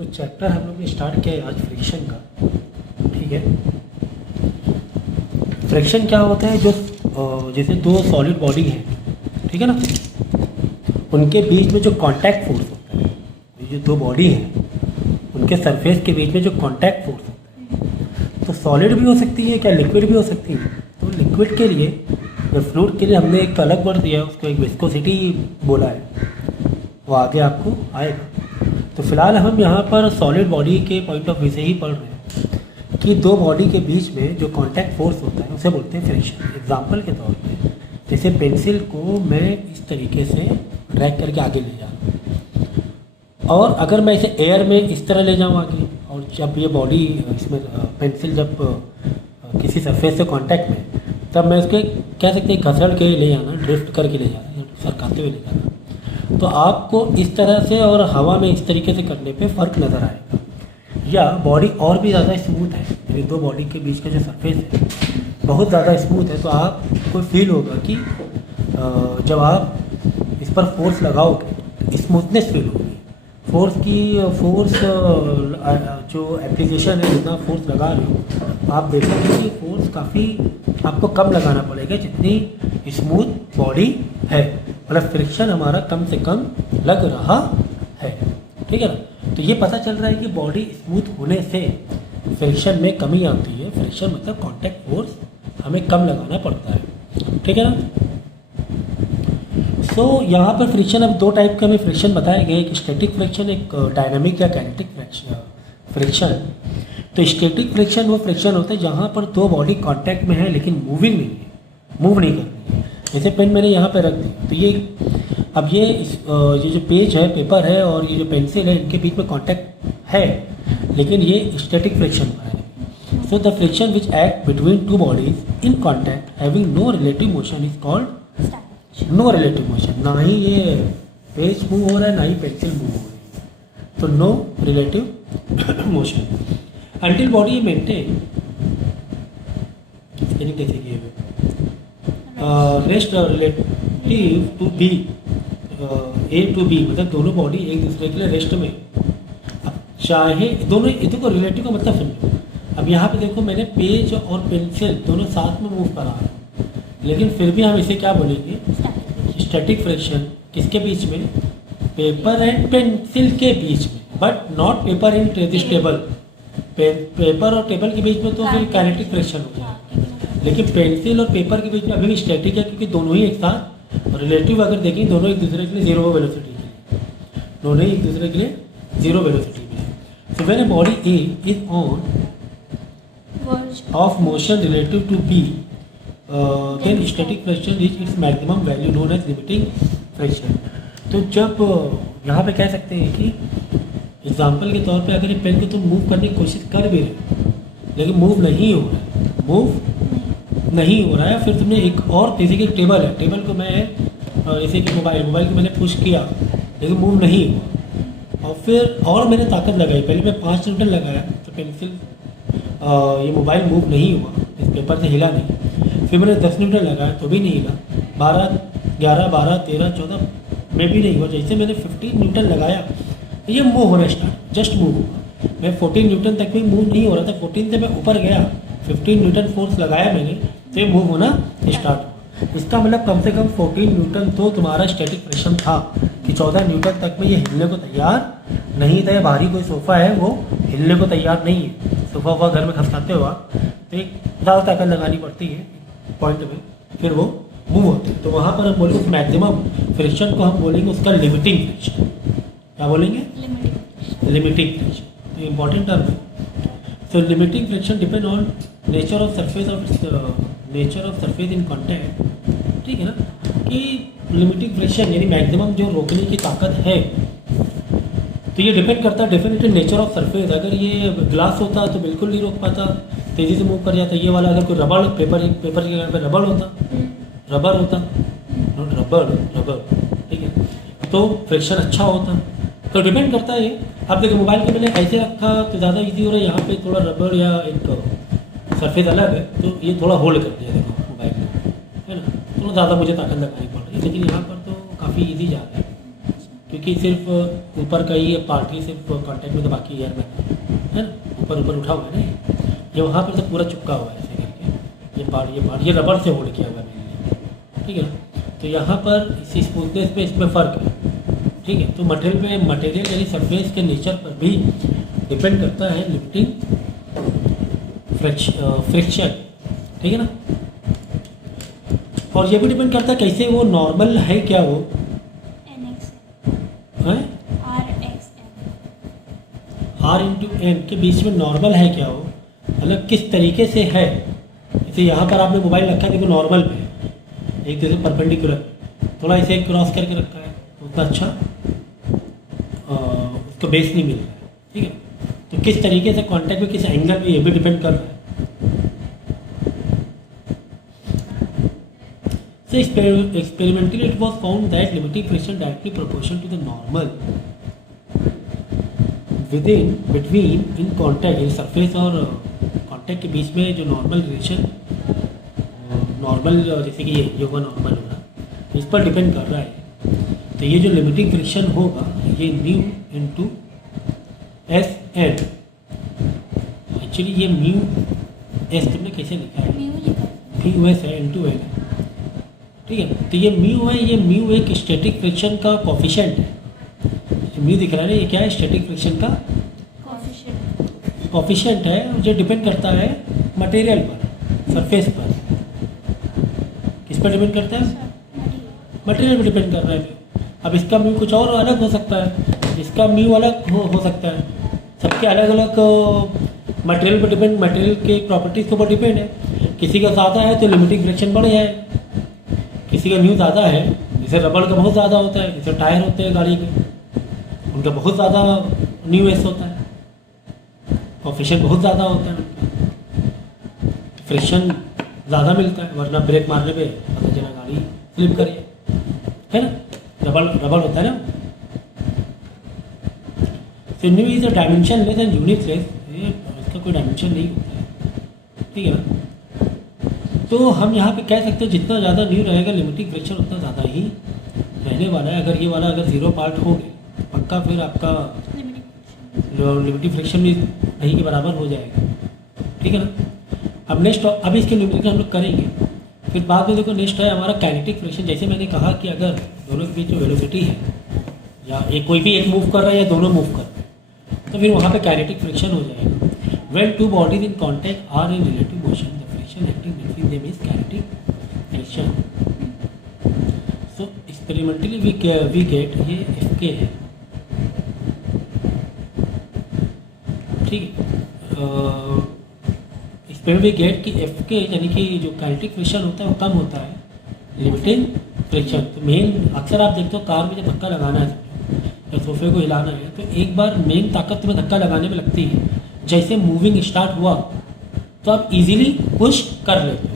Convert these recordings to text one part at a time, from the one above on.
तो चैप्टर हम लोग ने स्टार्ट किया है आज फ्रिक्शन का। ठीक है, फ्रिक्शन क्या होता है? जो जैसे दो सॉलिड बॉडी है, ठीक है ना, उनके बीच में जो कांटेक्ट फोर्स होता है, ये जो दो बॉडी है उनके सरफेस के बीच में जो कांटेक्ट फोर्स होता है, तो सॉलिड भी हो सकती है क्या, लिक्विड भी हो सकती है। तो लिक्विड के लिए या फ्लूइड के लिए हमने एक अलग वर्ड दिया है, उसको एक विस्कोसिटी बोला है, वो आगे आपको आएगा। तो फिलहाल हम यहाँ पर सॉलिड बॉडी के पॉइंट ऑफ व्यू से ही पढ़ रहे हैं कि दो बॉडी के बीच में जो कांटेक्ट फोर्स होता है उसे बोलते हैं फ्रिक्शन। एग्जांपल के तौर पे जैसे पेंसिल को मैं इस तरीके से ड्रैग करके आगे ले जा रहा हूँ, और अगर मैं इसे एयर में इस तरह ले जाऊँ आगे, और जब ये बॉडी इसमें पेंसिल जब किसी सरफेस से कांटेक्ट में, तब मैं उसके कह सकते हैं घसड़ के ले जाना, ड्रिफ्ट करके ले जाना, सरकाते हुए ले जाना। तो आपको इस तरह से और हवा में इस तरीके से करने पे फ़र्क नज़र आएगा। या बॉडी और भी ज़्यादा स्मूथ है, यानी दो बॉडी के बीच का जो सरफेस है बहुत ज़्यादा स्मूथ है, तो आपको फील होगा कि जब आप इस पर फोर्स लगाओगे स्मूथनेस फील होगी। फोर्स जो एप्लीकेशन है, जितना फोर्स लगा रहे हो आप देखेंगे कि फोर्स काफ़ी आपको कम लगाना पड़ेगा जितनी स्मूथ बॉडी है, मतलब फ्रिक्शन हमारा कम से कम लग रहा है। ठीक है ना, तो ये पता चल रहा है कि बॉडी स्मूथ होने से फ्रिक्शन में कमी आती है। फ्रिक्शन मतलब कांटेक्ट फोर्स हमें कम लगाना पड़ता है। ठीक है ना। सो यहाँ पर फ्रिक्शन, अब दो टाइप के हमें फ्रिक्शन बताए गए, एक स्टैटिक फ्रिक्शन, एक डायनामिक या काइनेटिक फ्रिक्शन। तो स्टैटिक फ्रिक्शन वो फ्रिक्शन होता है जहाँ पर दो बॉडी कांटेक्ट में है लेकिन मूविंग नहीं है, मूव नहीं कर रही है। जैसे पेन मैंने यहाँ पे रख दी, तो ये अब ये जो पेज है, पेपर है, और ये जो पेंसिल है, इनके बीच में कांटेक्ट है लेकिन ये स्टैटिक फ्रिक्शन है। So the friction which act between two bodies in contact having no relative motion is called no relative motion. ना ही ये पेज मूव हो रहा है, ना ही पेंसिल मूव हो रही है, तो no relative motion until body maintain कैसे किए हुए rest relative to B A to B, मतलब दोनों बॉडी एक दूसरे के लिए रेस्ट में। अब चाहे दोनों, देखो रिलेटिव का मतलब समझो। अब यहाँ पे देखो मैंने पेज और पेंसिल दोनों साथ में मूव करा है, लेकिन फिर भी हम इसे क्या बोलेंगे? Static friction. किसके बीच में? पेपर एंड पेंसिल के बीच में, but not paper and this table. Paper और टेबल के बीच में तो फिर काइनेटिक फ्रिक्शन हो जाएगा, लेकिन पेंसिल और पेपर के बीच में अभी भी स्टैटिक है, क्योंकि दोनों ही एक साथ रिलेटिव अगर देखें, दोनों एक दूसरे के लिए जीरो वेलोसिटी में, दोनों ही एक दूसरे के लिए जीरो वेलोसिटी में है। So when a body A is on of motion relative to B, then static friction reach its maximum value known as limiting friction। तो जब यहाँ पे कह सकते हैं कि एग्जाम्पल के तौर पे अगर ये पेन को तुम मूव करने की कोशिश कर भी रहे लेकिन मूव नहीं हो रहा है, मूव नहीं हो रहा है, फिर तुमने एक और, जैसे कि टेबल है, टेबल को मैं जैसे कि मोबाइल को मैंने पुश किया लेकिन मूव नहीं हुआ, और फिर और मैंने ताकत लगाई, पहले मैं 5 न्यूटन लगाया तो पेंसिल ये मोबाइल मूव नहीं हुआ, इस पेपर से हिला नहीं। फिर मैंने 10 न्यूटन लगाया तो भी नहीं हिला, 12, 11, 12, 13, 14 में भी नहीं हुआ। जैसे मैंने 15 न्यूटन लगाया ये मूव होना स्टार्ट, जस्ट मूव हुआ। मैं 14 न्यूटन तक भी मूव नहीं हो रहा था, 14 से मैं ऊपर गया, 15 न्यूटन फोर्स लगाया मैंने, तो ये मूव होना स्टार्ट हुआ। इसका मतलब कम से कम 14 न्यूटन तो तुम्हारा स्टैटिक फ्रिक्शन था, कि 14 न्यूटन तक में ये हिलने को तैयार नहीं था। भारी कोई सोफ़ा है वो हिलने को तैयार नहीं है। सोफ़ा वोफ़ा घर में खसकाते हो आप तो एक ज़्यादा ताकत लगानी पड़ती है पॉइंट में, फिर वो मूव होते हैं। तो वहाँ पर हम बोलेंगे मैक्सिमम फ्रिक्शन को हम बोलेंगे उसका लिमिटिंग फ्रिक्शन। क्या बोलेंगे? Limiting friction. तो इम्पॉर्टेंट टर्म है। So limiting friction depend on nature of surface in contact. ठीक है ना, कि लिमिटिंग फ्रिक्शन यानी मैक्सिमम जो रोकने की ताकत है, तो ये डिपेंड करता है डेफिनेटली नेचर ऑफ सरफेस। अगर ये ग्लास होता तो बिल्कुल नहीं रोक पाता, तेज़ी से मूव कर जाता। ये वाला अगर कोई रबड़, पेपर के जगह पे रबड़ होता, नॉट रबर, ठीक है, तो फ्रिक्शन अच्छा होता। तो डिपेंड करता है ये। अब देखो मोबाइल को मैंने ऐसे रखा तो ज़्यादा इजी हो रहा है, यहाँ पे थोड़ा रबड़ या एक सरफेस अलग है तो ये थोड़ा होल्ड कर दिया देखो मोबाइल को, है ना, थोड़ा ज़्यादा मुझे ताकत लगानी पड़ रही है, लेकिन यहाँ पर तो काफ़ी ईजी जा रहा है। क्योंकि सिर्फ ऊपर का ही पार्ट ही सिर्फ कांटेक्ट में, तो बाकी एयर में है ना, ऊपर ऊपर उठा हुआ है ना, ये वहाँ पर तो पूरा चिपका हुआ है ऐसे करके, ये रबड़ से होल्ड किया हुआ है, ठीक है ना। तो यहाँ पर इसी स्मूथनेस पे इसमें फ़र्क है, ठीक है। तो मटेरियल यानी सरफेस के नेचर पर भी डिपेंड करता है लिफ्टिंग फ्रिक्शन, ठीक है ना। और ये भी डिपेंड करता है कैसे वो नॉर्मल है, क्या वो है आर इंटू एन के बीच में नॉर्मल है क्या वो, मतलब किस तरीके से है। जैसे यहाँ पर आपने मोबाइल रखा है, देखो नॉर्मल पे एक दूसरे परपेंडिकुलर, थोड़ा इसे क्रॉस करके रखा है, उतना अच्छा उसको बेस नहीं मिल रहा है, ठीक है। तो किस तरीके से कांटेक्ट में किस एंगल में, ये भी डिपेंड कर रहा है। So experimentally it was found that limiting friction directly proportional to the normal between in contact in surface और contact के बीच में जो नॉर्मल रिलेशन, नॉर्मल जैसे कि ये हुआ नॉर्मल होगा, इस पर डिपेंड कर रहा है। तो ये जो लिमिटिंग फ्रिक्शन होगा ये mu into S N, actually ये म्यू एस तुमने कैसे लिखा है, म्यू एस है इंटू एन, ठीक है। तो ये म्यू है, ये म्यू एक स्टैटिक फ्रिक्शन का कोफिशिएंट है, म्यू दिख रहा है ना, ये क्या है, स्टैटिक फ्रिक्शन का कोफिशिएंट है, जो डिपेंड करता है मटेरियल पर, सरफेस पर। किस पर डिपेंड करता है, मटेरियल पर डिपेंड कर रहा है। अब इसका म्यू कुछ और अलग हो सकता है, इसका म्यू अलग हो सकता है, सबके अलग अलग मटेरियल पर डिपेंड, मटेरियल के प्रॉपर्टीज़ के ऊपर डिपेंड है। किसी का ज़्यादा है तो लिमिटिंग फ्रिक्शन बढ़ जाए, किसी का न्यू ज़्यादा है, जैसे रबड़ का बहुत ज़्यादा होता है, जैसे टायर होते हैं गाड़ी के, उनका बहुत ज़्यादा न्यू एस होता है, कोफिशिएंट बहुत ज़्यादा होता है उनका, फ्रिक्शन ज़्यादा मिलता है, वरना ब्रेक मारने पे पता चला गाड़ी स्लिप करी है ना, रबड़ होता है ना। तो new is a dimension less and unitless, इसका कोई डायमेंशन नहीं होता है, ठीक है ना। तो हम यहाँ पे कह सकते हैं जितना ज़्यादा न्यू रहेगा लिमिटिंग फ्रिक्शन उतना ज़्यादा ही रहने वाला है। अगर ये वाला अगर 0 पार्ट हो गए पक्का, फिर आपका लिमिटिंग फ्रिक्शन भी नहीं के बराबर हो जाएगा, ठीक है ना। अब नेक्स्ट, अभी इसके लिमिटिंग हम लोग करेंगे, फिर बाद में देखो नेक्स्ट है हमारा काइनेटिक फ्रिक्शन। जैसे मैंने कहा कि अगर दोनों के बीच में वेलोसिटी है, या एक कोई भी एक मूव कर रहा है या दोनों मूव कर रहे हैं, तो फिर वहाँ पे काइनेटिक फ्रिक्शन हो जाएगा। When two bodies in contact are in relative motion, the friction acting between them is kinetic friction. So experimentally we get, ये एफ के है, ठीक है। एक्सपेरिमेंट वी गेट कि एफ के यानी कि जो काइनेटिक फ्रिक्शन होता है वो कम होता है लिमिटिंग फ्रिक्शन। तो मेन अक्सर आप देखते हो कार में जब धक्का लगाना है या सोफे को हिलाना है, तो एक बार मेन ताकत तुम्हें धक्का लगाने में लगती है, जैसे मूविंग स्टार्ट हुआ तो आप इजीली पुश कर लेते हो,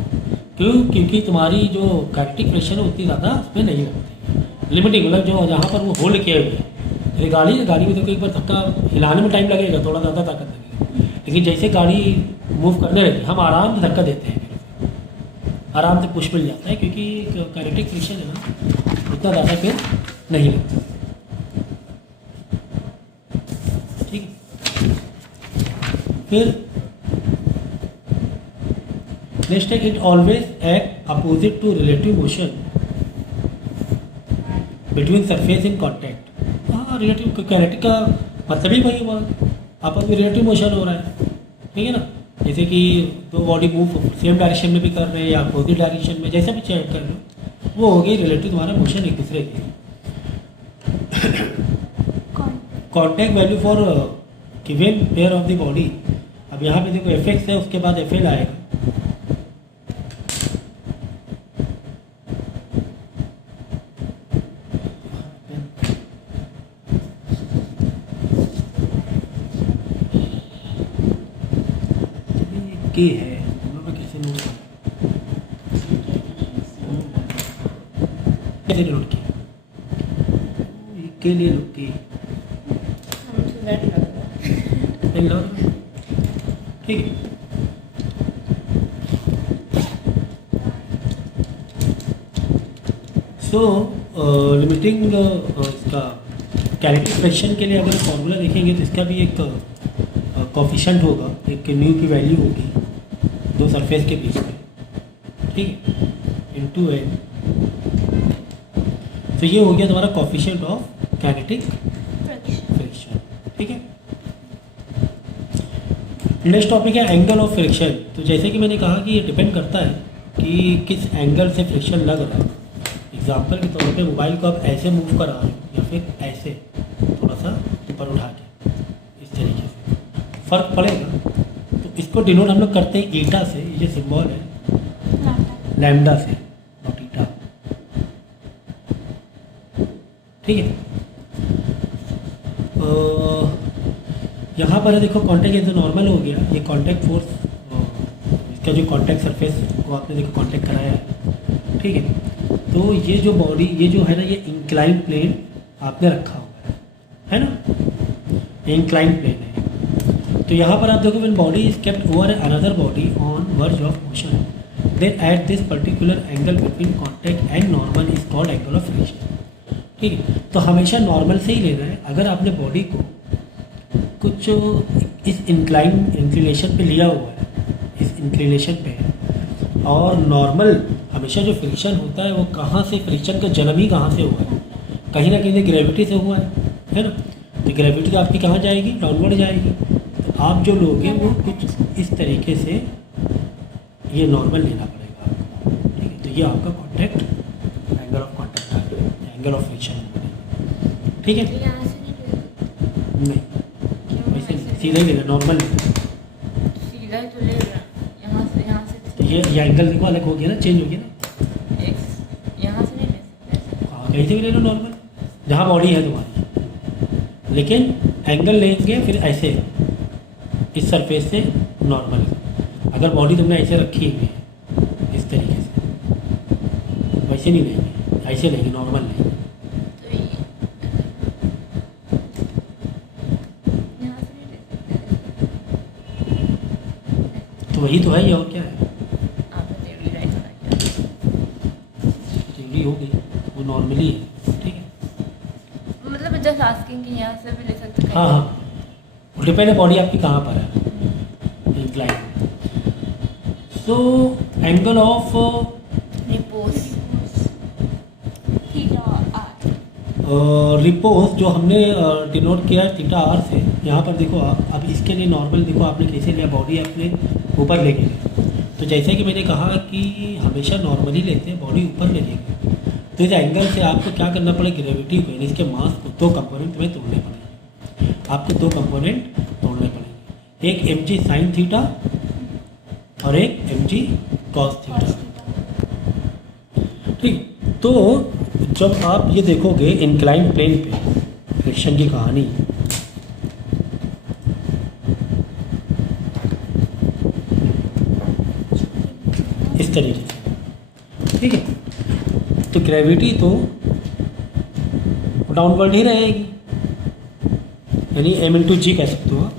क्यों, क्योंकि तुम्हारी जो काइनेटिक फ्रिक्शन है उतनी ज़्यादा उसमें नहीं लगती। लिमिटिंग मतलब जो जहाँ पर वो होल्ड किए हुए है, गाड़ी में देखो एक बार धक्का हिलाने में टाइम लगेगा, थोड़ा ज़्यादा ताकत लगेगी, लेकिन जैसे गाड़ी मूव करने लगी हम आराम से धक्का देते हैं, आराम से पुश मिल जाता है, क्योंकि काइनेटिक फ्रिक्शन है ना उतना ज़्यादा फिर नहीं लगता, ठीक है। फिर नेक्स्ट है, it always act opposite to relative motion between surface in contact. हाँ, रिलेटिव काइनेटिक का मतलब ही वही हुआ, आपस में रिलेटिव मोशन हो रहा है, ठीक है ना। जैसे कि दो बॉडी मूव सेम डायरेक्शन में भी कर रहे हैं या अपोजिट डायरेक्शन में, जैसे भी चेक कर रहे हो, वो हो गई रिलेटिव तुम्हारा मोशन एक दूसरे की। Contact value for given pair of the body, अब यहाँ पे देखो एफ एक्स है, उसके बाद एफ एल आएगा, के है कैसे नोट कैसे नोट किया, के लिए नोट की ठीक है। सो लिमिटिंग इसका काइनेटिक फ्रिक्शन के लिए अगर फॉर्मूला देखेंगे तो इसका भी एक कोफिशिएंट होगा, एक न्यू की वैल्यू होगी दो सरफेस के बीच में, ठीक है, इनटू एन। तो ये हो गया तुम्हारा कोफिशिएंट ऑफ काइनेटिक फ्रिक्शन, ठीक है। नेक्स्ट टॉपिक है एंगल ऑफ फ्रिक्शन। तो जैसे कि मैंने कहा कि ये डिपेंड करता है कि किस एंगल से फ्रिक्शन लग रहा है। एग्जाम्पल के तौर पे मोबाइल को आप ऐसे मूव करा रहे हो या फिर ऐसे थोड़ा सा ऊपर उठा के, इस तरीके से फ़र्क पड़ेगा। तो इसको डिनोट हम लोग करते हैं ईटा से, ये सिंबल है लैम्डा से, नॉट ईटा, ठीक है। यहाँ पर देखो कॉन्टैक्ट इज नॉर्मल हो गया, ये कॉन्टैक्ट फोर्स, इसका जो कॉन्टैक्ट सरफेस को आपने देखो कॉन्टैक्ट कराया है, ठीक है। तो ये जो बॉडी, ये जो है ना, ये इंक्लाइन प्लेन आपने रखा हुआ है ना, ये इंक्लाइन प्लेन है। तो यहाँ पर आप देखो when body is kept over another body on verge of motion, then at this particular angle between contact and normal is called angle of friction, ठीक है। तो हमेशा नॉर्मल से ही लेना है। अगर आपने बॉडी को कुछ इस इंक्लिनेशन पे लिया हुआ है, इस इंक्लिनेशन पे, और नॉर्मल हमेशा जो फ्रिक्शन होता है वो कहाँ से, फ्रिक्शन का जन्म ही कहाँ से हुआ है, कहीं ना कहीं ग्रेविटी से हुआ है ना। तो ग्रेविटी तो आपकी कहाँ जाएगी, डाउनवर्ड जाएगी। तो आप जो लोगे वो कुछ इस तरीके से ये नॉर्मल लेना पड़ेगा आपको, ठीक है। तो ये आपका कॉन्टैक्ट, एंगल ऑफ कॉन्टैक्ट आ गया, एंगल ऑफ फ्रिक्शन, ठीक है। नहीं वैसे सीधा ही लेना, नॉर्मल सीधा ही तो ले रहा, यहाँ से तो ये एंगल देखो अलग हो गया ना, चेंज हो गया ना, यहाँ से नहीं ले सकते। हाँ कहीं से भी ले लो नॉर्मल, जहाँ बॉडी है तुम्हारी, लेकिन एंगल लेंगे फिर ऐसे इस सरफेस से नॉर्मल। अगर बॉडी तुमने ऐसे रखी हुई है इस तरीके से, वैसे नहीं लेंगे, ऐसे लेंगे, नॉर्मल लेंगे। तो वही तो है, ये और क्या है, टेढ़ी हो गई, वो नॉर्मली है, ठीक है। मतलब जस्ट आस्किंग कि यहाँ से भी ले सकते हैं। हाँ हाँ, डिपेंड है बॉडी आपकी कहाँ पर है, incline. So angle of repose जो हमने डिनोट किया है थीटा आर से, यहाँ पर देखो आप, अब इसके लिए नॉर्मल देखो आपने कैसे लिया, बॉडी आपने ऊपर ले गए। तो जैसे कि मैंने कहा कि हमेशा नॉर्मली लेते हैं, बॉडी ऊपर ले लेंगे। तो इस एंगल से आपको क्या करना पड़ेगा, ग्रेविटी को यानी इसके मास को दो कंपोनेंट में तोड़ने पड़ेंगे, आपको दो कंपोनेंट तोड़ने पड़ेंगे, एक mg साइन थीटा और एक mg कॉस थीटा, ठीक। तो जब आप ये देखोगे इंक्लाइन प्लेन पे फ्रिक्शन की कहानी, इस तरीके से, ठीक है। तो ग्रेविटी तो डाउनवर्ड ही रहेगी, यानी m/g कह सकते हो,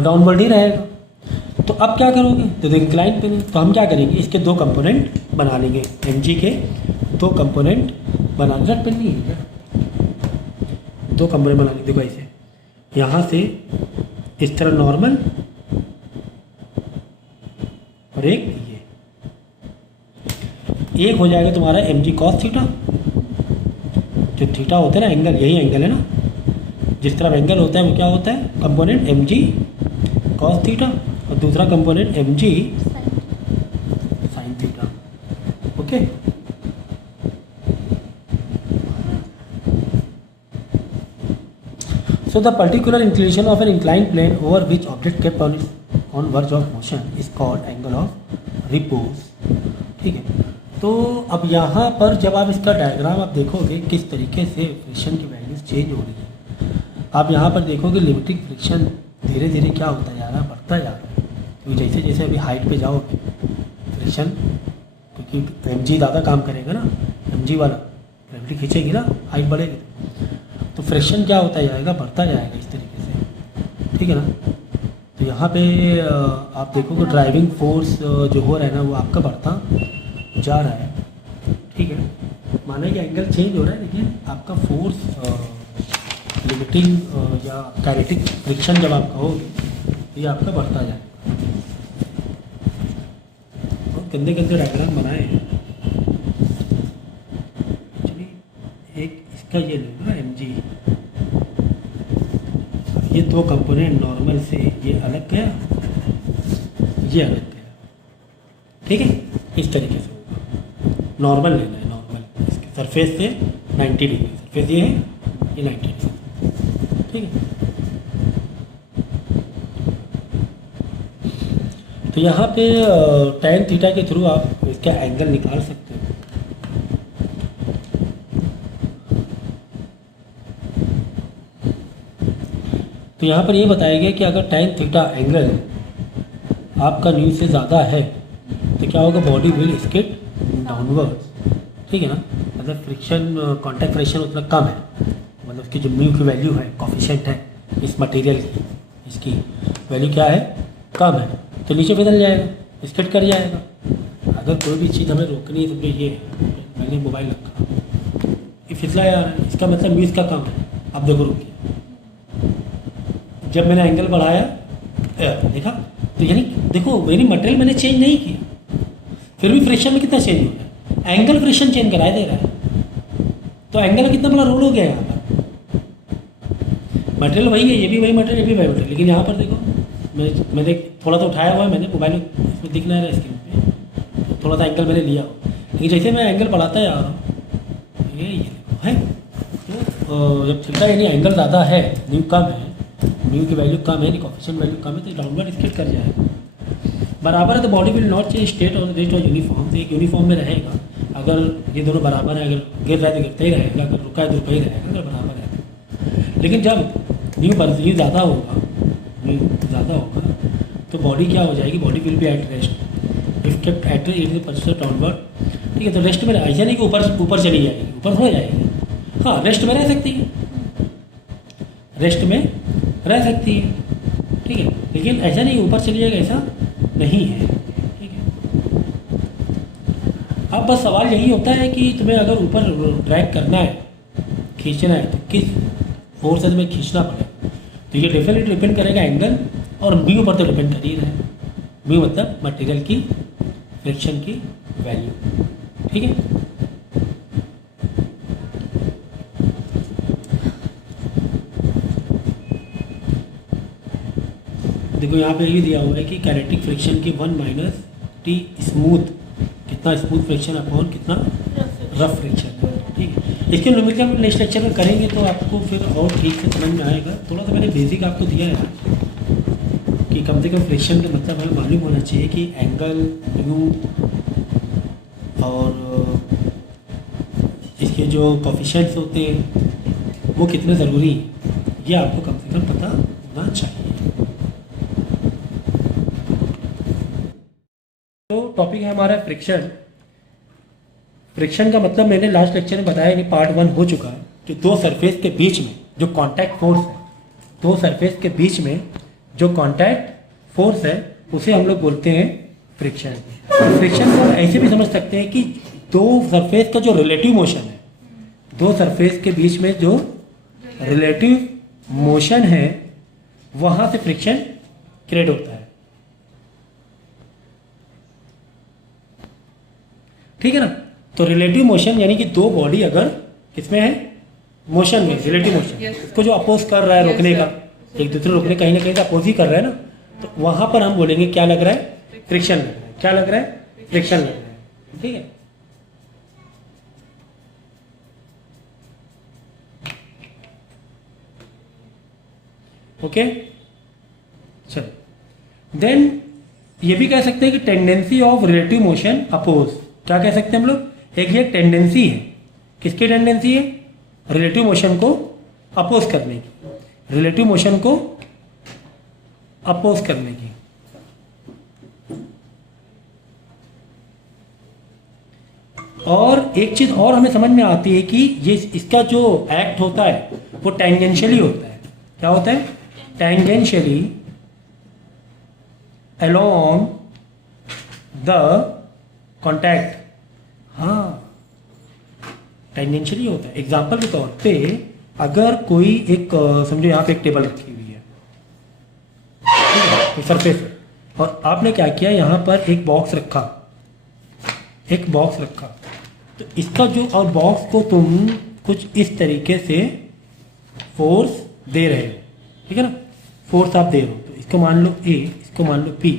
डाउनवर्ड ही रहेगा। तो अब क्या करोगे, तो इंक्लाइन पे, तो हम क्या करेंगे, इसके दो कंपोनेंट बना लेंगे, mg के दो कंपोनेंट बनाने, रट पेन नहीं है क्या, दो कंपोनेंट बना लेंगे। देखो ऐसे, यहाँ से इस तरह नॉर्मल और एक ये, एक हो जाएगा तुम्हारा mg cos थीटा, जो थीटा होता है ना एंगल, यही एंगल है ना, जिस तरफ एंगल होता है वो क्या होता है, कंपोनेंट mg cos थीटा, और दूसरा component mg sin theta, okay. So the particular inclination of an inclined plane over which object kept on verge of motion is called angle of repose, ठीक है। तो अब यहाँ पर जब आप इसका डायग्राम आप देखोगे किस तरीके से फ्रिक्शन की वैल्यूज चेंज हो रही है, आप यहाँ पर देखोगे लिमिटिंग फ्रिक्शन धीरे धीरे क्या होता जा रहा है, बढ़ता जा रहा है। तो जैसे जैसे अभी हाइट पे जाओगे फ्रिक्शन, क्योंकि mg ज़्यादा काम करेगा ना, mg वाला ग्रेविटी खींचेगी ना, हाइट बढ़ेगी, तो फ्रिक्शन क्या होता जाएगा, बढ़ता जाएगा इस तरीके से, ठीक है ना। तो यहाँ पे आप देखोगे ड्राइविंग फोर्स जो हो रहा है ना वो आपका बढ़ता जा रहा है, ठीक है। माना कि एंगल चेंज हो रहा है लेकिन आपका फोर्स कनेक्टिंग या काइनेटिक फ्रिक्शन जब आप कहोगे तो ये आपका बढ़ता जाएगा। और गंदे गंदे डायग्राम बनाए हैं एक्चुअली। एक इसका ये लो ना mg, ये दो कंपोनेंट नॉर्मल से ये अलग गया, ये अलग गया, ठीक है। इस तरीके से होगा। नॉर्मल लेना है, नॉर्मल इसके सरफेस से 90 डिग्री, सरफेस ये है, ये 90 डिग्री, ठीक है। तो यहाँ पे tan थीटा के थ्रू आप इसका एंगल निकाल सकते हो। तो यहाँ पर ये बताया गया कि अगर tan थीटा एंगल आपका न्यू से ज़्यादा है तो क्या होगा, बॉडी विल स्किड डाउनवर्ड, ठीक है ना। मतलब फ्रिक्शन कॉन्टैक्ट फ्रिक्शन उतना कम है, मतलब उसकी जो म्यू की वैल्यू है, कॉफिशिएंट है इस मटेरियल की, इसकी वैल्यू क्या है, कम है, तो नीचे फिसल जाएगा, स्किड कर जाएगा। अगर कोई भी चीज़ हमें रोकनी है, समझो ये मैंने मोबाइल रखा, ये फिसला जा रहा है, इसका मतलब म्यू इसका कम है। अब देखो रुकिए, जब मैंने एंगल बढ़ाया देखा, तो यानी देखो मेरी मटेरियल मैंने चेंज नहीं किया, फिर भी फ्रिक्शन में कितना चेंज हो गया, एंगल फ्रिक्शन चेंज कराए दे रहा है। तो एंगल में कितना बड़ा रोल हो गया यहाँ पर। मटेरियल वही है, ये भी वही मटेरियल, ये भी वही मटेरियल, लेकिन यहाँ पर देखो मैंने थोड़ा सा उठाया हुआ है, मैंने मोबाइल में इसमें दिख नहीं रहा है स्क्रीन पे, तो थोड़ा सा एंगल मैंने लिया हो, लेकिन जैसे मैं एंगल बढ़ाता जा रहा हूँ ये देखो है, तो जब थीटा यानी एंगल ज़्यादा है, न्यू कम है, न्यू की वैल्यू कम है, कोएफिशिएंट वैल्यू कम है, तो डाउनवर्ड स्किड कर जाएगा। बराबर है तो body will not change state और रेस्ट और यूनिफॉर्म, तो एक यूनिफॉर्म में रहेगा। अगर ये दोनों बराबर है, अगर गिर रहा है तो गिरता ही रहेगा, अगर रुका है तो रुका ही रहेगा, अगर बराबर है। लेकिन जब न्यू ज़्यादा होगा, न्यू ज़्यादा होगा तो बॉडी क्या हो जाएगी, body will be at rest if kept at rest downward, ठीक है। तो रेस्ट में ऐसा नहीं कि ऊपर चली जाएगी, ऊपर हो जाएगी, हाँ रेस्ट में रह सकती है, रेस्ट में रह सकती है, ठीक है, लेकिन ऐसा नहीं ऊपर चली जाएगा, ऐसा नहीं है, ठीक है। अब बस सवाल यही होता है कि तुम्हें अगर ऊपर ड्रैग करना है, खींचना है, तो किस फोर्स से तुम्हें खींचना पड़ेगा, तो ये डेफिनेटली डिपेंड करेगा एंगल और म्यू पर, तो डिपेंड कर ही रहा है। म्यू मतलब मटेरियल की फ्रिक्शन की वैल्यू, ठीक है। देखो यहाँ पे ये दिया हुआ है कि काइनेटिक फ्रिक्शन की 1 माइनस टी स्मूथ, कितना स्मूथ फ्रिक्शन अपॉन कितना रफ फ्रिक्शन है, ठीक है। इसके न्यूमेरिकल हम नेक्स्ट लेक्चर में करेंगे तो आपको फिर और ठीक से समझ में आएगा। थोड़ा सा मैंने बेसिक आपको दिया है कि कम से कम फ्रिक्शन का मतलब हमें मालूम होना चाहिए कि एंगल, म्यू और इसके जो कोएफिशिएंट्स होते हैं वो कितने ज़रूरी हैं, ये आपको कम से कम पता होना चाहिए। तो टॉपिक है हमारा फ्रिक्शन। फ्रिक्शन का मतलब मैंने लास्ट लेक्चर में बताया कि पार्ट 1 हो चुका है, कि दो सरफेस के बीच में जो कांटेक्ट फोर्स है, दो सरफेस के बीच में जो कांटेक्ट फोर्स है उसे हम लोग बोलते हैं फ्रिक्शन। फ्रिक्शन को ऐसे भी समझ सकते हैं कि दो सरफेस का जो रिलेटिव मोशन है, दो सरफेस के बीच में जो रिलेटिव मोशन है वहाँ से फ्रिक्शन क्रिएट होता है, ठीक है ना। तो रिलेटिव मोशन यानी कि दो बॉडी अगर किसमें है, मोशन में, रिलेटिव मोशन, उसको जो अपोज कर रहा है रोकने का, एक दूसरे रोकने कहीं ना कहीं से अपोज ही कर रहा है ना, तो वहां पर हम बोलेंगे क्या लग रहा है, फ्रिक्शन लग रहा है। क्या लग रहा है, फ्रिक्शन लग रहा है, ठीक है। ओके, चलो देन ये भी कह सकते हैं कि tendency of relative motion oppose, क्या कह सकते हैं हम लोग, एक ये टेंडेंसी है, किसकी टेंडेंसी है, रिलेटिव मोशन को अपोज करने की, रिलेटिव मोशन को अपोज करने की। और एक चीज और हमें समझ में आती है कि ये इसका जो एक्ट होता है वो टेंजेंशियली होता है। क्या होता है, टेंजेंशियली अलोंग द कॉन्टैक्ट। हाँ टेंजेंशियली होता है। एग्जाम्पल के तौर पे अगर कोई एक समझो यहाँ पे एक टेबल रखी हुई है, सरफेस है, और आपने क्या किया, यहाँ पर एक बॉक्स रखा, तो इसका जो, और बॉक्स को तुम कुछ इस तरीके से फोर्स दे रहे हो, ठीक है ना, फोर्स आप दे रहे हो, तो इसको मान लो ए, इसको मान लो पी,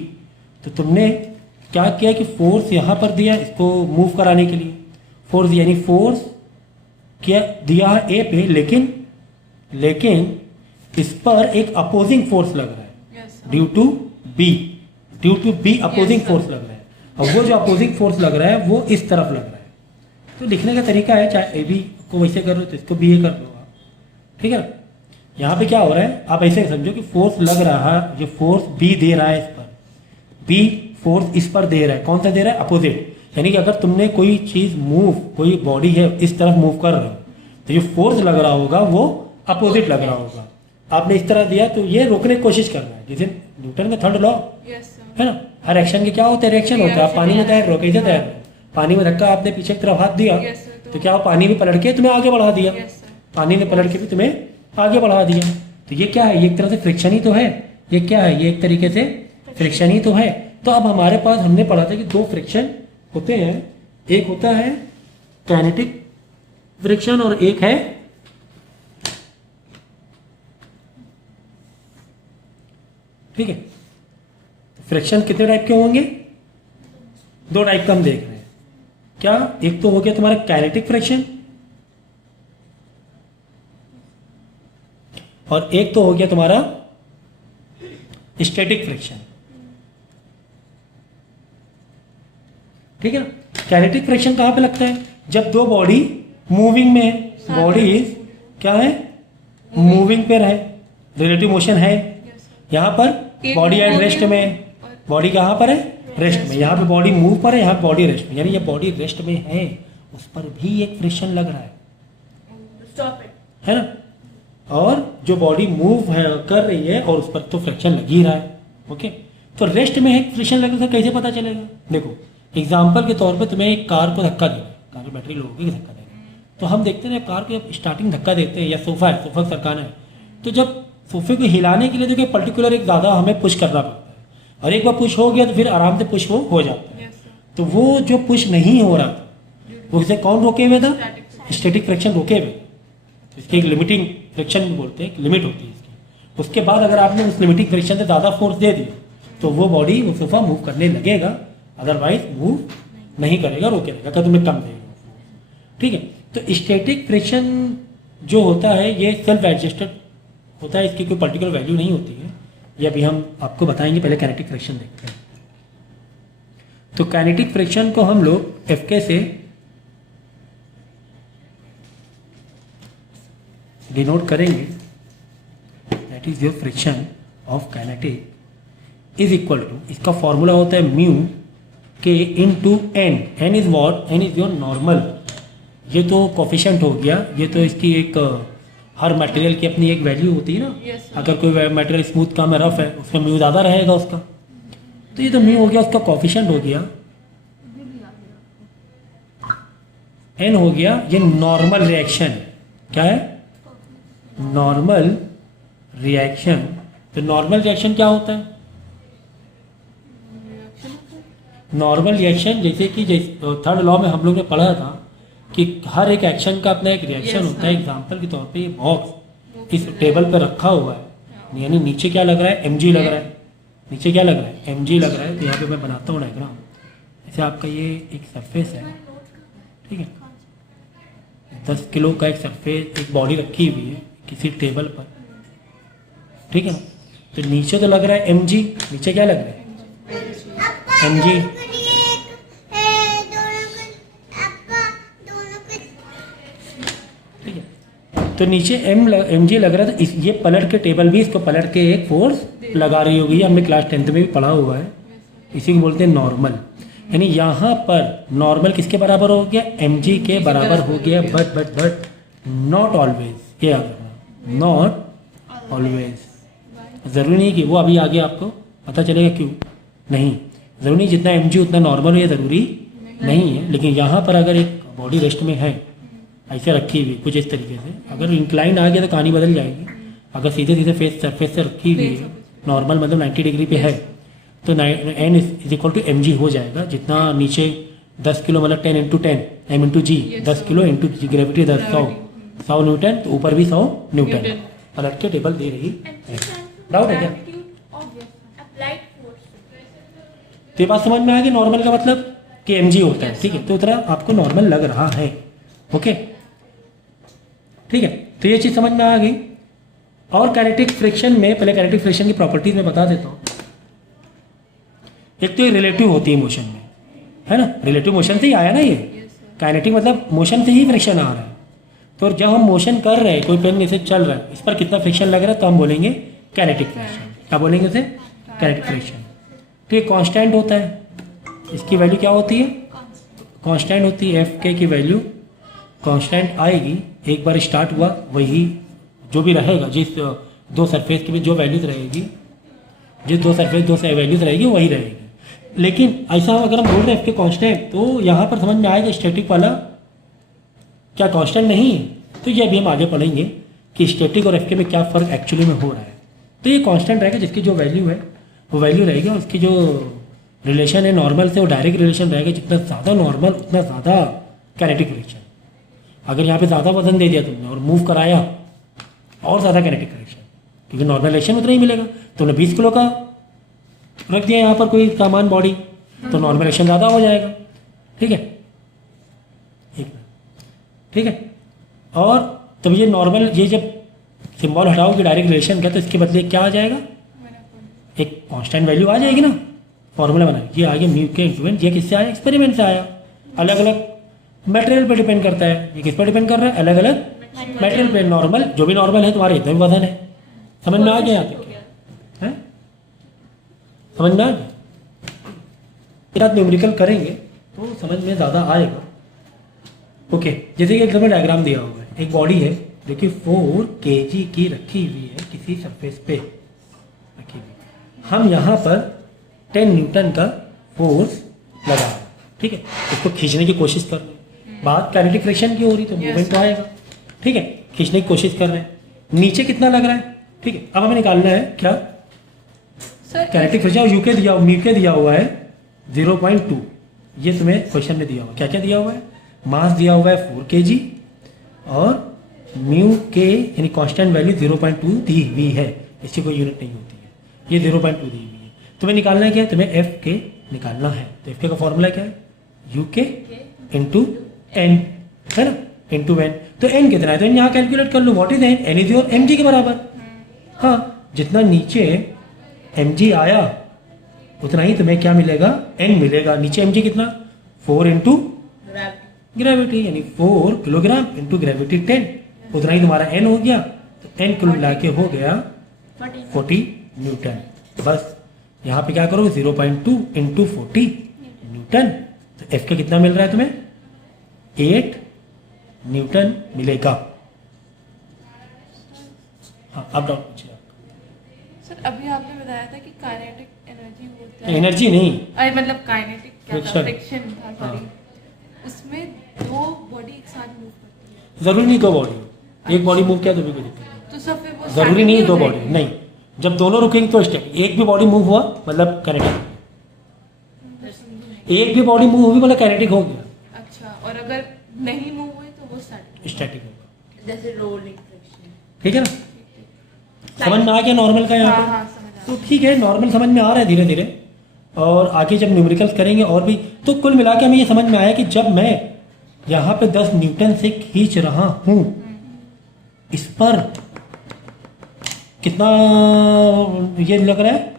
तो तुमने क्या किया कि फोर्स यहाँ पर दिया इसको मूव कराने के लिए, फोर्स यानी फोर्स क्या दिया है ए पे, लेकिन इस पर एक अपोजिंग फोर्स लग रहा है, Yes, sir. Due to be opposing Yes, sir. Force लग रहा है। अब वो जो अपोजिंग फोर्स लग रहा है वो इस तरफ लग रहा है, तो लिखने का तरीका है, चाहे ए बी को वैसे कर लो तो इसको बी ए कर लो आप, ठीक है ना। यहाँ पे क्या हो रहा है, आप ऐसे समझो कि फोर्स लग रहा है, ये फोर्स बी दे रहा है इस पर, बी फोर्स इस पर दे रहा है, कौन सा दे रहा है, अपोजिट, यानी कि अगर तुमने कोई चीज़ मूव, कोई बॉडी है इस तरफ मूव कर रहे हो, तो जो फोर्स लग रहा होगा वो अपोजिट लग रहा होगा। आपने इस तरह दिया तो ये रोकने की कोशिश कर रहा है, जैसे न्यूटन का थर्ड लॉ Yes, sir. है ना, हर एक्शन के क्या होते हैं, रिएक्शन होता है। आप पानी में तैर रहे हो, कैसे तैर रहे हो, पानी में धक्का आपने पीछे की तरफ हाथ दिया, Yes, sir. तो क्या हो, पानी में पलट के तुम्हें आगे बढ़ा दिया, Yes, sir. पानी ने पलट के भी तुम्हें आगे बढ़ा दिया, तो ये क्या है, ये एक तरह से फ्रिक्शन ही तो है, ये क्या है, ये एक तरीके से फ्रिक्शन ही तो है। तो अब हमारे पास, हमने पढ़ा था कि दो फ्रिक्शन होते हैं, एक होता है काइनेटिक फ्रिक्शन और एक है ठीक है। फ्रिक्शन कितने टाइप के होंगे, दो टाइप का हम देख रहे हैं। क्या, एक तो हो गया तुम्हारा काइनेटिक फ्रिक्शन और एक तो हो गया तुम्हारा स्टैटिक फ्रिक्शन, ठीक है ना। काइनेटिक फ्रिक्शन कहां पे लगता है, जब दो बॉडी मूविंग में है, बॉडी क्या है, मूविंग पे रहे, रिलेटिव मोशन है। यहाँ पर बॉडी एट रेस्ट में है, बॉडी कहाँ पर है, रेस्ट में, यहाँ पे बॉडी मूव पर है, यहाँ बॉडी रेस्ट में, यानी ये बॉडी रेस्ट में है, उस पर भी एक फ्रिक्शन लग रहा है, Stop it. है ना। और जो बॉडी मूव है कर रही है और उस पर तो फ्रिक्शन लग ही रहा है, ओके। तो रेस्ट में है फ्रिक्शन लगने से कैसे पता चलेगा, देखो एग्जाम्पल के तौर पे तुम्हें एक कार को धक्का देना है, कार की बैटरी लो होगी, धक्का देना है, तो हम देखते हैं कार को जब स्टार्टिंग धक्का देते हैं, या सोफा है, सोफा सरकाना है, तो जब सोफे को हिलाने के लिए देखिए पर्टिकुलर एक ज़्यादा हमें पुश करना पड़ता है, और एक बार पुश हो गया तो फिर आराम से पुश हो जाता है। Yes, sir. तो वो जो पुश नहीं हो रहा था, वो इसे कौन रोके हुए था, Static. स्टैटिक फ्रिक्शन रोके हुए। तो इसकी एक लिमिटिंग फ्रिक्शन भी बोलते हैं, एक लिमिट होती है इसकी। उसके बाद अगर आपने उस लिमिटिंग फ्रिक्शन से ज़्यादा फोर्स दे दिया तो वो बॉडी, वो सोफा मूव करने लगेगा, अदरवाइज मूव नहीं करेगा, रोके रहेगा, अगर तुम्हें कम देगा, ठीक है। तो स्टैटिक फ्रिक्शन जो होता है ये सेल्फ एडजस्टेड होता है, इसकी कोई पर्टिकुलर वैल्यू नहीं होती है, ये अभी हम आपको बताएंगे। पहले काइनेटिक फ्रिक्शन देखते हैं। तो काइनेटिक फ्रिक्शन को हम लोग एफके से डिनोट करेंगे, that is your friction of kinetic is equal to, इसका फॉर्मूला होता है mu K into N, N is what, N is your normal, ये तो कोफिशिएंट हो गया, ये तो इसकी एक हर मटेरियल की अपनी एक वैल्यू होती है ना। Yes, sir. अगर कोई मटेरियल स्मूथ काम है, रफ है, उसमें म्यू ज़्यादा रहेगा उसका, तो ये तो म्यू हो गया, उसका कोफिशिएंट हो गया, एन हो गया, ये नॉर्मल रिएक्शन, क्या है, नॉर्मल रिएक्शन। तो नॉर्मल रिएक्शन क्या होता है, नॉर्मल रिएक्शन जैसे कि थर्ड लॉ में हम लोग ने पढ़ा था कि हर एक एक्शन का अपना एक रिएक्शन Yes, होता है। एग्जांपल के तौर पे ये बॉक्स इस टेबल पे रखा हुआ है, यानी नीचे क्या लग रहा है, mg लग रहा है, नीचे क्या लग रहा है, mg लग रहा है। तो यहाँ पे मैं बनाता हूँ डायग्राम, जैसे आपका ये एक सरफेस है, ठीक है, 10 किलो का एक सरफेस, एक बॉडी रखी हुई है किसी टेबल पर, ठीक है ना। तो नीचे तो लग रहा है mg, नीचे क्या लग रहा है, mg, ठीक है। तो नीचे mg लग रहा था, ये पलट के टेबल भी इसको पलट के एक फोर्स लगा रही होगी, हमने क्लास 10th में भी पढ़ा हुआ है, इसी को बोलते हैं नॉर्मल। यानी यहाँ पर नॉर्मल किसके बराबर हो गया, mg के बराबर हो गया, बट नॉट ऑलवेज, ये याद रखना, नॉट ऑलवेज। ज़रूरी नहीं कि वो अभी आगे आपको पता चलेगा क्यों, नहीं ज़रूरी, जितना mg उतना नॉर्मल हो, ये ज़रूरी नहीं है। लेकिन यहाँ पर अगर एक बॉडी रेस्ट में है, ऐसे रखी हुई कुछ इस तरीके से। अगर इंक्लाइन आ गया तो कहानी बदल जाएगी। अगर सीधे सीधे फेस सरफेस से रखी हुई है नॉर्मल मतलब 90 डिग्री पे है तो N is equal to M G हो जाएगा। जितना नीचे 10 किलो मतलब 10 into 10 M into G 10 kilo into gravity 100 newton, तो ऊपर भी 100 न्यूटन पलट के टेबल दे रही है। डाउट है क्या? Applied force. तो ये बात समझ में आ गई नॉर्मल का मतलब कि एम जी होता है, ठीक है। तो उतना आपको नॉर्मल लग रहा है, ओके ठीक है। तो ये चीज़ समझ में आ गई। और काइनेटिक फ्रिक्शन में पहले काइनेटिक फ्रिक्शन की प्रॉपर्टीज में बता देता हूँ। एक तो ये रिलेटिव होती है मोशन में, है ना, रिलेटिव मोशन से ही आया ना ये। काइनेटिक मतलब मोशन से ही फ्रिक्शन आ रहा है। तो जब हम मोशन कर रहे हैं, कोई पेन ऐसे चल रहा है, इस पर कितना फ्रिक्शन लग रहा है तो हम बोलेंगे काइनेटिक फ्रिक्शन। क्या बोलेंगे उसे? Kinetic friction. तो ये कांस्टेंट होता है, इसकी वैल्यू क्या होती है? कांस्टेंट होती है। एफ के की वैल्यू कांस्टेंट आएगी। एक बार स्टार्ट हुआ वही जो भी रहेगा, जिस दो सरफेस के बीच जो वैल्यूज रहेगी, जिस दो सरफेस दो वैल्यूज रहेगी वही रहेगी। लेकिन ऐसा अगर हम बोल रहे हैं एफ के कांस्टेंट, तो यहाँ पर समझ में आएगा स्टैटिक वाला क्या कांस्टेंट नहीं है। तो ये अभी हम आगे पढ़ेंगे कि स्टैटिक और एफ के में क्या फ़र्क एक्चुअली में हो रहा है। तो ये कांस्टेंट रहेगा, जिसकी जो वैल्यू है वो वैल्यू रहेगी, और उसकी जो रिलेशन है नॉर्मल से वो डायरेक्ट रिलेशन रहेगा। जितना ज़्यादा नॉर्मल उतना ज़्यादा काइनेटिक फ्रिक्शन। अगर यहाँ पे ज़्यादा वजन दे दिया तुमने और मूव कराया और ज़्यादा काइनेटिक फ्रिक्शन, क्योंकि नॉर्मल रिलेशन उतना ही मिलेगा। तुमने 20 किलो का रख दिया यहाँ पर कोई सामान बॉडी, तो नॉर्मल रिलेशन ज़्यादा हो जाएगा, ठीक है। ठीक है। और तब ये नॉर्मल, ये जब सिंबल हटाओगे डायरेक्ट रिलेशन का, तो इसके बदले क्या आ जाएगा? एक कांस्टेंट वैल्यू आ जाएगी ना। फॉर्मूला बना ये आगे म्यू के इक्विवेलेंट। ये किससे आया? एक्सपेरिमेंट से आया। अलग अलग मटेरियल पे डिपेंड करता है। ये किस पर डिपेंड कर रहा है? अलग अलग मटेरियल पे। नॉर्मल जो भी नॉर्मल है तुम्हारे इतना भी वजन है। समझ में आ गया यहाँ तक? है समझ में आ गया? एक न्यूमेरिकल करेंगे तो समझ में ज़्यादा आएगा, ओके। जैसे कि एकदम डायग्राम दिया हुआ है, एक बॉडी है देखिए 4 kg की रखी हुई है किसी सरफेस पे रखी हुई। हम यहाँ पर 10 न्यूटन का फोर्स लगा रहे हैं, ठीक है। इसको खींचने की कोशिश कर रहे हैं। बात काइनेटिक फ्रिक्शन की हो रही तो मूवमेंट तो आएगा, ठीक है। खींचने की कोशिश कर रहे हैं। नीचे कितना लग रहा है, ठीक है। अब हमें निकालना है क्या? काइनेटिक फ्रिक्शन यूके दिया, म्यूके दिया हुआ है 0.2। ये तुम्हें क्वेश्चन में दिया हुआ, क्या क्या दिया हुआ है? मास दिया हुआ है 4 kg और म्यू के यानी कांस्टेंट वैल्यू 0.2 दी हुई है। इसकी कोई यूनिट नहीं होती है, ये 0.2 दी हुई है। तुम्हें निकालना है क्या? तुम्हें एफ के निकालना है। तो एफ के का फॉर्मूला क्या है? यू के इंटू एन, है ना, इंटू एन। तो एन कितना है? तो एन यहाँ कैलकुलेट कर लो। What is N? N is your M G के बराबर। हाँ, जितना नीचे एम जी आया उतना ही तुम्हें क्या मिलेगा? एन मिलेगा। नीचे एम जी कितना? 4 इंटू ग्रेविटी, यानी 4 किलोग्राम इंटू ग्रेविटी 10, उतना ही तुम्हारा एन हो गया। तो एन कुल मिला के हो गया 40 न्यूटन। बस यहाँ पे क्या करोगे? 0.2 इंटू 40 न्यूटन। तो एफ के कितना मिल रहा है तुम्हें? 8 न्यूटन मिलेगा। हाँ, अब डाउट पूछिए। सर अभी आपने बताया था कि काइनेटिक एनर्जी होता है। एनर्जी नहीं, अरे मतलब काइनेटिक क्या था? Friction। फ्रिक्शन था, हाँ। सॉरी। उसमें दो बॉडी एक साथ मूव करती है, जरूरी नहीं दो बॉडी, एक बॉडी मूव किया तो भी कोई दिक्कत नहीं। तो सब फिर वो जरूरी नहीं starting दो हो बॉडी, नहीं। जब दोनों रुकेंगे तो स्टेप, एक भी बॉडी मूव हुआ मतलब काइनेटिक, एक भी बॉडी मूव हुई मतलब काइनेटिक हो गया, अच्छा, और अगर नहीं मूव हुई तो वो स्टैटिक होगा। जैसे रोलिंग फ्रिक्शन। ठीक है ना? समझ में आ गया नॉर्मल का यहाँ हाँ पे? हाँ समझ आ तो ठीक है, नॉर्मल समझ में आ रहा है धीरे धीरे। और आगे जब न्यूमेरिकल्स करेंगे और भी, तो कुल मिला के हमें ये समझ में आया कि जब मैं यहाँ पे 10 न्यूटन से खींच रहा हूँ, इस पर कितना ये लग रहा है?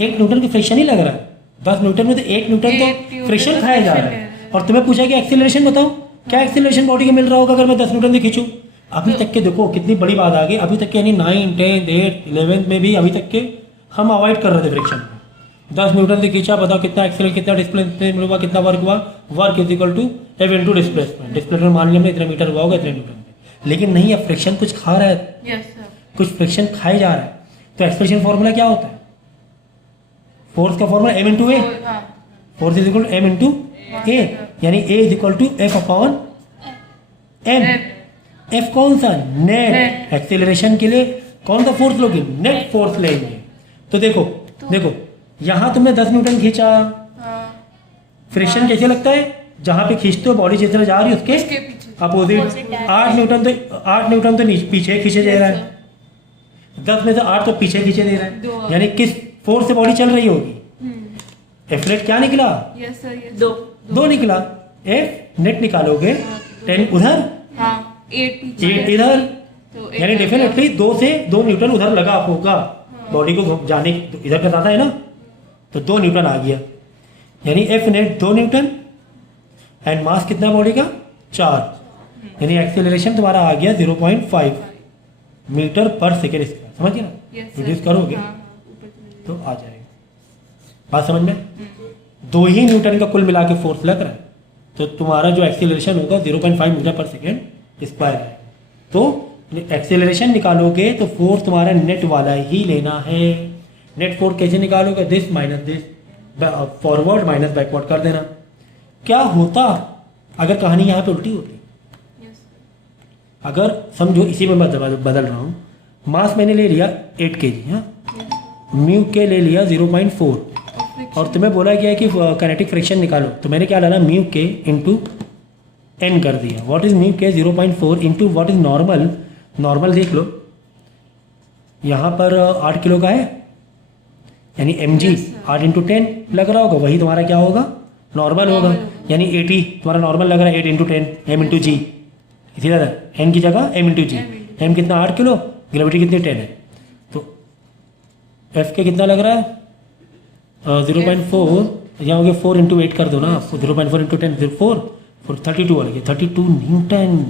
1 न्यूटन का फ्रिक्शन ही लग रहा है। 10 न्यूटन में तो 1 न्यूटन एक तो न्यूटन फ्रिक्शन का खाया जा friction रहा ले है। रहा है। और तुम्हें पूछा कि एक्सीलरेशन बताओ, क्या एक्सीलरेशन बॉडी को मिल रहा होगा अगर मैं 10 न्यूटन से खींचूं? अभी तक के देखो कितनी बड़ी बात आ गई। अभी तक के यानी 9, 10, 8, 11 में भी अभी तक के हम अवॉइड कर रहे थे फ्रिक्शन को। 10 न्यूटन से खींचा, बताओ कितना एक्सीलरेशन, कितना डिस्प्लेसमेंट हुआ, कितना वर्क हुआ? Work is equal to F into displacement. Displacement मान लिया हमने इतने मीटर हुआ होगा इतने न्यूटन पे, लेकिन नहीं, अब फ्रिक्शन कुछ खा रहा है, यस सर। कुछ फ्रिक्शन खाए जा रहा है। तो एक्सप्रेशन फॉर्मूला क्या होता है? फोर्स का फॉर्मूला एम इंटू ए, हाँ force is equal to M into A, यानी A is equal to F upon M, F, F कौन सा, नेट। नेट। एक्सेलरेशन के लिए कौन सा फोर्स लोगे, नेट फोर्स लेंगे। तो देखो देखो यहाँ तुमने 10 न्यूटन खींचा, हाँ फ्रिक्शन कैसे लगता है, जहाँ पे खींचते हो बॉडी जिस तरह जा रही है उसके उसके पीछे अपोजिट। 8 न्यूटन तो पीछे खींचे दे रहा है, 10 में से 8 तो पीछे खींचे दे रहा दो। है, यानी किस फोर्स से बॉडी चल रही होगी। एफ नेट क्या निकला, यस सर यस 2 निकला। एफ नेट निकालोगे 10 उधर, हाँ 8 पीछे 8 इधर, तो यानी डेफिनेटली 2 न्यूटन उधर लगा होगा, बॉडी को जाने तो इधर का ज्यादा है ना, तो 2 न्यूटन आ गया, यानी F net 2 Newton and mass कितना बॉडी का 4, यानी एक्सेलरेशन तुम्हारा आ गया 0.5 मीटर पर सेकेंड स्क्वायर। समझ गए ना, Yes, sir. रिड्यूस करोगे हाँ, ऊपर चले जाएगा। तो आ जाएगा। बात समझ में, 2 ही न्यूटन का कुल मिला के फोर्स लग रहा है, तो तुम्हारा जो एक्सेलरेशन होगा 0.5 मीटर पर सेकेंड स्क्वायर है। तो एक्सेलरेशन निकालोगे तो फोर्स तुम्हारा नेट वाला ही लेना है। नेट फोर्स कैसे निकालोगे, this minus this, forward minus backward कर देना। क्या होता अगर कहानी यहाँ पे उल्टी होती, Yes, अगर समझो इसी में मैं बदल रहा हूँ, मास मैंने ले लिया 8 kg, हाँ, yes. म्यू के ले लिया 0.4, और friction- और तुम्हें बोला गया है कि काइनेटिक फ्रिक्शन निकालो, तो मैंने क्या डाला, म्यू के इंटू एन कर दिया। What is mu K 0.4 into what is normal, normal देख लो यहाँ पर 8 किलो का है, यानी M G Yes, sir. 8 into 10 लग रहा होगा, वही तुम्हारा क्या होगा, नॉर्मल होगा, यानी 80 तुम्हारा नॉर्मल लग रहा है, 8 इंटू 10 एम इंटू जी, इसी तरह एन की जगह एम इंटू जी, एम कितना 8 किलो, ग्रेविटी कितनी 10 है, तो एफ के कितना लग रहा है 0.4, यहाँ हो गया 4 इंटू 8 कर दो ना, 0.4 इंटू 10 4 32 वाले 32 न्यूटन,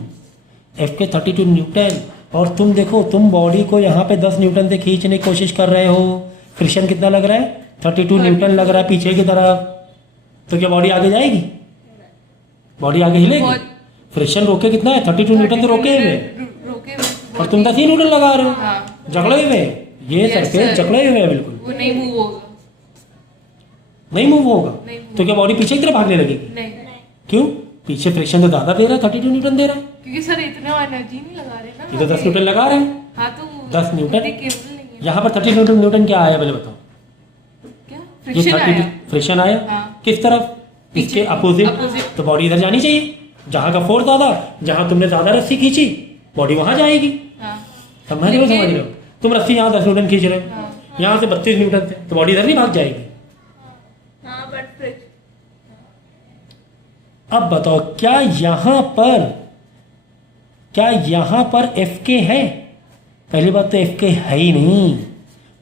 एफ के 32 न्यूटन। और तुम देखो, तुम बॉडी को यहाँ पे 10 न्यूटन से खींचने की कोशिश कर रहे हो, फ्रिक्शन कितना लग रहा है 32 न्यूटन लग रहा है पीछे की तरफ, तो क्या बॉडी आगे जाएगी, बॉडी आगे हिलेगी, बहुत- फ्रिक्शन रोके कितना है 32 न्यूटन तो रोके हुए, रोके हुए और तुम 10 ही न्यूटन लगा रहे हो, हाँ जकड़े हुए, ये Yes, सरफेस sir. जकड़े हुए है बिल्कुल, वो नहीं मूव होगा, नहीं मूव होगा, नहीं move तो क्या बॉडी पीछे की तरफ भागने लगेगी, नहीं क्यों, पीछे फ्रिक्शन तो ज़्यादा दे रहा है, 32 न्यूटन दे रहा है, क्योंकि सर इतना एनर्जी नहीं लगा रहे ना, ये तो 10 न्यूटन लगा रहे हैं, हाँ तो 10 न्यूटन। इतने केबल नहीं है, यहाँ पर 30 न्यूटन न्यूटन क्या आया पहले बताओ, क्या ये फ्रिक्शन 32 आया, फ्रिक्शन आया, हाँ। किस तरफ, इसके अपोजिट, opposite। तो बॉडी इधर जानी चाहिए, जहाँ का फोर्स ज़्यादा, जहाँ तुमने ज़्यादा रस्सी खींची बॉडी वहाँ जाएगी, हाँ समझ रहे हो, समझ रहे हो, तुम रस्सी यहाँ 10 न्यूटन खींच रहे हो, हाँ यहाँ से 32 न्यूटन से, तो बॉडी इधर नहीं भाग जाएगी। हाँ बट फ्रिक्शन अब बताओ क्या यहाँ पर एफ के है, पहली बात तो एफ के है ही नहीं,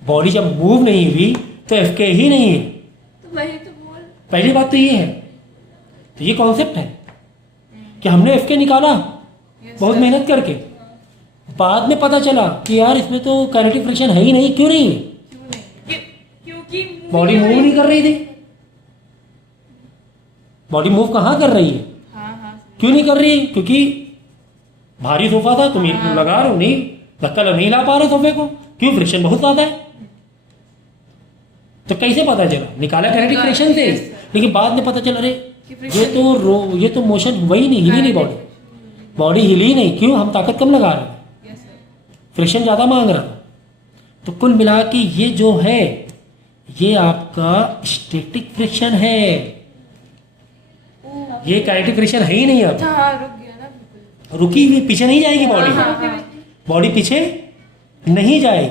बॉडी जब मूव नहीं हुई तो एफ के ही नहीं है, तो वही तो बोल पहली बात तो ये है, तो ये कॉन्सेप्ट है कि हमने एफ के निकाला Yes, बहुत sir. मेहनत करके, बाद में पता चला कि यार इसमें तो काइनेटिक फ्रिक्शन है ही नहीं, क्यों नहीं, क्यों नहीं, क्योंकि बॉडी मूव नहीं कर रही थी, बॉडी मूव कहाँ कर रही है, हाँ हाँ क्यों नहीं कर रही, क्योंकि भारी सोफा था, तुम ये लगा रहे हो, नहीं धक्का नहीं ला पा रहे सोफे को, क्यों, फ्रिक्शन बहुत ज्यादा है, तो कैसे पता चला, निकाला काइनेटिक फ्रिक्शन से, Yes, sir. लेकिन बाद में पता चला अरे कि friction ये तो मोशन वही नहीं, हिली नहीं बॉडी हिली नहीं, क्यों, हम ताकत कम लगा रहे हैं, Yes, sir. फ्रिक्शन ज़्यादा मांग रहा था, तो कुल मिला के ये जो है ये आपका स्टैटिक फ्रिक्शन है, ये काइनेटिक फ्रिक्शन है ही नहीं, अब अच्छा हाँ रुक गया ना बिल्कुल, रुकी हुई पीछे नहीं जाएगी बॉडी, हाँ बॉडी पीछे नहीं जाएगी,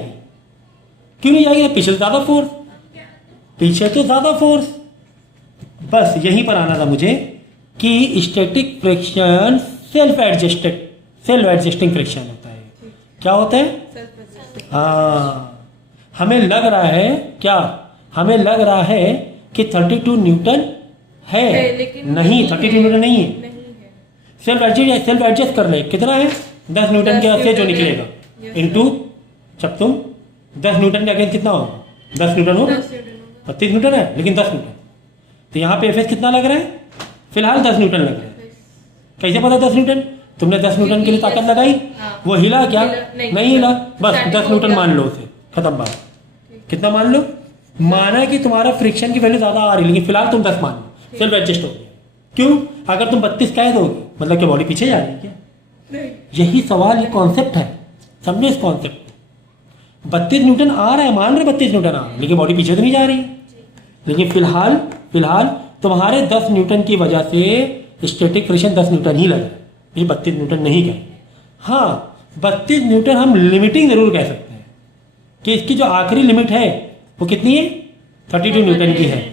क्यों नहीं जाएगी, पीछे तो ज़्यादा फोर्स, पीछे तो ज़्यादा फोर्स, बस यहीं पर आना था मुझे कि static friction self adjusting friction होता है, क्या होता है, self-adjust। हाँ, हमें लग रहा है क्या, हमें लग रहा है कि 32 न्यूटन है, लेकिन नहीं 32 न्यूटन नहीं है, नहीं है, सेल्फ एडजस्ट कर ले, कितना है 10 न्यूटन के 10 से जो न्यूटन निकलेगा है। Yes, इंटू, जब तुम 10 न्यूटन के अगेंस्ट कितना होगा, 10 न्यूटन होगा, 10 न्यूटन होगा। 32 न्यूटन है लेकिन 10 न्यूटन, तो यहाँ पे एफ कितना लग रहा है, फिलहाल 10 न्यूटन लग रहा है, कैसे पता 10 न्यूटन, तुमने 10 न्यूटन के लिए ताकत लगाई, हाँ। वो हिला क्या, नहीं, नहीं हिला, बस Static 10 हो न्यूटन गया। मान लो उसे, खत्म बात, कितना मान लो, माना कि तुम्हारा फ्रिक्शन की वैल्यू ज़्यादा आ रही है, लेकिन फिलहाल तुम 10 मान लो, सेल्फ एडजस्ट हो गया, क्यों, अगर तुम 32 कह दोगे मतलब कि बॉडी पीछे जा रही है क्या, यही सवाल, ये कॉन्सेप्ट है, समझो इस कॉन्सेप्ट को। 32 न्यूटन आ रहा है, मान रहे 32 न्यूटन आ रहा है, लेकिन बॉडी पीछे तो नहीं जा रही। लेकिन फिलहाल तुम्हारे 10 न्यूटन की वजह से स्टैटिक फ्रिक्शन 10 न्यूटन ही लगा, ये 32 न्यूटन नहीं कहेंगे। हाँ, 32 न्यूटन हम लिमिटिंग जरूर कह सकते हैं कि इसकी जो आखिरी लिमिट है वो कितनी है, 32 न्यूटन की है।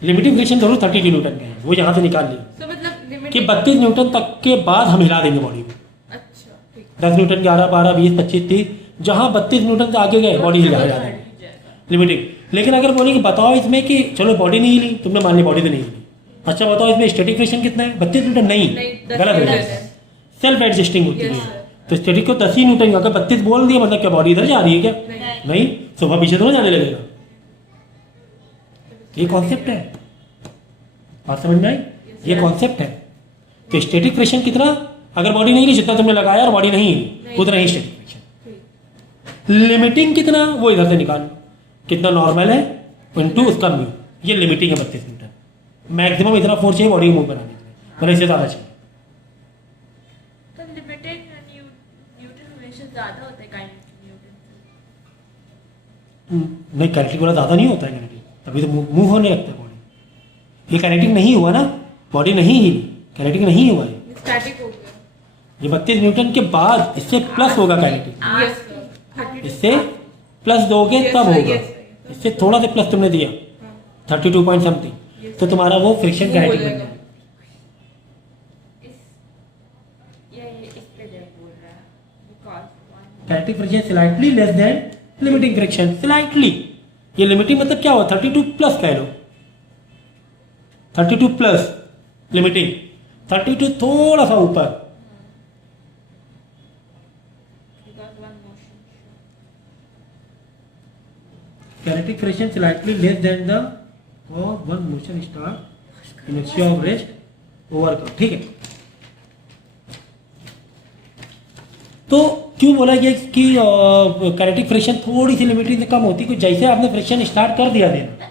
लिमिटिंग फ्रिक्शन जरूर 32 न्यूटन का है, वो यहाँ से निकाल लिया तो मतलब लिमिट कि 32 न्यूटन तक के बाद हम हिला देंगे बॉडी को। अच्छा ठीक 10 न्यूटन 11 12 20 25 30, जहाँ 32 न्यूटन से आगे गए बॉडी हिला देंगे, लिमिटिंग। लेकिन अगर बोलेंगे बताओ इसमें कि चलो बॉडी नहीं हिली, तुमने मान ली बॉडी तो नहीं हिली, अच्छा बताओ इसमें स्टैटिक फ्रिक्शन कितना है, 32 न्यूटन नहीं, गलत हो जाएगा, सेल्फ एडजस्टिंग होती है। तो स्टैटिक को 10 ही न्यूटन का, अगर 32 बोल दिया मतलब क्या बॉडी इधर जा रही है क्या, नहीं, सुबह पीछे तो जाने लगेगा। ये कॉन्सेप्ट है, बात समझ में आई, ये कॉन्सेप्ट है। तो स्टैटिक फ्रिक्शन कितना, अगर बॉडी नहीं हिली जितना तुमने लगाया और बॉडी नहीं हिली उतना ही स्टैटिक फ्रिक्शन। लिमिटिंग कितना, वो इधर से निकालो, कितना नॉर्मल है इनटू उसका म्यू, ये लिमिटिंग है 32 न्यूटन। मैक्सिमम इतना फोर्स चाहिए बॉडी को मूव कराने के लिए, मतलब इससे ज़्यादा चाहिए। तो लिमिटेड न्यूटन हमेशा ज़्यादा होता है काइनेटिक न्यूटन नहीं, काइनेटिक वाला ज़्यादा नहीं होता है, काइनेटिक तभी तो मूव होने लगता है बॉडी। ये काइनेटिक नहीं हुआ ना, बॉडी नहीं हिली, काइनेटिक नहीं हुआ है, से। स्टैटिक हो गया। ये 32 न्यूटन के बाद इससे प्लस होगा काइनेटिक, यस इससे प्लस दोगे तब होगा, इससे थोड़ा सा प्लस तुमने दिया 32 पॉइंट समथिंग, तो तुम्हारा वो फ्रिक्शन काइनेटिक बन जाएगा। ये इस पे जब बोल रहा है because kinetic friction slightly less then limiting friction, slightly. ये लिमिटिंग मतलब क्या हुआ, 32 प्लस कह लो, 32 प्लस लिमिटिंग, 32 थोड़ा सा ऊपर, because one motion kinetic friction slightly less than the और one motion start inertia of rest overcome, ठीक है। तो क्यों बोला ये कि काइनेटिक फ्रिक्शन थोड़ी सी लिमिटिंग से कम होती है, जैसे आपने फ्रिक्शन स्टार्ट कर दिया देना,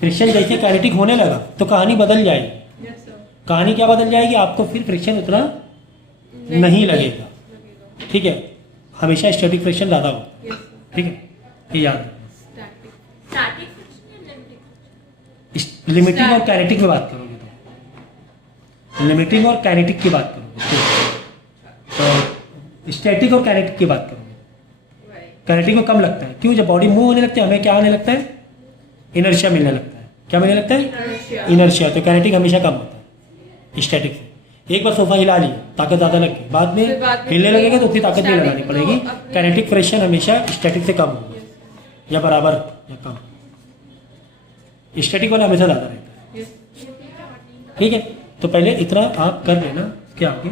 फ्रिक्शन जैसे काइनेटिक होने लगा तो कहानी बदल जाएगी। यस सर कहानी क्या बदल जाएगी, आपको फिर फ्रिक्शन उतना नहीं लगेगा, ठीक है, हमेशा स्टैटिक फ्रिक्शन ज़्यादा होगा, यस सर ठीक है, ये याद रखना। स्टैटिक स्टैटिक फ्रिक्शन या लिमिटिंग? लिमिटिंग और काइनेटिक में बात करोगे तो लिमिटिंग और काइनेटिक की बात करोगे, तो स्टैटिक और काइनेटिक की बात करोगे। काइनेटिक में कम लगता है, क्यों, जब बॉडी मूव होने लगती है हमें क्या आने लगता है, इनर्शिया मिलने लगता है, क्या मिलने लगता है, इनर्शिया। तो काइनेटिक हमेशा कम होता है स्टैटिक से। एक बार सोफा हिला लिया, ताकत ज़्यादा लग गई, बाद में हिलने लगेगा तो उतनी ताकत नहीं लगानी पड़ेगी। काइनेटिक फ्रिक्शन हमेशा स्टैटिक से कम होगा या बराबर या कम, स्टैटिक वाला हमेशा ज़्यादा रहता है, ठीक है। तो पहले इतना आप कर लेना, इसके आगे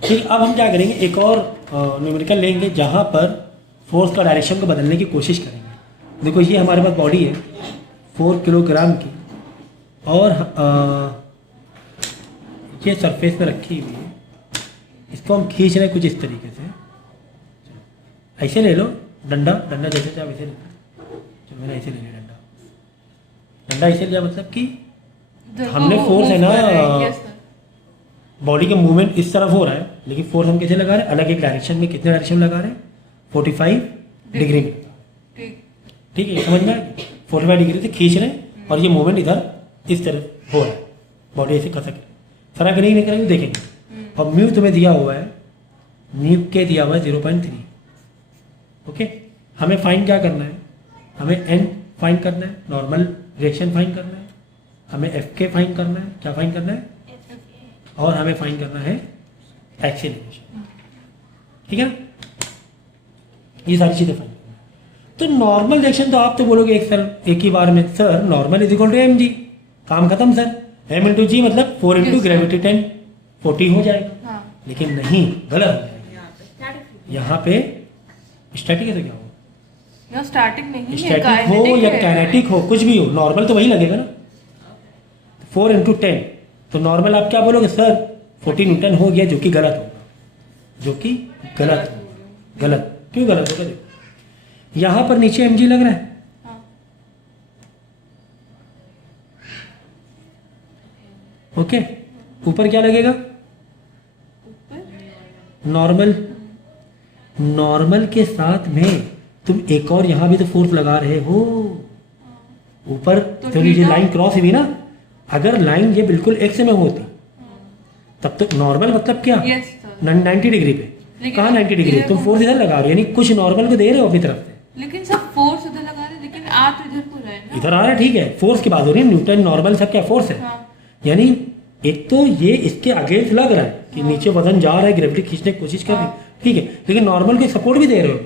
ठीक। अब हम क्या करेंगे, एक और न्यूमेरिकल लेंगे जहाँ पर फोर्स का डायरेक्शन को बदलने की कोशिश करेंगे। देखो ये हमारे पास बॉडी है 4 किलोग्राम की, और ये सरफेस पे रखी हुई है, इसको हम खींच रहे हैं कुछ इस तरीके से, ऐसे ले लो डंडा, डंडा जैसे चाहे वैसे ले लो, चलो मैंने ऐसे ले लिया डंडा, डंडा ऐसे लिया, मतलब कि हमने फोर्स है ना, यस सर बॉडी का मूवमेंट इस तरफ हो रहा है, लेकिन फोर्स हम कैसे लगा रहे हैं, अलग एक डायरेक्शन में, कितने डायरेक्शन में लगा रहे हैं, 45 डिग्री में, ठीक ठीक है, समझ में आया, 45 डिग्री से खींच रहे हैं और ये मूवमेंट इधर इस तरफ हो रहा है, बॉडी ऐसे खसक रही है, सरा करेंगे नहीं करेंगे देखेंगे। और म्यू तुम्हें दिया हुआ है, म्यू के दिया हुआ है 0.3, ओके। हमें फाइंड क्या करना है, हमें एन फाइंड करना है, नॉर्मल रिएक्शन फाइंड करना है, हमें एफ के फाइंड करना है, क्या फाइंड करना है, और हमें फाइंड करना है एक्सीलरेशन, ठीक है ना, ये सारी चीज़ें फाइंड करना है। तो नॉर्मल रिएक्शन तो आप तो बोलोगे एक ही बार में, sir normal is equal to M G, काम खत्म सर, एम इंटू जी मतलब 4 इंटू ग्रेविटी 10 40 हो जाएगा, हाँ लेकिन नहीं, गलत हो जाएगा। यहाँ पे स्टैटिक यहाँ पे स्टैटिक है तो क्या होगा, यहाँ स्टार्टिंग नहीं है, स्टैटिक हो kinetic या है। काइनेटिक हो, कुछ भी हो, नॉर्मल तो वही लगेगा ना, 4 इंटू 10, तो नॉर्मल आप क्या बोलोगे, सर 40 न्यूटन हो गया, जो कि गलत होगा, जो कि गलत होगा, गलत क्यों गलत होगा, देखो यहाँ पर नीचे एम जी लग रहा है, हाँ ओके, ऊपर क्या लगेगा? ऊपर नॉर्मल। नॉर्मल के साथ में तुम एक और यहाँ भी तो फोर्स लगा रहे हो ऊपर। तो ये थीटा? लाइन क्रॉस हुई ना, अगर लाइन ये बिल्कुल एक्स में होती तब तो नॉर्मल मतलब क्या? Yes sir. 90 डिग्री पे। लेकिन कहाँ 90 डिग्री? इधर तुम को- फोर्स इधर लगा रहे हो, यानी कुछ नॉर्मल को दे रहे हो अपनी तरफ से। लेकिन सब फोर्स उधर लगा रहे हैं, लेकिन आ तो इधर को रहा है ना। इधर आ रहा है, ठीक है, फोर्स की बात हो रही है। न्यूटन नॉर्मल सब क्या फोर्स है? हाँ यानी एक तो ये इसके अगेंस्ट लग रहा है कि नीचे वजन जा रहा है, ग्रेविटी खींचने की कोशिश कर रही है, ठीक है, लेकिन नॉर्मल को सपोर्ट भी दे रहे हो।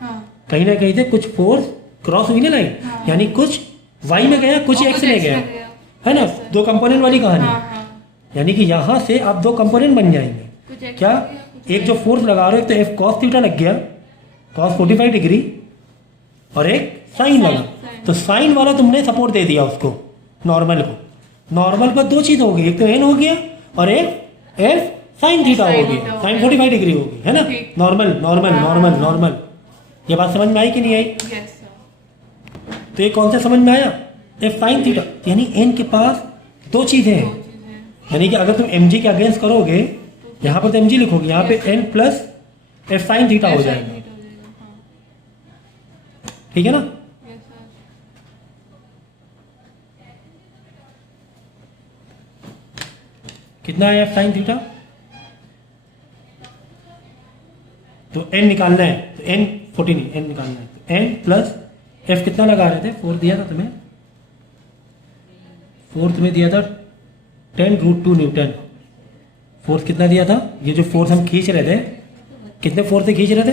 हाँ कहीं ना कहीं से कुछ फोर्स क्रॉस हुई ना लाइन, हाँ। यानी कुछ वाई में गया, कुछ और एक्स कुछ में X गया, में गया। है ना? Yes, sir. दो कंपोनेंट वाली कहानी। हाँ हाँ यानी कि यहाँ से आप दो कंपोनेंट बन जाएंगे। कुछ X क्या? हो गया, कुछ एक Y। जो फोर्स लगा रहे हो, एक तो एफ कॉस थीटा लग गया, कॉस 45 डिग्री, और एक साइन लगा। sin। तो साइन वाला तुमने सपोर्ट दे दिया उसको, नॉर्मल को। नॉर्मल पर दो चीज हो गई, एक तो एन हो गया और एक एफ साइन थीटा हो Sin गया, theta हो साइन गया। 45 डिग्री हो गई, है ना? ठीक। नॉर्मल नॉर्मल हाँ, नॉर्मल हाँ। नॉर्मल। ये बात समझ में आई कि नहीं आई? Yes sir. तो ये कौन सा समझ में आया? एफ साइन थीटा, यानी एन के पास दो चीजें हैं। दो चीजें। यानी कि अगर तुम एम जी के अगेंस्ट करोगे, यहाँ पर तो एम जी लिखोगे, यहाँ पे N plus F sine theta हो Sin जाएगा, theta हो जाएगा, हाँ। ठीक है ना? Yes sir. कितना है एफ साइन थीटा? तो एन निकालना है, तो एन 40 नहीं, एन निकालना है, तो एन प्लस एफ कितना लगा रहे थे? 4 दिया था तुम्हें, 4 तुम्हें दिया था 10√2 न्यूटन। फोर्स कितना दिया था? ये जो फोर्स हम खींच रहे थे, कितने फोर्स से खींच रहे थे?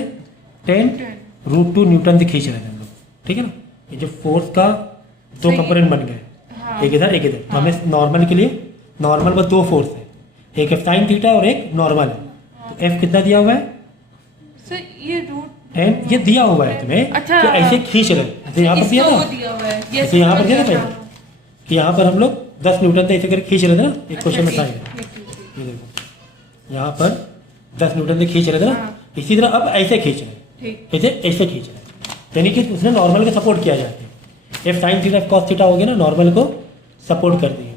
10√2 न्यूटन से खींच रहे थे हम लोग, ठीक है ना? ये जो फोर्स का दो सही। कंपोनेंट बन गए, हाँ। एक इधर एक इधर। तो हमें नॉर्मल के लिए, नॉर्मल में दो फोर्स है, एक एफ साइन थीटा और एक नॉर्मल है। तो एफ कितना दिया हुआ है? सर ये रूट 10। ये दिया हुआ है तुम्हें, अच्छा। तो ऐसे खींच रहे, जैसे यहाँ पर दिया इसको था, वो दिया हुआ है। Yes, जैसे यहाँ पर दिया था हाँ, पहले कि यहाँ पर हम लोग 10 न्यूटन से ऐसे करके खींच रहे थे ना, एक अच्छा, क्वेश्चन में ठीक, था ठीक, ठीक। ये देखो, यहाँ पर 10 न्यूटन से खींच रहे थे ना, हाँ। इसी तरह अब ऐसे खींच रहे हैं, ठीक। ऐसे ऐसे खींच रहे हैं, यानी कि उसने नॉर्मल को सपोर्ट किया जाता है। F sine theta F cos theta हो गया ना, नॉर्मल को सपोर्ट कर दिया।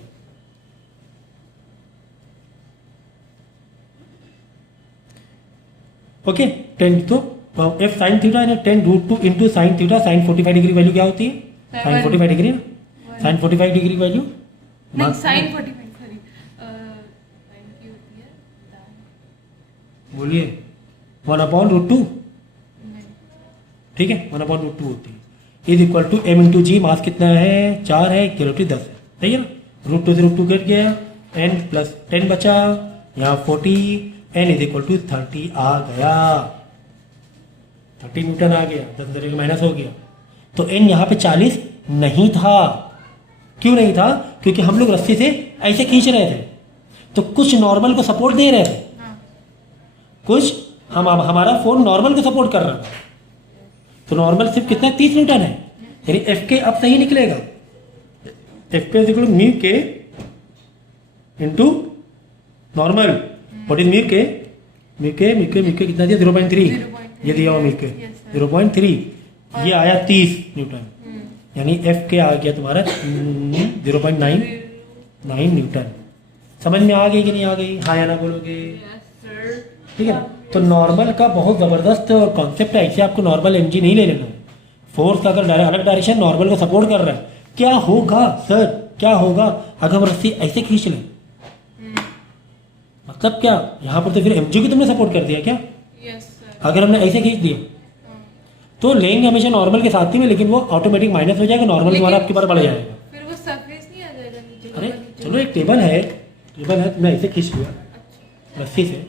ओके, 10 तो एफ साइन थीटा यानी 10√2 into sine theta, sine 45 degree value क्या होती है? साइन 45 डिग्री ना, साइन 45 डिग्री वैल्यू नहीं साइन 45 सॉरी साइन की होती है tan। बोलिए 1/√2, नहीं ठीक है, 1/√2 होती है। Is equal to M into G, mass कितना है? 4 है, कैलोरी 10 है, सही है ना? √2 से √2 कट गया, n प्लस 10 बचा, यहाँ 40, n इज इक्वल टू 30 आ गया, 30 न्यूटन आ गया, 10 तरह का माइनस हो गया। तो n यहाँ पे 40 नहीं था। क्यों नहीं था? क्योंकि हम लोग रस्सी से ऐसे खींच रहे थे, तो कुछ नॉर्मल को सपोर्ट दे रहे थे, हाँ कुछ हमारा फोन नॉर्मल को सपोर्ट कर रहा था। तो नॉर्मल सिर्फ कितना? 30 न्यूटन है, यानी एफ के अब सही निकलेगा, एफ के इक्वल म्यू के into normal. What is mu के? म्यू के कितना दिया? 0.3, 0.3 ये दिया हुआ म्यू के Yes, sir. 0.3, ये आया 30 न्यूटन, यानी एफ के आ गया तुम्हारा 0.9 न्यूटन। समझ में आ गई कि नहीं आ गई? हाँ या ना बोलोगे? यस सर ठीक है ना? तो नॉर्मल का बहुत ज़बरदस्त कॉन्सेप्ट है, ऐसे आपको नॉर्मल एनर्जी नहीं ले लेना है। फोर्स का अगर अलग डायरेक्शन नॉर्मल को सपोर्ट कर रहा है, क्या होगा सर, क्या होगा अगर हम रस्सी ऐसे खींच लें? मतलब क्या, यहाँ पर तो फिर एमजी को तुमने सपोर्ट कर दिया क्या? यस सर अगर हमने ऐसे खींच दिया तो लेंगे हमेशा नॉर्मल के साथ ही में, लेकिन वो ऑटोमेटिक माइनस हो जाएगा, नॉर्मल तुम्हारा आपके बार बढ़ जाएगा। फिर वो सरफेस नहीं आ जाएगा नीचे अरे का नीचे। चलो, एक टेबल है, तुमने ऐसे खींच लिया रस्सी से,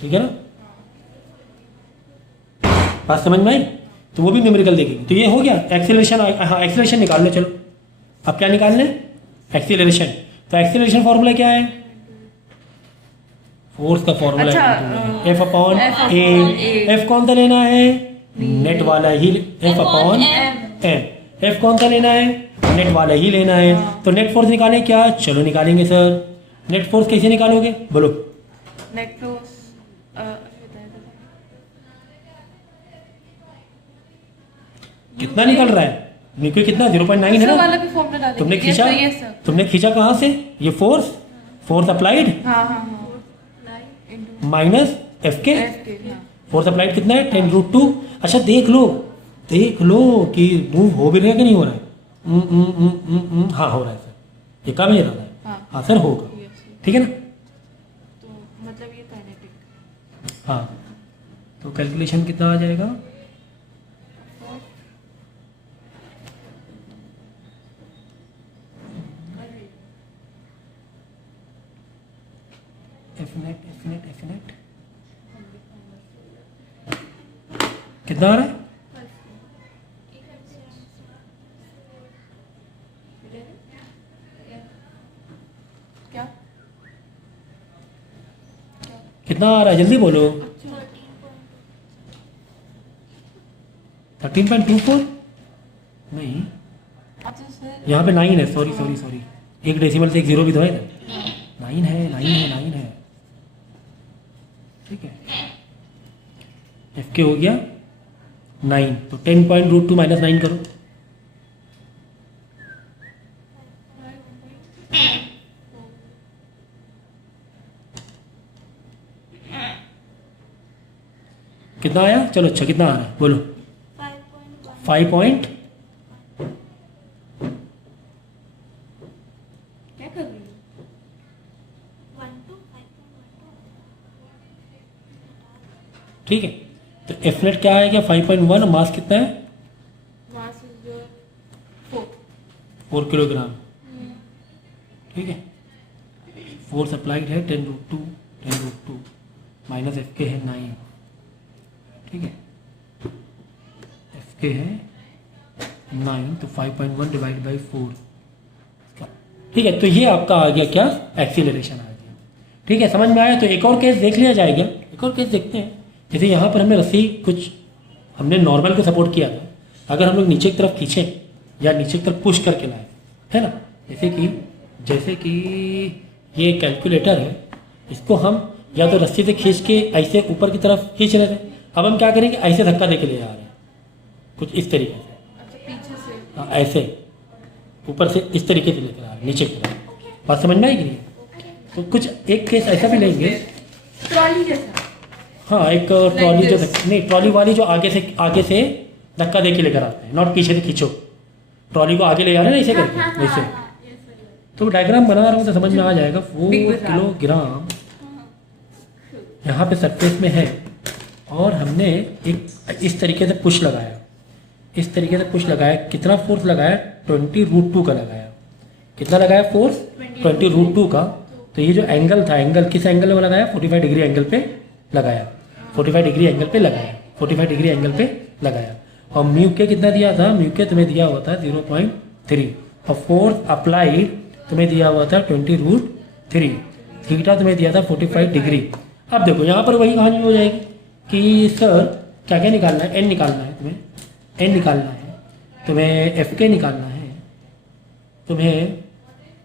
ठीक है ना? बात समझ में आई? तो वो भी न्यूमेरिकल देखेंगे। तो ये हो गया एक्सेलरेशन। हाँ, एक्सेलरेशन निकाल लो। चलो अब क्या निकालना है? एक्सेलरेशन। तो एक्सेलरेशन फॉर्मूला क्या है? फोर्स का फॉर्मूला अच्छा, है F upon F A. upon A। F कौन सा लेना है? नेट वाला ही, एफ अपॉन एम। एफ कौन सा लेना है? नेट वाला ही लेना है। तो नेट फोर्स निकालें क्या? चलो निकालेंगे सर। नेट फोर्स कैसे निकालोगे बोलो? नेट फोर्स कितना निकल रहा है? म्यू के कितना 0.9 है दूसरा ना। वाला भी फॉर्मूला डालेंगे। तुमने Yes खींचा, sir, yes sir। तुमने खींचा कहाँ से, ये फोर्स अप्लाइड हाँ हाँ हाँ into माइनस एफ के। FK, हाँ। फोर्स अप्लाइड कितना है 10√2। अच्छा देख लो कि मूव हो भी रहा है कि नहीं हो रहा है। हाँ हो रहा है सर, ये कम ही रहा है। हाँ। हाँ सर होगा, Yes, yes। ठीक है ना। तो मतलब ये काइनेटिक। हाँ तो कैलकुलेशन कितना आ जाएगा, एफ नेट कितना आ रहा है, क्या? कितना आ रहा है जल्दी बोलो। 13.24 नहीं, अच्छा सर, यहाँ पे 9 है। सॉरी एक डेसिमल से एक जीरो भी तो है ना। 9 है, ठीक है। एफ के हो गया 9, तो 10.√2 माइनस 9 करो। कितना आया, चलो अच्छा कितना आ रहा है बोलो। 5. क्या कर रही हो? ठीक है, तो एफ नेट क्या आएगा 5.1, मास कितना है Mass is your 4। 4 किलोग्राम, ठीक है। फोर्स अप्लाइड है 10√2 माइनस एफ के है 9, ठीक है। एफ के है 9 तो 5.1 डिवाइड बाई 4, ठीक है। तो ये आपका आ गया क्या, एक्सीलरेशन आ गया, ठीक है। समझ में आया। तो एक और केस देख लिया जाएगा, एक और केस देखते हैं। जैसे यहाँ पर हमने रस्सी कुछ हमने नॉर्मल को सपोर्ट किया था, अगर हम लोग नीचे की तरफ खींचें या नीचे की तरफ पुश करके लाए, है ना। जैसे कि ये कैलकुलेटर है, इसको हम या तो रस्सी से खींच के ऐसे ऊपर की तरफ खींच रहे थे, अब हम क्या करेंगे, ऐसे धक्का दे के ले जा रहे हैं कुछ इस तरीके से। अच्छा पीछे से। हाँ, ऐसे ऊपर से इस तरीके से लेकर आ रहे हैं नीचे की तरफ। बात समझ में आएगी नहीं? तो कुछ एक केस ऐसा भी लेंगे, ट्रॉली जैसा। हाँ एक ट्रॉली जो this। नहीं, ट्रॉली वाली जो आगे से धक्का दे के लेकर आते हैं, नॉट पीछे से खींचो। ट्रॉली को आगे ले जा रहे हैं ना ऐसे करके, वैसे। तो डायग्राम बना रहा हूँ तो समझ में आ जाएगा। 4 Big bazaar। किलोग्राम यहाँ पे सरफेस में है, और हमने एक इस तरीके से पुश लगाया, इस तरीके से पुश लगाया। कितना फोर्स लगाया, 20√2 का लगाया। कितना लगाया फोर्स, 20√2 का। तो ये जो एंगल था, एंगल किस एंगल में लगाया, 45 डिग्री एंगल पे लगाया, 45 डिग्री एंगल पे लगाया, 45 डिग्री एंगल पे लगाया। और म्यू के कितना दिया था, म्यू के तुम्हें दिया हुआ था 0.3, और फोर्स अप्लाइड तुम्हें दिया हुआ था 20√3, थीटा तुम्हें दिया था 45 डिग्री। अब देखो यहाँ पर वही कहानी हो जाएगी कि सर क्या क्या निकालना है, एन निकालना है तुम्हें, एन निकालना है तुम्हें, एफ के निकालना है तुम्हें,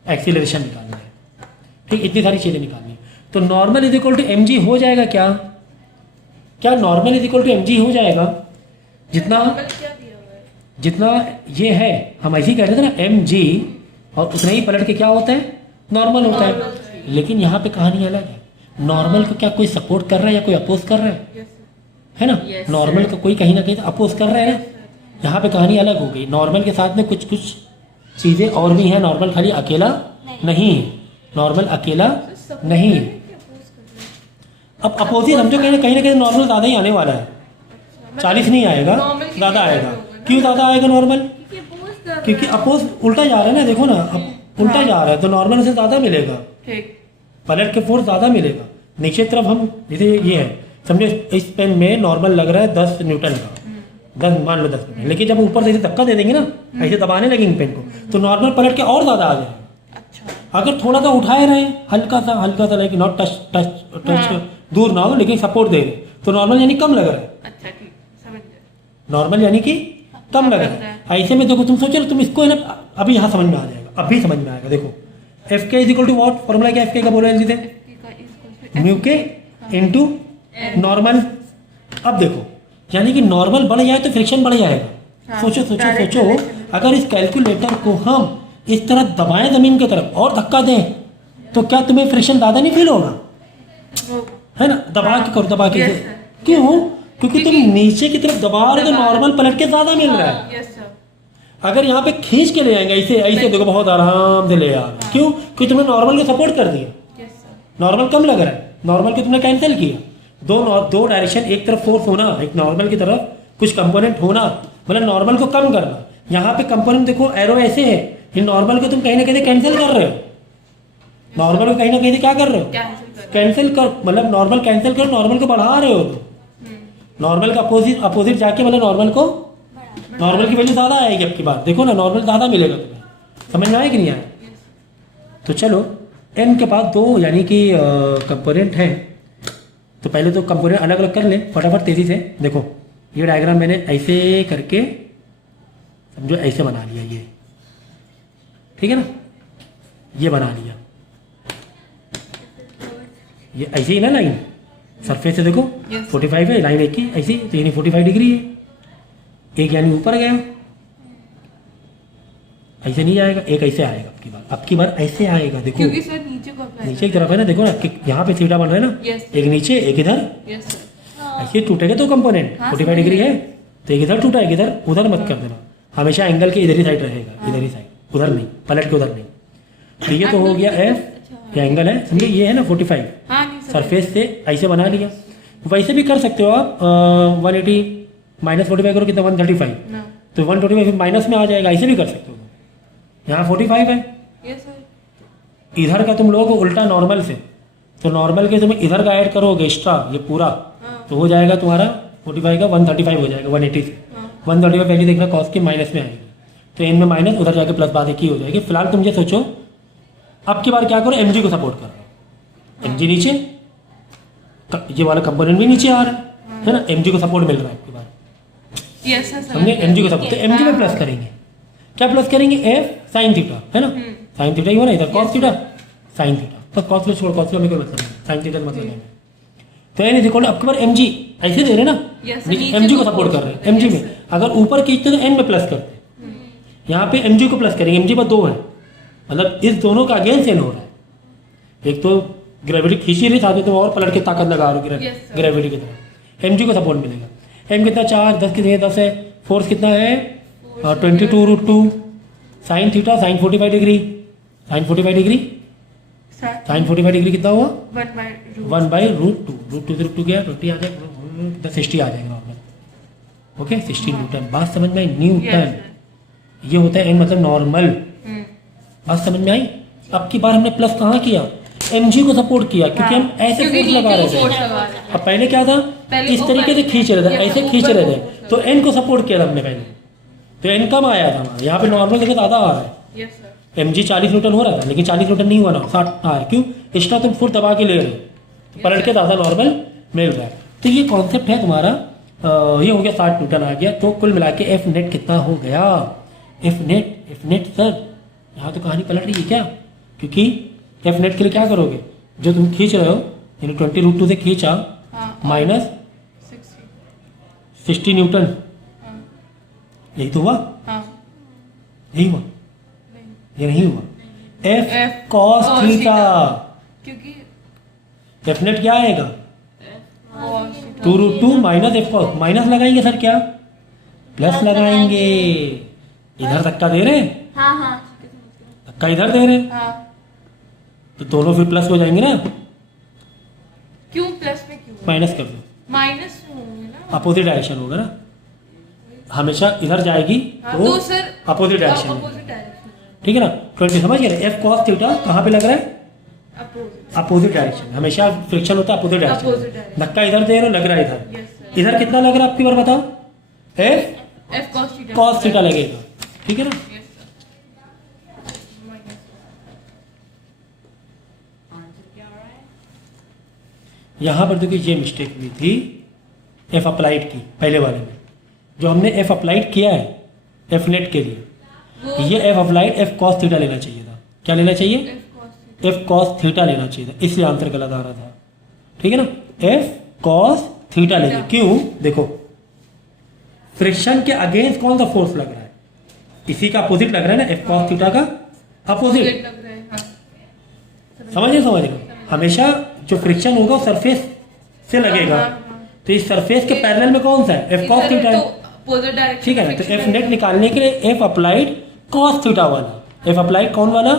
एक्सीलरेशन निकालना है, ठीक। इतनी सारी चीज़ें निकालनी है। तो normal is equal to M G हो जाएगा क्या normal is equal to M G हो जाएगा, जितना क्या दिया हुआ है? जितना ये है, हम ऐसे ही कह रहे थे ना एम जी, और उतना ही पलट के क्या होता है, नॉर्मल होता है। लेकिन यहाँ पे कहानी अलग है। नॉर्मल को क्या कोई सपोर्ट कर रहा है या कोई अपोज कर रहा है, Yes, sir। है ना। Yes, normal sir। को कोई कहीं ना कहीं अपोज कर रहा है ना। यहाँ पे कहानी अलग हो गई। नॉर्मल के साथ में कुछ कुछ चीज़ें और भी हैं। नॉर्मल खाली अकेला नहीं है, नॉर्मल अकेला नहीं है। अब अपोज ही समझो, कहीं ना कहीं नॉर्मल ज़्यादा ही आने वाला है, 40 नहीं आएगा, Normal की ज़्यादा क्या आएगा। होगा ना? क्यों ज़्यादा आएगा नॉर्मल, क्योंकि अपोज कर क्योंकि अपोज उल्टा जा रहा है ना, देखो ना, अब उल्टा जा रहा है तो नॉर्मल से ज़्यादा मिलेगा, ठीक। पलट के फोर्स ज़्यादा मिलेगा। नीचे की तरफ हम जैसे ये है, समझो इस पेन में नॉर्मल लग रहा है 10 न्यूटन का, 10 मान लो 10 न्यूटन, लेकिन जब ऊपर से ऐसे धक्का दे देंगे ना, ऐसे दबाने लगेंगे पेन को, तो नॉर्मल पलट के और ज़्यादा आ जाएगा। अच्छा अगर थोड़ा सा उठाए रहे, हल्का सा लाइक नॉट टच दूर ना हो, लेकिन सपोर्ट दे रहे, तो नॉर्मल यानी कम लग रहा है, अच्छा ठीक, समझ गए। नॉर्मल यानी कि कम लग रहा है। ऐसे में देखो, तुम सोचो तुम इसको है ना, अभी यहाँ समझ में आ जाएगा, अभी समझ में आएगा। देखो F K is equal to what, formula क्या एफ के का बोलो जल्दी से, म्यू के इंटू नॉर्मल। अब देखो यानी कि नॉर्मल बढ़ जाए तो फ्रिक्शन बढ़ जाएगा। हाँ, सोचो सोचो direct सोचो, relation। अगर इस कैलकुलेटर को हम इस तरह दबाएं ज़मीन की तरफ और धक्का दें तो क्या तुम्हें फ्रिक्शन ज़्यादा नहीं फील होगा? है ना, दबा के करो, दबा के। Yes, sir. क्यों? क्योंकि तुम नीचे की तरफ दबा रहे हो तो नॉर्मल पलट के ज़्यादा मिल रहा है। Yes sir. अगर यहाँ पे खींच के ले आएंगे ऐसे ऐसे, देखो बहुत आराम से ले आ रहे हैं। क्यों? क्योंकि तुमने नॉर्मल को सपोर्ट कर दिया। Yes sir. नॉर्मल कम लग रहा है, नॉर्मल को तुमने कैंसिल किया। दो डायरेक्शन, एक तरफ फोर्स होना, एक नॉर्मल की तरफ कुछ कंपोनेंट होना, मतलब नॉर्मल को कम करना। यहाँ पे कंपोनेंट देखो एरो ऐसे है, ये नॉर्मल को तुम कहीं ना कहीं कैंसिल कर रहे हो। नॉर्मल को कहीं ना कहीं क्या कर रहे हो? कैंसिल कर, मतलब नॉर्मल कैंसिल कर, नॉर्मल को बढ़ा रहे हो। तो नॉर्मल का अपोजिट जाके मतलब नॉर्मल को, नॉर्मल की वैल्यू ज़्यादा आएगी। अब की बात देखो ना, नॉर्मल ज़्यादा मिलेगा तुम्हें। समझ में आया कि नहीं आया? तो चलो, एन के पास दो यानी कि कंपोनेंट हैं, तो पहले तो कंपोनेंट अलग अलग कर ले फटाफट तेज़ी से। देखो ये डायग्राम मैंने ऐसे करके समझो ऐसे बना लिया, ये ठीक है ना, ये बना लिया, ये ऐसे ही ना लाइन सरफेस से देखो 45 है, लाइन एक की ऐसे, तो यानी 45 डिग्री है। एक यानी ऊपर गया, ऐसे नहीं जाएगा, एक ऐसे आएगा। अब की बार ऐसे आएगा। देखो क्योंकि सर नीचे को अप्लाई नीचे की तरफ है ना, देखो ना कि यहाँ पे थीटा बन रहा है ना, Yes. एक नीचे एक इधर, यस सर। ऐसे टूटेगा तो कंपोनेंट हाँ, 45 डिग्री है, तो एक इधर टूटा, एक इधर, उधर मत कर देना। हमेशा एंगल के इधर ही साइड रहेगा, इधर ही साइड, उधर नहीं, पलट के उधर नहीं। तो ये तो हो गया एफ, ये एंगल है, समझे, ये है ना 45, हाँ नहीं सर। सरफेस से ऐसे बना लिया। वैसे भी कर सकते हो आप, 180 माइनस 45 करो कितना, 135, No. तो 125 फिर माइनस में आ जाएगा, ऐसे भी कर सकते हो। यहाँ 45 है, यस सर। इधर का तुम लोग उल्टा नॉर्मल से, तो नॉर्मल के तुम इधर का ऐड करोगे एक्स्ट्रा ये पूरा, हाँ। तो हो जाएगा तुम्हारा 45 का 135 हो जाएगा, 180 से 135 पहले देखना कॉस के माइनस में आएगी, तो एन में माइनस, उधर जाके प्लस बात एक ही हो जाएगी। फिलहाल तुम ये सोचो, अब की बार क्या करो, एम को सपोर्ट कर रहे हो, एम नीचे, ये वाला कंपोनेंट भी नीचे आ रहा है ना, एम को सपोर्ट मिल रहा है आपकी बार, यस सर। समझे, एम को सपोर्ट, तो एम में प्लस करेंगे, क्या प्लस करेंगे, एफ साइन थीटा, है ना, साइन थीटा ही हो ना, इधर कॉस थीटा साइन थीटा, तो कॉस लो छोड़, कॉस लो में कोई मतलब नहीं, साइन थीटा मतलब नहीं। तो एन इज इक्वल टू, अब की बार एम ऐसे दे रहे ना, Yes, एम को सपोर्ट कर रहे हैं, एम में अगर ऊपर खींचते तो एन में प्लस करते, यहाँ पे एम को प्लस करेंगे, एम पर 2 है, मतलब इस दोनों का अगेंस्ट एन हो रहा है। एक तो ग्रेविटी खींच ही रही, साथ में तुम और पलट के ताकत लगा रहे हो Yes, sir. ग्रेविटी की तरह, एम को सपोर्ट मिलेगा। एम कितना 4, 10 कितने 10 है, फोर्स कितना है 22√2, sine theta sine 45 degree, sine 45 degree, sine 45 degree कितना हुआ 1/√2, √2 गया 20 आ जाएगा, 60 आ जाएगा नॉर्मल। ओके 60 न्यूटन, बात समझ में आई, न्यूटन ये होता है एन मतलब नॉर्मल, बात समझ में आई। अब की बार हमने प्लस कहाँ किया, एम को सपोर्ट किया, क्योंकि हम ऐसे फोर्स लगा रहे थे। अब पहले क्या था, इस तरीके से खींच रहे थे, ऐसे खींच रहे थे, तो एन को सपोर्ट किया था हमने पहले, तो एन कम आया था हमारा, यहाँ पे नॉर्मल देखिए ज़्यादा आ रहा है, यस सर। एम 40 न्यूटन हो रहा था, लेकिन 40 न्यूटन नहीं हुआ ना, 60 आया, क्यों, एक्स्ट्रा तुम फुट दबा के ले रहे हो, तो पलट के ज़्यादा नॉर्मल मिल रहा है। तो ये कॉन्सेप्ट है तुम्हारा, ये हो गया 60 न्यूटन आ गया। तो कुल मिला के एफ नेट कितना हो गया, एफ नेट सर, यहाँ तो कहानी पलट रही है क्या, क्योंकि एफ नेट के लिए क्या करोगे, जो तुम खींच रहे हो यानी 20√2 से खींचा माइनस 60 न्यूटन, यही तो हुआ, यही हुआ, ये नहीं हुआ, एफ कॉस थीटा, क्योंकि एफ नेट क्या आएगा 2√2 माइनस एफ कॉस, माइनस लगाएंगे सर, क्या प्लस लगाएंगे, इधर धक्का दे रहे हैं, हाँ हाँ धक्का इधर दे रहे हैं, हाँ, तो दोनों फिर प्लस हो जाएंगे ना, क्यों प्लस में क्यों माइनस कर दो, माइनस होंगे ना, अपोजिट डायरेक्शन होगा ना, हमेशा इधर जाएगी तो sir opposite direction, opposite direction, ठीक है ना। 20 समझ गए, एफ कॉस थीटा कहाँ पे लग रहा है, अपोजिट, अपोजिट डायरेक्शन, हमेशा फ्रिक्शन होता है अपोजिट Opposite डायरेक्शन, direction. धक्का इधर दे रहे हो, लग रहा है इधर, यस सर। इधर कितना लग रहा है आपकी बार बताओ, F F cos theta, cos theta लगेगा, ठीक है ना। यस सर, माइनस, यहाँ पर देखिए ये मिस्टेक हुई थी एफ अप्लाइड की, पहले वाले में जो हमने एफ अप्लाइड किया है एफ नेट के लिए, ये F applied F cos theta लेना चाहिए था, क्या लेना चाहिए, F cos theta, F cos theta लेना चाहिए था, इसलिए आंसर गलत आ रहा था, ठीक है ना। एफ कॉस थीटा लेंगे, क्यों, देखो फ्रिक्शन के अगेंस्ट कौन सा फोर्स लग रहा है, इसी का अपोजिट लग रहा है ना, एफ कॉस थीटा का अपोजिट। लग रहा है, हाँ। समझ रहे हमेशा जो फ्रिक्शन होगा वो सरफेस से लगेगा। हाँ, हाँ। तो इस सरफेस के पैरेलल में कौन सा है, एफ कॉस थीटा है, अपोजिट डायरेक्शन, ठीक है ना। तो एफ नेट निकालने के लिए एफ अप्लाइड कॉस थीटा वाला, एफ अप्लाइड कौन वाला,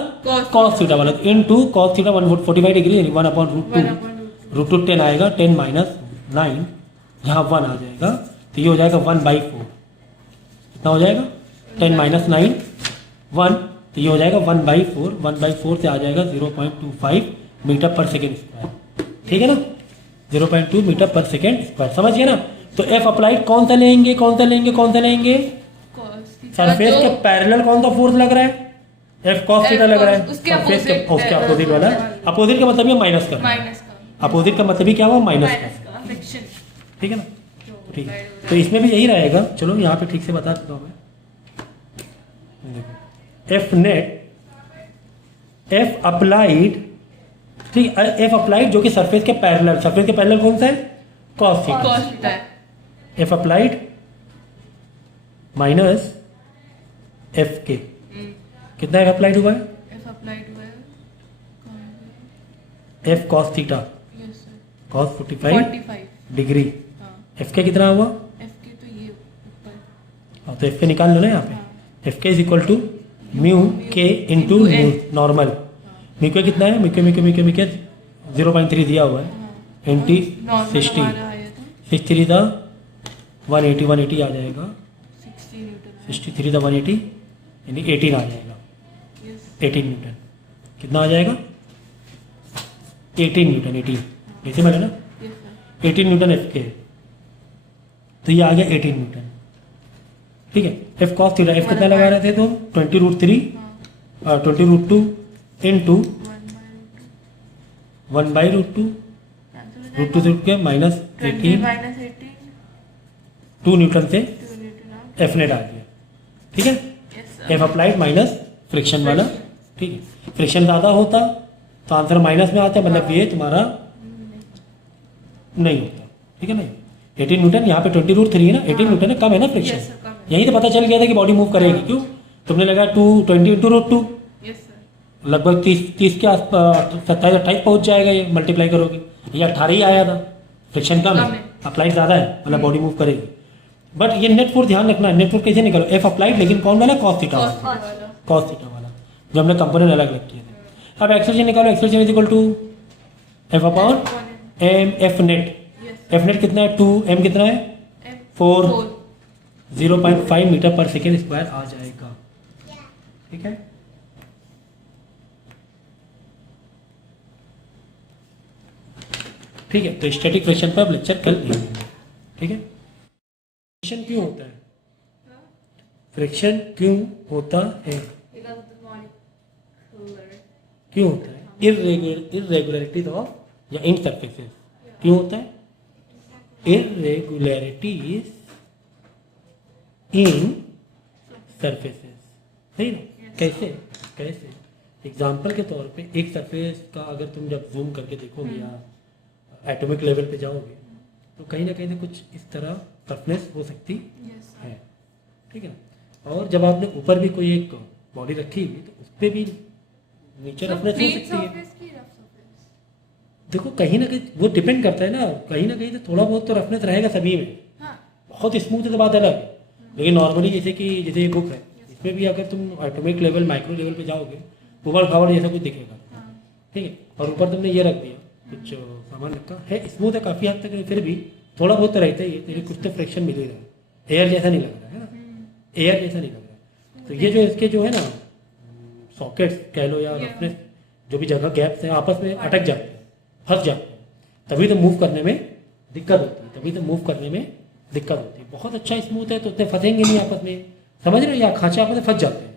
कॉस थीटा वाला, इन टू कॉस थीटा 145 डिग्री यानी 1/√2, √2 10 आएगा, 10 माइनस 9 यहाँ 1 आ जाएगा, तो ये हो जाएगा 1/4। कितना हो जाएगा, 10 माइनस 9 1, तो ये हो जाएगा 1/4, 1/4 से आ जाएगा 0.25 मीटर पर सेकेंड स्क्वायर, ठीक है ना, 0.2 मीटर पर सेकेंड स्क्वायर, समझ गए ना। तो एफ अप्लाइड कौन सा लेंगे, कौन सा लेंगे, कौन सा लेंगे, सरफेस के पैरेलल कौन सा फोर्स लग रहा है, एफ कॉस थीटा लग रहा है, सरफेस के उसके अपोजिट वाला। अपोजिट का मतलब ये माइनस का, अपोजिट का मतलब ही क्या हुआ, माइनस का, फ्रिक्शन, ठीक है ना। ठीक है, तो इसमें भी यही रहेगा। चलो यहाँ पे ठीक से बता देता हूँ मैं, देखो एफ नेट, एफ अप्लाइड, ठीक है, एफ अप्लाइड जो कि सरफेस के पैरेलल, सरफेस के पैरेलल कौन सा है, cos theta, F applied minus F के, कितना एफ अप्लाइड हुआ है, एफ अप्लाइड हुआ है, F cos theta, yes sir, cos 45 degree, हाँ, एफ के कितना हुआ, एफ के तो ये ऊपर, हाँ तो एफ के निकाल लो ना यहाँ पे, F K is equal to mu के इंटू नॉर्मल, म्यू के कितना है, म्यू के 0.3 दिया हुआ है, इंटी 60, 63 था 180 आ जाएगा, 63 था 180 यानी 18 आ जाएगा, 18 न्यूटन, कितना आ जाएगा, 18 न्यूटन, 18 ऐसे बोले ना, 18 न्यूटन एफ के, तो ये आ गया 18 न्यूटन, ठीक है। एफ कॉस थीटा, एफ कितना लगा रहे थे तो 20√3 20√2 इंटू 1/√2, √2 से के माइनस 18 2 न्यूटन से एफ नेट आ गया, ठीक है। एफ अप्लाइड माइनस फ्रिक्शन वाला, ठीक है, फ्रिक्शन ज़्यादा होता तो आंसर माइनस में आता, मतलब ये तुम्हारा नहीं होता, ठीक है ना। 18 न्यूटन, यहाँ पे 20√3 है ना, 18 न्यूटन है, कम है ना फ्रिक्शन, यहीं तो पता चल गया था कि बॉडी मूव करेगी, क्यों, तुमने लगा 20 इंटू √2, लगभग 30 के आसपास 27-28 पहुँच जाएगा, ये मल्टीप्लाई करोगे, ये 18 ही आया था, फ्रिक्शन कम है, अप्लाइड ज़्यादा है, मतलब बॉडी मूव करेगी। बट ये नेट फोर्स ध्यान रखना, नेट फोर्स कैसे निकालो, एफ अप्लाइड लेकिन कौन वाला, कॉस थीटा वाला, कॉस थीटा वाला, जो हमने कंपोनेंट अलग अलग किए थे। अब एक्सेलरेशन निकालो, acceleration is equal to F upon M, F net, F net कितना है 2, एम कितना है 4, 0.5 मीटर पर सेकेंड स्क्वायर आ जाएगा, ठीक है। ठीक है, तो स्टैटिक फ्रिक्शन पर लेक्चर कल देंगे, ठीक है। फ्रिक्शन क्यों होता है, फ्रिक्शन क्यों होता है, क्यों होता है, इरेगुलरिटीज ऑफ या इन सरफेसेस, क्यों होता है, इरेगुलरिटीज इन सरफेसेस, सही ना। कैसे, कैसे एग्जाम्पल के तौर पे एक सरफेस का अगर तुम जब जूम करके देखोगे या एटॉमिक लेवल पे जाओगे तो कहीं ना कहीं तो कुछ इस तरह रफनेस हो सकती है, ठीक है ना। और जब आपने ऊपर भी कोई एक बॉडी रखी हुई तो उस पर भी नीचे रफनेस हो सकती है। देखो कहीं ना कहीं वो डिपेंड करता है ना कहीं तो थोड़ा बहुत तो रफनेस रहेगा सभी में, बहुत स्मूथ है तो बात अलग है, लेकिन नॉर्मली जैसे ये बुक है इसमें भी अगर तुम एटॉमिक लेवल माइक्रो लेवल पे जाओगे उबड़ खाबड़ जैसा कुछ दिखेगा, ठीक है। और ऊपर तुमने ये रख दिया कुछ सामान रखा है, स्मूथ है काफ़ी हद तक, फिर भी थोड़ा बहुत तो रहता ही है, तेरे कुछ तो फ्रिक्शन मिल ही रहा है, एयर जैसा नहीं लग रहा है ना, एयर जैसा नहीं लग रहा। तो ये जो इसके जो है ना सॉकेट्स कह लो या रफनेस जो भी जगह गैप्स हैं आपस में अटक जाते हैं, फंस जाते हैं, तभी तो मूव करने में दिक्कत होती है, बहुत अच्छा स्मूथ है तो उतने फंसेंगे नहीं आपस में, समझ रहे हो, या खांचे आपस में फंस जाते हैं,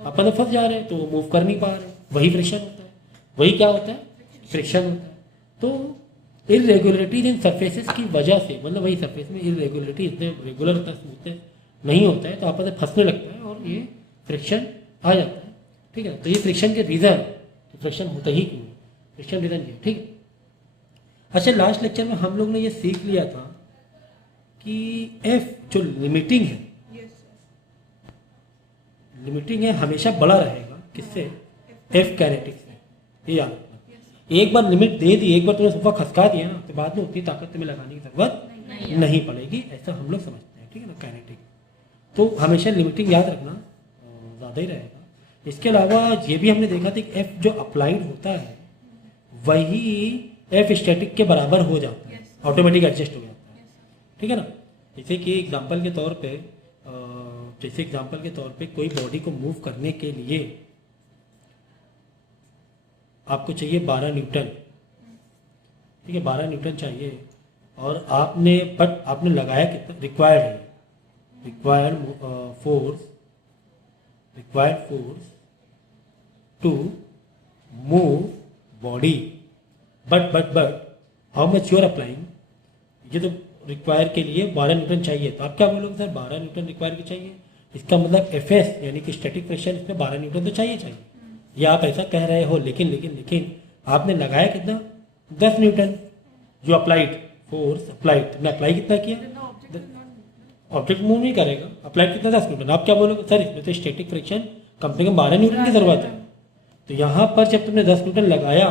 आपस में फंस जा रहे हैं तो मूव कर नहीं पा रहे, वही फ्रिक्शन होता है, वही क्या होता है, फ्रिक्शन होता है। तो इरेगुलरिटीज इन सरफेसेस की वजह से, मतलब वही सरफेस में इरेगुलरिटी इतने रेगुलर होता है, स्मूथनेस नहीं होता है तो आपस में फंसने लगता है और ये फ्रिक्शन आ जाता है, ठीक है। तो ये फ्रिक्शन के रीज़न, तो फ्रिक्शन होता ही क्यों है, फ्रिक्शन रीज़न ये, ठीक है। अच्छा लास्ट लेक्चर में हम लोग ने ये सीख लिया था कि एफ जो लिमिटिंग है, लिमिटिंग है हमेशा बड़ा रहेगा किससे, एफ काइनेटिक से, ये याद रखना। एक बार लिमिट दे दी, एक बार तुमने सोफा खसका दिया ना, तो बाद में उतनी ताकत तुम्हें लगाने की जरूरत नहीं पड़ेगी, ऐसा हम लोग समझते हैं, ठीक है ना, काइनेटिक। तो हमेशा लिमिटिंग याद रखना ज़्यादा ही रहेगा। इसके अलावा ये भी हमने देखा था कि एफ जो अप्लाइड होता है वही एफ स्टैटिक के बराबर हो जाता है, ऑटोमेटिक एडजस्ट हो जाता है, ठीक है ना। जैसे कि एग्जांपल के तौर पे कोई बॉडी को मूव करने के लिए आपको चाहिए 12 न्यूटन, ठीक है, 12 न्यूटन चाहिए, और आपने लगाया कितना, required force to move body, but how much you are applying. ये तो रिक्वायर के लिए 12 न्यूटन चाहिए, तो आप क्या बोलोगे सर 12 न्यूटन रिक्वायर की चाहिए, इसका मतलब एफएस यानी कि स्टैटिक फ्रिक्शन इसमें 12 न्यूटन तो चाहिए। या आप ऐसा कह रहे हो, लेकिन आपने लगाया कितना, 10 न्यूटन, जो अप्लाइड फोर्स अप्लाइड, तुमने अप्लाई कितना किया, ऑब्जेक्ट मूव नहीं करेगा, अप्लाइड कितना, 10 न्यूटन। आप क्या बोलोगे सर इसमें तो स्टैटिक फ्रिक्शन कम से कम 12 न्यूटन की जरूरत है। तो यहाँ पर जब तुमने 10 न्यूटन लगाया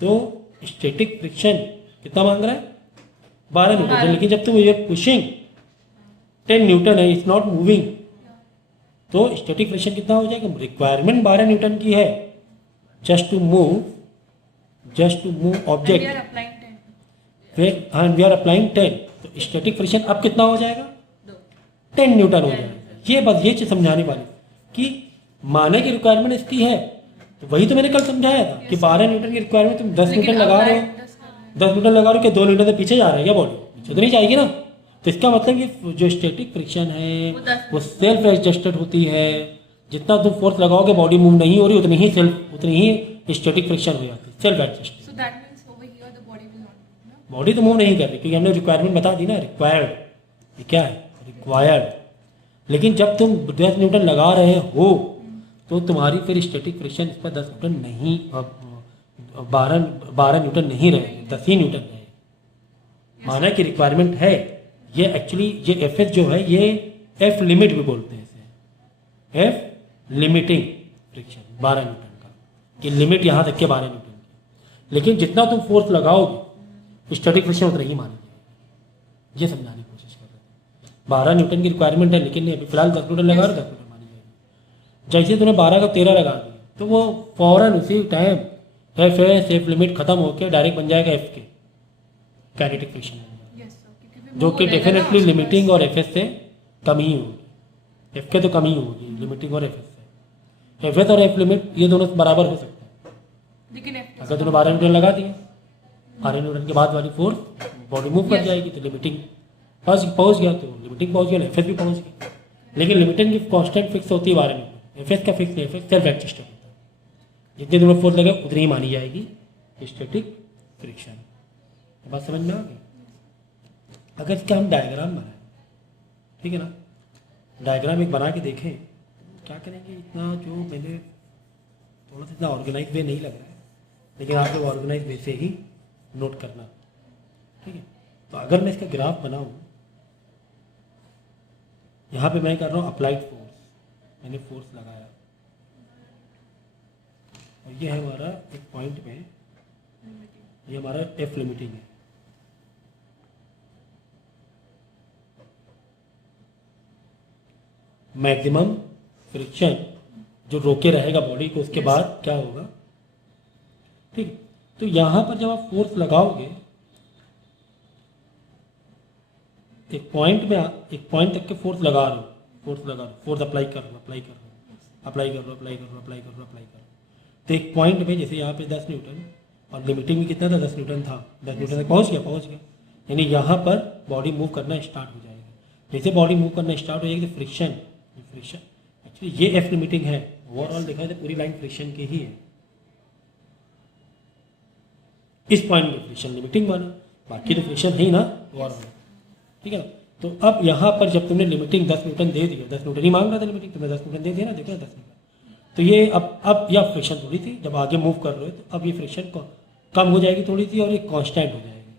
तो स्टैटिक फ्रिक्शन कितना मांग रहा है, 12 न्यूटन। लेकिन जब तुम पुशिंग 10 न्यूटन है, इट्स नॉट मूविंग, तो स्टैटिक फ्रिक्शन कितना हो जाएगा, रिक्वायरमेंट 12 न्यूटन की है just to move object, we are applying 10, तो स्टैटिक फ्रिक्शन अब कितना हो जाएगा, 10 न्यूटन हो जाएगा। ये बस ये चीज समझाने वाली कि माने की रिक्वायरमेंट इसकी है, तो वही तो मैंने कल समझाया था कि 12 न्यूटन की रिक्वायरमेंट, तुम 10 न्यूटन लगा रहे हो, 10 न्यूटन लगा रहे हो, कि 2 न्यूटन से पीछे जा रहा है क्या बॉडी, पीछे तो नहीं जाएगी ना। तो इसका मतलब ये जो स्टैटिक फ्रिक्शन है वो सेल्फ एडजस्टेड होती है, जितना तुम फोर्स लगाओगे बॉडी मूव नहीं हो रही, उतनी ही स्टैटिक फ्रिक्शन हो जाती है, सेल्फ एडजस्ट। बॉडी तो मूव नहीं कर रही क्योंकि हमने रिक्वायरमेंट बता दी ना, रिक्वायर्ड, ये क्या है, रिक्वायर्ड। लेकिन जब तुम 10 न्यूटन लगा रहे हो तो तुम्हारी फिर स्टैटिक फ्रिक्शन इस पर 10 न्यूटन नहीं, 12 न्यूटन नहीं रहे, 10 ही न्यूटन रहे। माना कि रिक्वायरमेंट है, ये एक्चुअली ये एफ एस जो है ये एफ लिमिट भी बोलते हैं इसे, एफ लिमिटिंग फ्रिक्शन 12 न्यूटन का, कि लिमिट यहाँ तक के 12 न्यूटन की। लेकिन जितना तुम फोर्स लगाओगे स्टैटिक फ्रिक्शन उतना ही मानी जाएगी, ये समझाने की कोशिश कर रहे हैं। 12 न्यूटन की रिक्वायरमेंट है, लेकिन अभी फिलहाल 10 न्यूटन लगा रहे, 10 न्यूटन मानी जाएगी। जैसे तुमने 12 का 13 लगा दिया तो वो फौरन उसी टाइम एफ लिमिट खत्म होकर डायरेक्ट बन जाएगा एफ के काइनेटिक फ्रिक्शन, जो कि डेफिनेटली लिमिटिंग और एफ से कम ही होगी, एफ के तो कम ही होगी लिमिटिंग और एफ से। एफ और एफ लिमिट ये दोनों बराबर हो सकते हैं, लेकिन अगर तुमने 12 न्यूटन लगा दिया, 12 न्यूटन के बाद वाली फोर्स बॉडी मूव कर जाएगी, तो लिमिटिंग पहुंच गया, तो लिमिटिंग पहुंच गया, एफ भी पहुंच गया। लेकिन लिमिटिंग की कांस्टेंट फिक्स होती है 12 न्यूटन, एफ का फिक्स नहीं, एफ सेल्फ एडजस्टेड होता है, जितनी तुम्हें फोर्स लगे उतनी ही मानी जाएगी स्टैटिक फ्रिक्शन। बात समझ में आ गई। अगर इसका हम डायग्राम बनाएं, ठीक है ना, डायग्राम एक बना के देखें, क्या करेंगे, इतना जो मैंने थोड़ा सा इतना ऑर्गेनाइज वे नहीं लग रहा है, लेकिन आप लोग ऑर्गेनाइज वे से ही नोट करना, ठीक है। तो अगर मैं इसका ग्राफ बनाऊं, यहाँ पे मैं कर रहा हूँ अप्लाइड फोर्स, मैंने फोर्स लगाया और ये है हमारा एक पॉइंट में, ये हमारा एफ लिमिटिंग है। मैक्सिमम फ्रिक्शन जो रोके रहेगा बॉडी को, उसके बाद क्या होगा, ठीक। तो यहां पर जब आप फोर्स लगाओगे एक पॉइंट तक के फोर्स लगा रहे हो, फोर्स अप्लाई कर रहे हो, तो एक पॉइंट में जैसे यहाँ पे 10 न्यूटन और लिमिटिंग में कितना था, 10 न्यूटन था, 10 न्यूटन तक पहुँच गया, यानी यहाँ पर बॉडी मूव करना स्टार्ट हो जाएगा। जैसे बॉडी मूव करना स्टार्ट हो जाएगी तो फ्रिक्शन एक्चुअली ये एफ लिमिटिंग है, ओवरऑल देखा जाए तो पूरी लाइन फ्रिक्शन की ही है। इस पॉइंट में फ्रिक्शन लिमिटिंग माना, बाकी तो फ्रिक्शन है ही ना ओवरऑल, ठीक है ना। तो अब यहाँ पर जब तुमने लिमिटिंग 10 न्यूटन दे दिया, 10 न्यूटन ही मांग रहा था लिमिटिंग, तुमने 10 न्यूटन दे दिया ना, देखो ना 10 न्यूटन, तो ये अब यह फ्रिक्शन थोड़ी थी, जब आगे मूव कर रहे हो तो अब ये फ्रिक्शन कम हो जाएगी थोड़ी सी और ये कांस्टेंट हो जाएगी,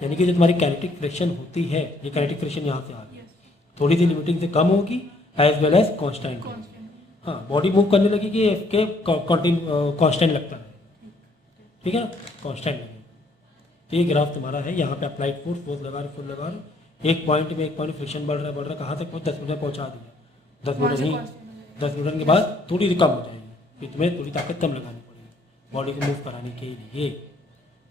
यानी कि जो तुम्हारी काइनेटिक फ्रिक्शन होती है, ये काइनेटिक फ्रिक्शन यहाँ से आ गई, थोड़ी सी लिमिटिंग से कम होगी एज वेल एज कांस्टेंट होगी। हाँ बॉडी मूव करने लगी कि एफ के कांस्टेंट लगता है, ठीक है ना, कांस्टेंट लगे। तो ये ग्राफ तुम्हारा है, यहाँ पे अप्लाइड फोर्स लगा रहे, एक पॉइंट में फ्रिक्शन बढ़ रहा है, कहाँ तक 10 न्यूटन पहुँचा दिया। 10 न्यूटन ही 10 न्यूटन के बाद थोड़ी कम हो जाएगी, फिर तुम्हें थोड़ी ताकत कम लगानी पड़ेगी बॉडी को मूव कराने के लिए।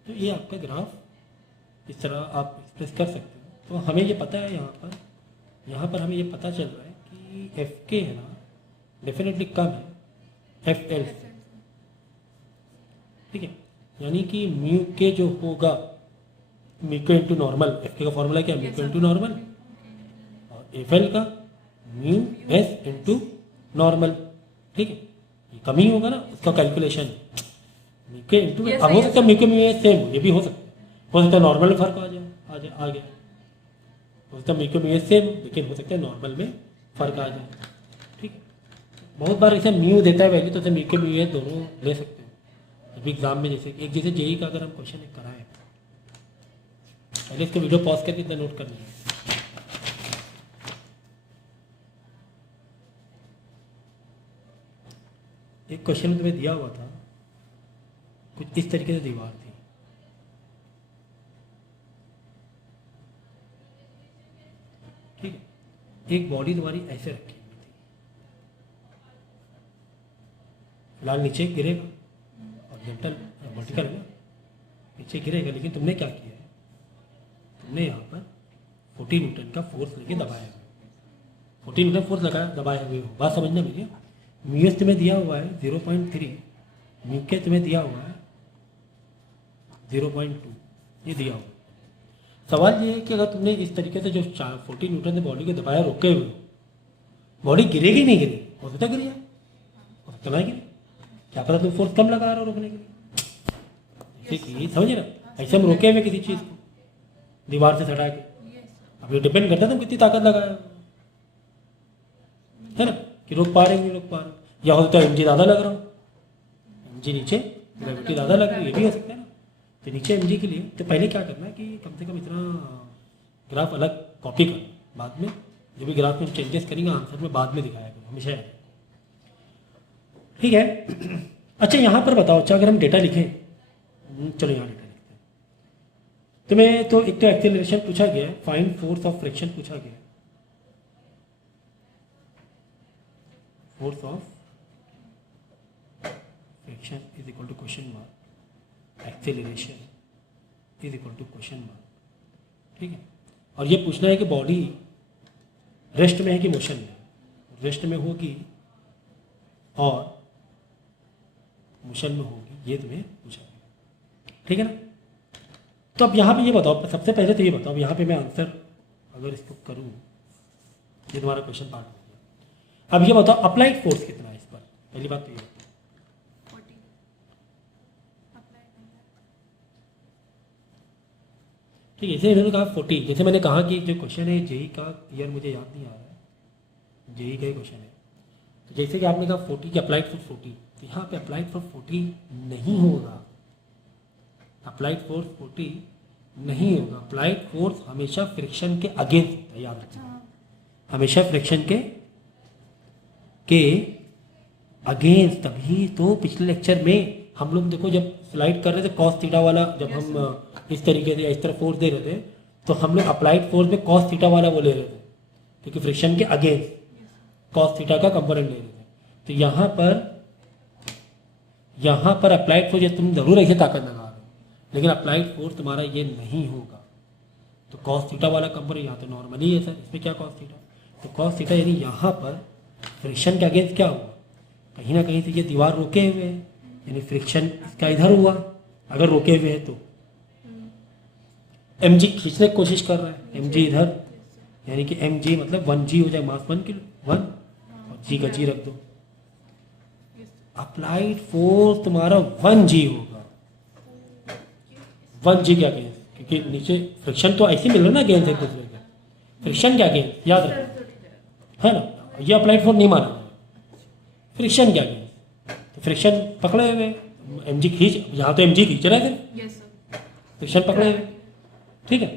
तो ये आपका ग्राफ इस तरह आप एक्सप्रेस कर सकते हो। तो हमें ये पता है यहाँ पर हमें ये पता चल रहा है कि एफ के है ना डेफिनेटली कम है एफ एल से, ठीक है। यानी कि म्यू के जो होगा म्यू के इंटू नॉर्मल, एफ के का फॉर्मूला क्या है, म्यू के इंटू नॉर्मल, और एफ एल का म्यू एस इंटू नॉर्मल, ठीक है। ये कम ही होगा ना उसका कैलकुलेशन, म्यू के इंटू, अब हो सकता है म्यू के म्यू एस सेम, ये भी हो सकता है नॉर्मल में फर्क आ गया, हो सकता है म्यू के म्यू एस सेम, लेकिन हो सकता है नॉर्मल में फर्क आ जाए, ठीक है। बहुत बार ऐसे म्यू देता है वैल्यू, तो ऐसे म्यू के म्यू एस दोनों ले सकते हो। अभी एग्जाम में जैसे जेई का अगर हम क्वेश्चन कराएं, पहले इसको वीडियो पॉज करके इतना नोट कर लीजिए। एक क्वेश्चन तुम्हें दिया हुआ था, कुछ इस तरीके से दीवार थी, ठीक है। एक बॉडी तुम्हारी ऐसे रखी हुई थी, फिलहाल नीचे गिरेगा और जेंटल वर्टिकल है ना, नीचे गिरेगा, लेकिन तुमने क्या किया है, तुमने यहाँ पर 40 न्यूटन का फोर्स लेके दबाया हुआ, 40 न्यूटन फोर्स लगाया दबाए हुए हो। बात समझना मेरी, म्यू एस तुम्हें दिया हुआ है 0.3, म्यू के तुम्हें दिया हुआ है 0.2, ये दिया हुआ। सवाल ये है कि अगर तुमने इस तरीके से जो 40 न्यूटन से बॉडी को दबाया रोके हुए, बॉडी गिरेगी नहीं गिरेगी, हो सकता गिर जाए, हो सकता ना गिरे, क्या पता तुम फोर्स कम लगा रहे हो रोकने के लिए, ठीक है। समझे ना, ऐसे हम रोके हुए किसी चीज़ को दीवार से सटा के, अब ये डिपेंड करता है तुम कितनी ताकत लगाए है ना, कि रोक पा रहे हैं नहीं रोक पा रहे, या हो सकता है एमजी ज़्यादा लग रहा हो, एमजी नीचे ग्रेविटी ज़्यादा लग रही है, ये भी हो सकता है ना। तो नीचे एमजी के लिए तो पहले क्या करना है कि कम से कम इतना ग्राफ अलग कॉपी कर, बाद में जो भी ग्राफ में चेंजेस करेंगे आंसर में बाद में दिखाया करो हमेशा, ठीक है। अच्छा यहाँ पर बताओ, अच्छा अगर हम डेटा लिखें, चलो यहाँ डेटा लिखते हैं। तुम्हें तो एक तो एक्सेलरेशन पूछा गया है, फाइंड फोर्स ऑफ फ्रिक्शन पूछा गया है, force of friction is equal to question mark, acceleration is equal to question mark, ठीक है। और ये पूछना है कि बॉडी रेस्ट में है कि मोशन में, रेस्ट में होगी और मोशन में होगी, ये तुम्हें पूछा गया, ठीक है ना। तो अब यहाँ पे ये बताओ, सबसे पहले तो ये बताओ, यहाँ पे मैं आंसर अगर इसको करूँ, ये तुम्हारा क्वेश्चन पार्ट हो गया। अब ये बताओ अप्लाइड फोर्स कितना है इस पर, पहली बात तो ये, 40 अप्लाई करना, ठीक है। जैसे इन्होंने कहा 40, जैसे मैंने कहा कि जो क्वेश्चन है जेई का ईयर मुझे याद नहीं आ रहा है, जेई का ही क्वेश्चन है, तो जैसे कि आपने कहा 40 की अप्लाइड फोर्स 40, तो यहाँ पे अप्लाइड फोर्स 40 नहीं होगा, अप्लाइड फोर्स 40 नहीं होगा। अप्लाइड फोर्स हमेशा फ्रिक्शन के अगेंस्ट होता है, याद रखना, हमेशा फ्रिक्शन के अगेंस्ट। तभी तो पिछले लेक्चर में हम लोग देखो जब स्लाइड कर रहे थे कॉस थीटा वाला, जब हम इस तरीके से इस तरह फोर्स दे रहे थे, तो हम लोग अप्लाइड फोर्स में कॉस थीटा वाला वो ले रहे थे, क्योंकि फ्रिक्शन के अगेंस्ट कॉस थीटा का कंपोनेंट ले रहे थे। तो यहाँ पर अप्लाइड फोर्स तुम जरूर ऐसे ताकत लगा रहे हो, लेकिन अप्लाइड फोर्स तुम्हारा ये नहीं होगा। तो कॉस थीटा वाला कंपोनेंट यहाँ तो नॉर्मली है सर, इसमें क्या कॉस थीटा, तो कॉस थीटा यानी यहाँ पर फ्रिक्शन के अगेंस्ट क्या हुआ, कहीं ना कहीं से ये दीवार रोके हुए है, यानी फ्रिक्शन इसका इधर हुआ, अगर रोके हुए है तो mg खींचने की कोशिश कर रहा है, mg इधर, यानी कि mg मतलब 1g हो जाए, मास 1 किलो 1 और g का g रख दो, अप्लाइड फोर्स तुम्हारा 1g होगा, 1g क्या अगेंस्ट, क्योंकि नीचे फ्रिक्शन तो ऐसे मिल रहा ना अगेंस्ट एक दूसरे के, फ्रिक्शन क्या अगेंस्ट याद रखो है ना, ये अप्लाइड फोर्स नहीं माना, फ्रिक्शन क्या अगेंस्ट, तो फ्रिक्शन पकड़े हुए mg खींच, यहाँ तो mg खींच रहे थे, यस सर, फ्रिक्शन पकड़े हुए, ठीक है,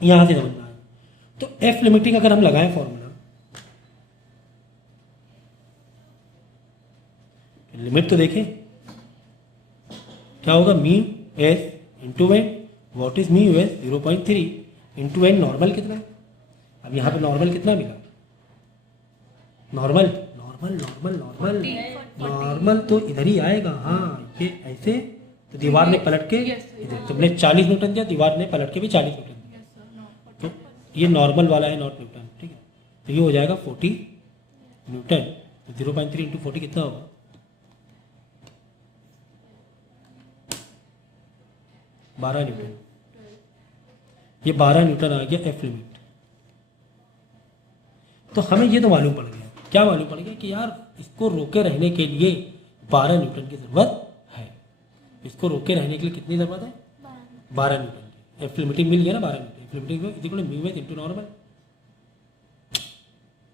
यहाँ से समझना है। तो एफ लिमिटिंग अगर हम लगाएं फॉर्मूला, लिमिट तो देखें क्या होगा, mu S into N, what is mu S 0.3 into N, normal कितना है, अब यहाँ पे नॉर्मल कितना मिला, normal normal normal normal normal तो इधर ही आएगा, हाँ ये ऐसे, तो दीवार ने पलट के इधर तुमने 40 न्यूटन दिया, दीवार ने पलट के भी 40 न्यूटन दिया, तो ये नॉर्मल वाला है, नॉट न्यूटन, ठीक है। तो ये हो जाएगा 40 न्यूटन, तो 0.3 इंटू 40 कितना होगा, 12 न्यूटन। ये 12 न्यूटन आ गया एफ लिमिट। तो हमें ये तो मालूम पड़ गया, क्या मालूम पड़ गया कि यार इसको रोके रहने के लिए 12 न्यूटन की ज़रूरत है। इसको रोके रहने के लिए कितनी ज़रूरत है, 12 न्यूटन की। एफ लिमिटिंग मिल गया ना, 12 newton. F limiting is equal to mu S into normal.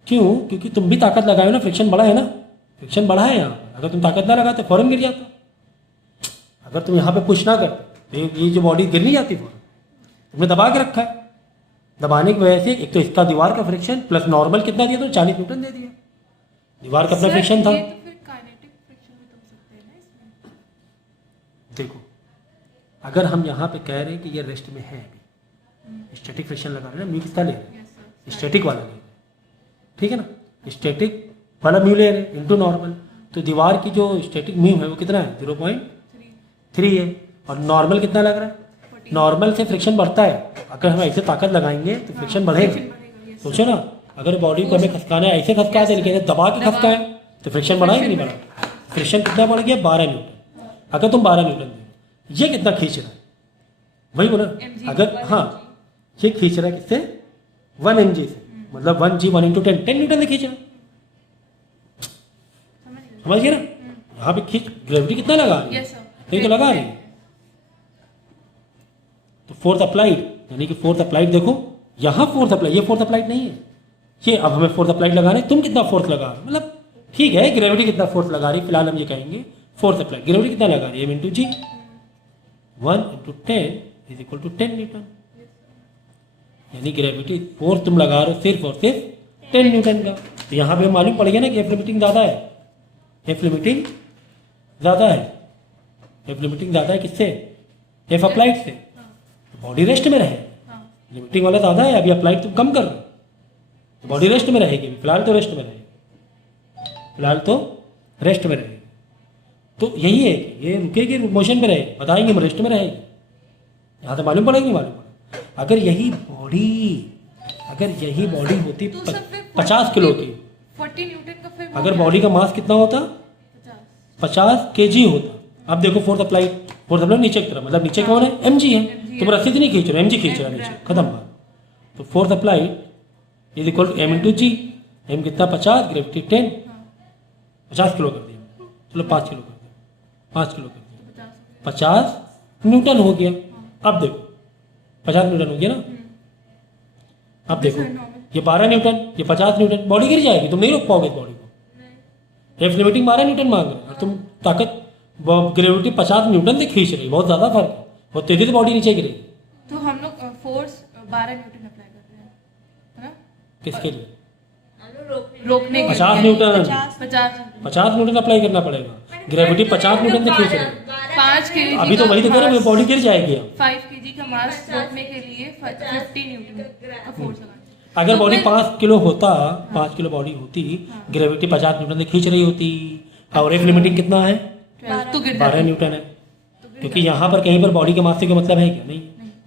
क्यों, क्योंकि तुम भी ताकत लगाए ना, फ्रिक्शन बढ़ा है ना, फ्रिक्शन बढ़ा है यहाँ पर। अगर तुम ताकत ना लगाते फौरन गिर जाता, अगर तुम यहाँ पे पुश ना करते तो ये जो बॉडी गिर नहीं जाती फौरन, तुमने दबा के रखा है। दबाने की वजह से एक तो इसका दीवार का फ्रिक्शन प्लस नॉर्मल कितना दिया, तो 40 न्यूटन दे दिया, दीवार का अपना फ्रिक्शन था। ये तो फिर काइनेटिक फ्रिक्शन भी तुम सकते हैं ना इसमें। देखो अगर हम यहाँ पे कह रहे हैं कि ये रेस्ट में है, अभी स्टैटिक फ्रिक्शन लगा रहे हैं, म्यू कितना ले रहे हैं, यस सर। स्टैटिक वाला ले रहे हैं, ठीक है ना, स्टैटिक वाला म्यू ले रहे हैं इंटू नॉर्मल। तो दीवार की जो स्टैटिक म्यू है वो कितना है, 0.3 है, और नॉर्मल कितना लग रहा है, नॉर्मल से फ्रिक्शन बढ़ता है। अगर हम ऐसे ताकत लगाएंगे तो फ्रिक्शन बढ़ेगा। सोचो ना, अगर बॉडी को हमें खसकाना है, ऐसे खसका दे, लेकिन दबा के खसका है तो फ्रिक्शन बढ़ा है कि नहीं बढ़ा, फ्रिक्शन कितना बढ़ गया, 12 न्यूटन। अगर तुम 12 न्यूटन दे, ये कितना खींच रहा है, वही बोला, अगर हाँ ये खींच रहा है किससे, 1 mg से, मतलब 1g 1 इंटू 10 न्यूटन से खींच रहा है, समझिए ना। यहाँ पे खींच ग्रेविटी कितना लगा रही है, यस सर। नहीं तो लगा रही है। तो फोर्थ अप्लाइड, यानी कि फोर्थ अप्लाइड देखो, यहाँ फोर्थ अप्लाइड, ये फोर्थ अप्लाइड नहीं है, ये अब हमें फोर्थ अप्लाइड लगा रहे हैं। तुम कितना फोर्थ लगा रहे हो, मतलब ठीक है, ग्रेविटी कितना फोर्थ लगा रही है, फिलहाल हम ये कहेंगे फोर्थ अप्लाइड। ग्रेविटी कितना लगा रही है, m into G, 1 into 10 is equal to 10 newton, यानी ग्रेविटी फोर्थ तुम लगा रहे हो सिर्फ और सिर्फ 10 न्यूटन का। तो यहाँ पे मालूम पड़ गया ना कि एफ लिमिटिंग ज़्यादा है, एफ लिमिटिंग ज़्यादा है, एफ लिमिटिंग ज़्यादा है किससे, एफ अप्लाइड से। बॉडी रेस्ट में रहे, लिमिटिंग वाला ज़्यादा है, अभी अप्लाइड तुम कम कर दो तो बॉडी रेस्ट में रहेगी। फिलहाल तो रेस्ट में रहेगी, फिलहाल तो रेस्ट में रहेगी। तो यही है कि ये रुकेगी, मोशन में रहेगी, बताएंगे हम रेस्ट में रहेगी। यहाँ तो मालूम पड़ेगी, मालूम पड़ेगा। अगर यही बॉडी होती तो सब फिर 50 किलो की, 40 न्यूटन का फिर अगर बॉडी का मास कितना होता, 50 kg होता। अब देखो फोर्थ अप्लाइड नीचे की तरफ, मतलब नीचे कौन है, mg है, तुम रस्सी से नहीं खींच रहे, mg खींच रहा है नीचे, खत्म बात। तो force applied is equal to m into G, m कितना 50, ग्रेविटी 10, 50 किलो कर दिया, चलो 5 किलो कर दिया, 5 किलो कर दिया, 50 न्यूटन हो गया। अब देखो 50 न्यूटन हो गया ना, अब देखो ये 12 न्यूटन, ये 50 न्यूटन, बॉडी गिर जाएगी, तुम नहीं रोक पाओगे बॉडी को। एफ लिमिटिंग 12 न्यूटन मांग रहे हैं और तुम ताकत ग्रेविटी 50 न्यूटन से खींच रही, बहुत ज़्यादा फर्क है, बहुत तेजी से बॉडी नीचे गिरेगी। तो हम लोग फोर्स 12 न्यूटन अप्लाई कर रहे हैं, है ना, किसके लिए, रोकने के 50 लिए। न्यूटन, 50 न्यूटन अप्लाई करना पड़ेगा। ग्रेविटी 50 न्यूटन से खींच रही है, 5 kg अभी तो वही तो कह रहे हैं, बॉडी गिर जाएगी। अब 5 kg का मास रोकने के लिए 50 न्यूटन का फोर्स लगाना। अगर बॉडी 5 किलो होता, 5 किलो बॉडी होती, ग्रेविटी 50 न्यूटन से खींच रही होती, और एफ लिमिटिंग कितना है, 12 न्यूटन है। क्योंकि यहाँ पर कहीं पर बॉडी के मास से कोई मतलब है क्या, नहीं,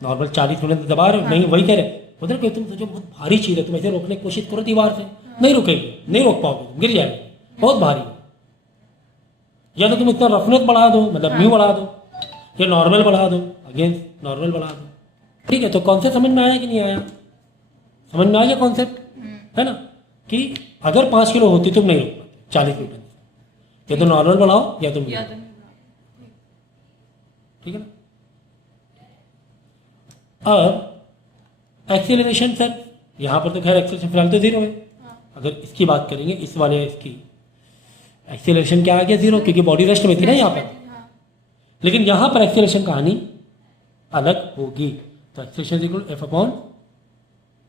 नॉर्मल 40 न्यूटन दबा रहे हो, नहीं वही कह रहे उधर कि तुम जो बहुत भारी चीज़ है, तुम ऐसे रोकने की कोशिश करो दीवार से, नहीं रुकेगी, नहीं रोक पाओगे, तुम गिर जाएगी, बहुत भारी। या तो तुम इतना रफनेस बढ़ा दो, मतलब म्यू बढ़ा दो, या नॉर्मल बढ़ा दो, अगेन नॉर्मल बढ़ा दो, ठीक है। तो कॉन्सेप्ट समझ में आया कि नहीं आया, समझ में आ गया कॉन्सेप्ट, है ना, कि अगर 5 किलो होती तुम नहीं रोक पाते 40 न्यूटन, या तो नॉर्मल बढ़ाओ या तुम, ठीक है ना। अब एक्सेलरेशन सर, यहाँ पर तो खैर एक्सेलरेशन फिलहाल तो 0 है। अगर इसकी बात करेंगे, इस वाले इसकी एक्सेलरेशन क्या आ गया, 0, क्योंकि बॉडी रेस्ट में थी ना यहाँ पर। लेकिन यहाँ पर एक्सेलरेशन कहानी अलग होगी। तो acceleration equal F upon